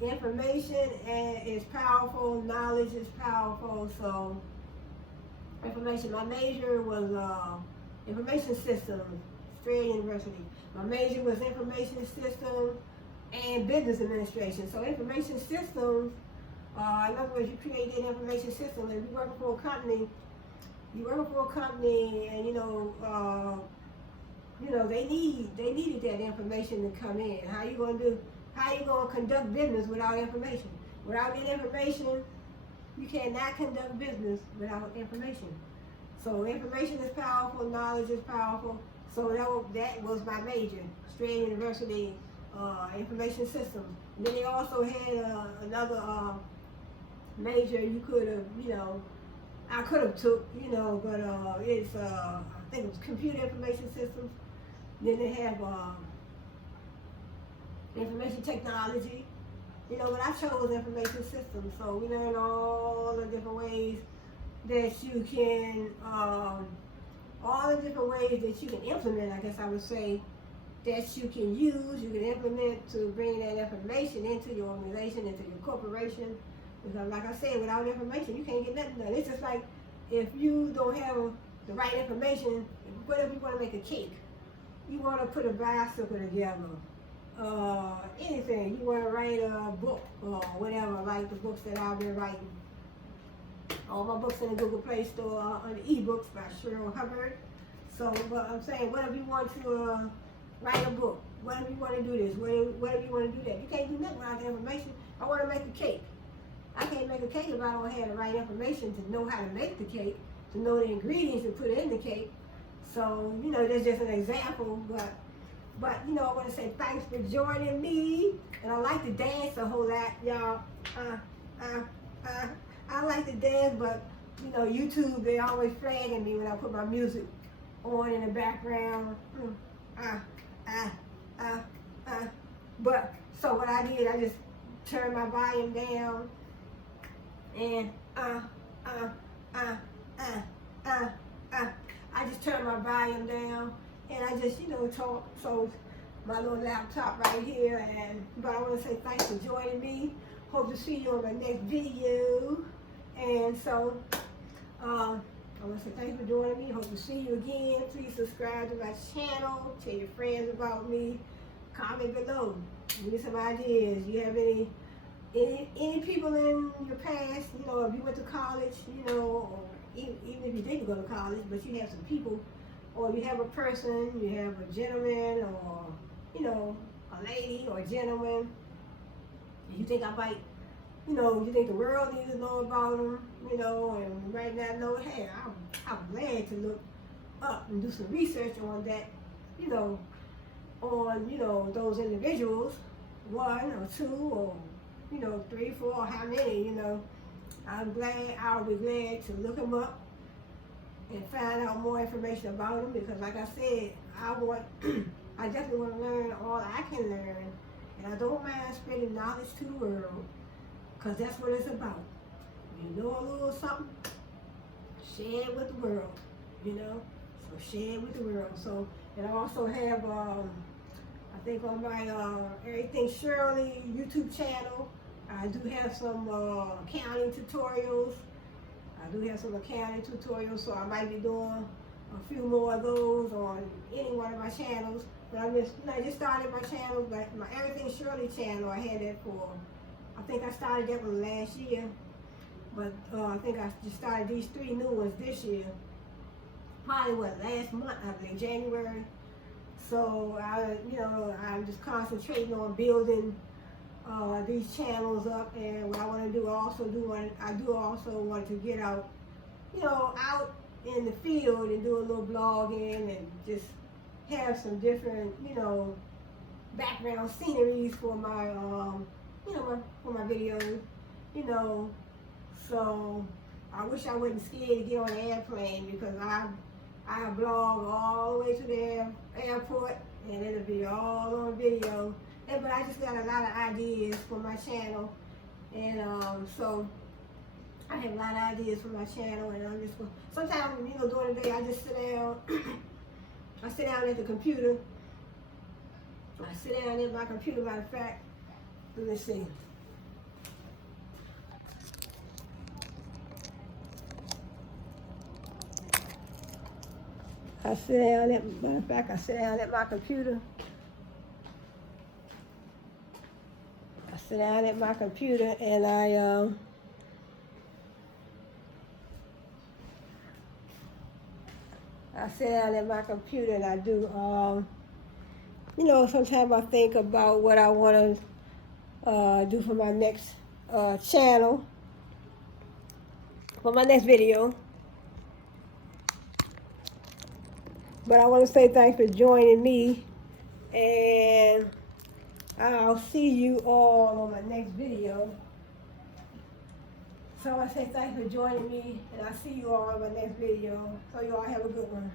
Information is powerful, knowledge is powerful. So information, my major was information systems, Australia University. My major was information systems and business administration. So information systems, in other words, you create that information system. If you work for a company, and they needed that information to come in. How you gonna conduct business without information? Without that information, you cannot conduct business without information. So information is powerful, knowledge is powerful. So that was my major, Australian University, information systems. And then they also had another major you could have, I could have took, but it's, I think it was computer information systems. Then they have information technology, but I chose information systems. So we learn all the different ways that you can, implement, I guess I would say, that you can implement to bring that information into your organization, into your corporation. Because like I said, without information, you can't get nothing done. It's just like if you don't have the right information, what if you want to make a cake? You want to put a bicycle together, anything. You want to write a book or whatever, like the books that I've been writing. All my books in the Google Play Store on the ebooks by Cheryl Hubbard. So, but I'm saying, whatever you want to write a book, whatever you want to do this, whatever you want to do that. You can't do nothing without the information. I want to make a cake. I can't make a cake if I don't have the right information to know how to make the cake, to know the ingredients to put in the cake. So, that's just an example, but I want to say thanks for joining me, and I like to dance a whole lot, y'all. I like to dance, but, YouTube, they always flagging me when I put my music on in the background. But, so what I did, I just turned my volume down, and I just turned my volume down, and I just, talk. So my little laptop right here, but I want to say thanks for joining me. Hope to see you on the next video. And so I want to say thanks for joining me. Hope to see you again. Please subscribe to my channel. Tell your friends about me. Comment below. Give me some ideas. You have any people in your past, you know, if you went to college, you know, or even if you didn't go to college, but you have some people, or you have a person, you have a gentleman, or, you know, a lady or a gentleman, you think I might, you know, you think the world needs to know about them, you know, and right now know, hey, I'm glad to look up and do some research on that, you know, on, you know, those individuals, one or two or, you know, 3, 4, or how many, you know. I'll be glad to look them up and find out more information about them because like I said, I definitely want to learn all I can learn, and I don't mind spreading knowledge to the world because that's what it's about. You know a little something, share it with the world, you know, so share it with the world. So, and I also have, I think on my Everything Shirley YouTube channel, I do have some accounting tutorials. So I might be doing a few more of those on any one of my channels. But I just started my channel, but my Everything Shirley channel, I had that for, I think I started that one last year. But I think I just started these 3 new ones this year. Probably last month, I believe, January. So I'm just concentrating on building these channels up, and what I want to do I do also want to get out, you know, out in the field and do a little blogging and just have some different, you know, background sceneries for my, you know, for my videos, you know. So I wish I wasn't scared to get on an airplane because I blog all the way to the airport and it'll be all on video. But I just got a lot of ideas for my channel, and so I have a lot of ideas for my channel, and I'm just sometimes, you know, during the day I just sit down. I sit down at the computer. I sit down at my computer. Matter of fact, let me see. I sit down at my computer. Sit down at my computer and I sit down at my computer and I do, you know, sometimes I think about what I want to do for my next channel, for my next video. But I want to say thanks for joining me, and I'll see you all on my next video. So I want to say thanks for joining me, and I'll see you all on my next video. So you all have a good one.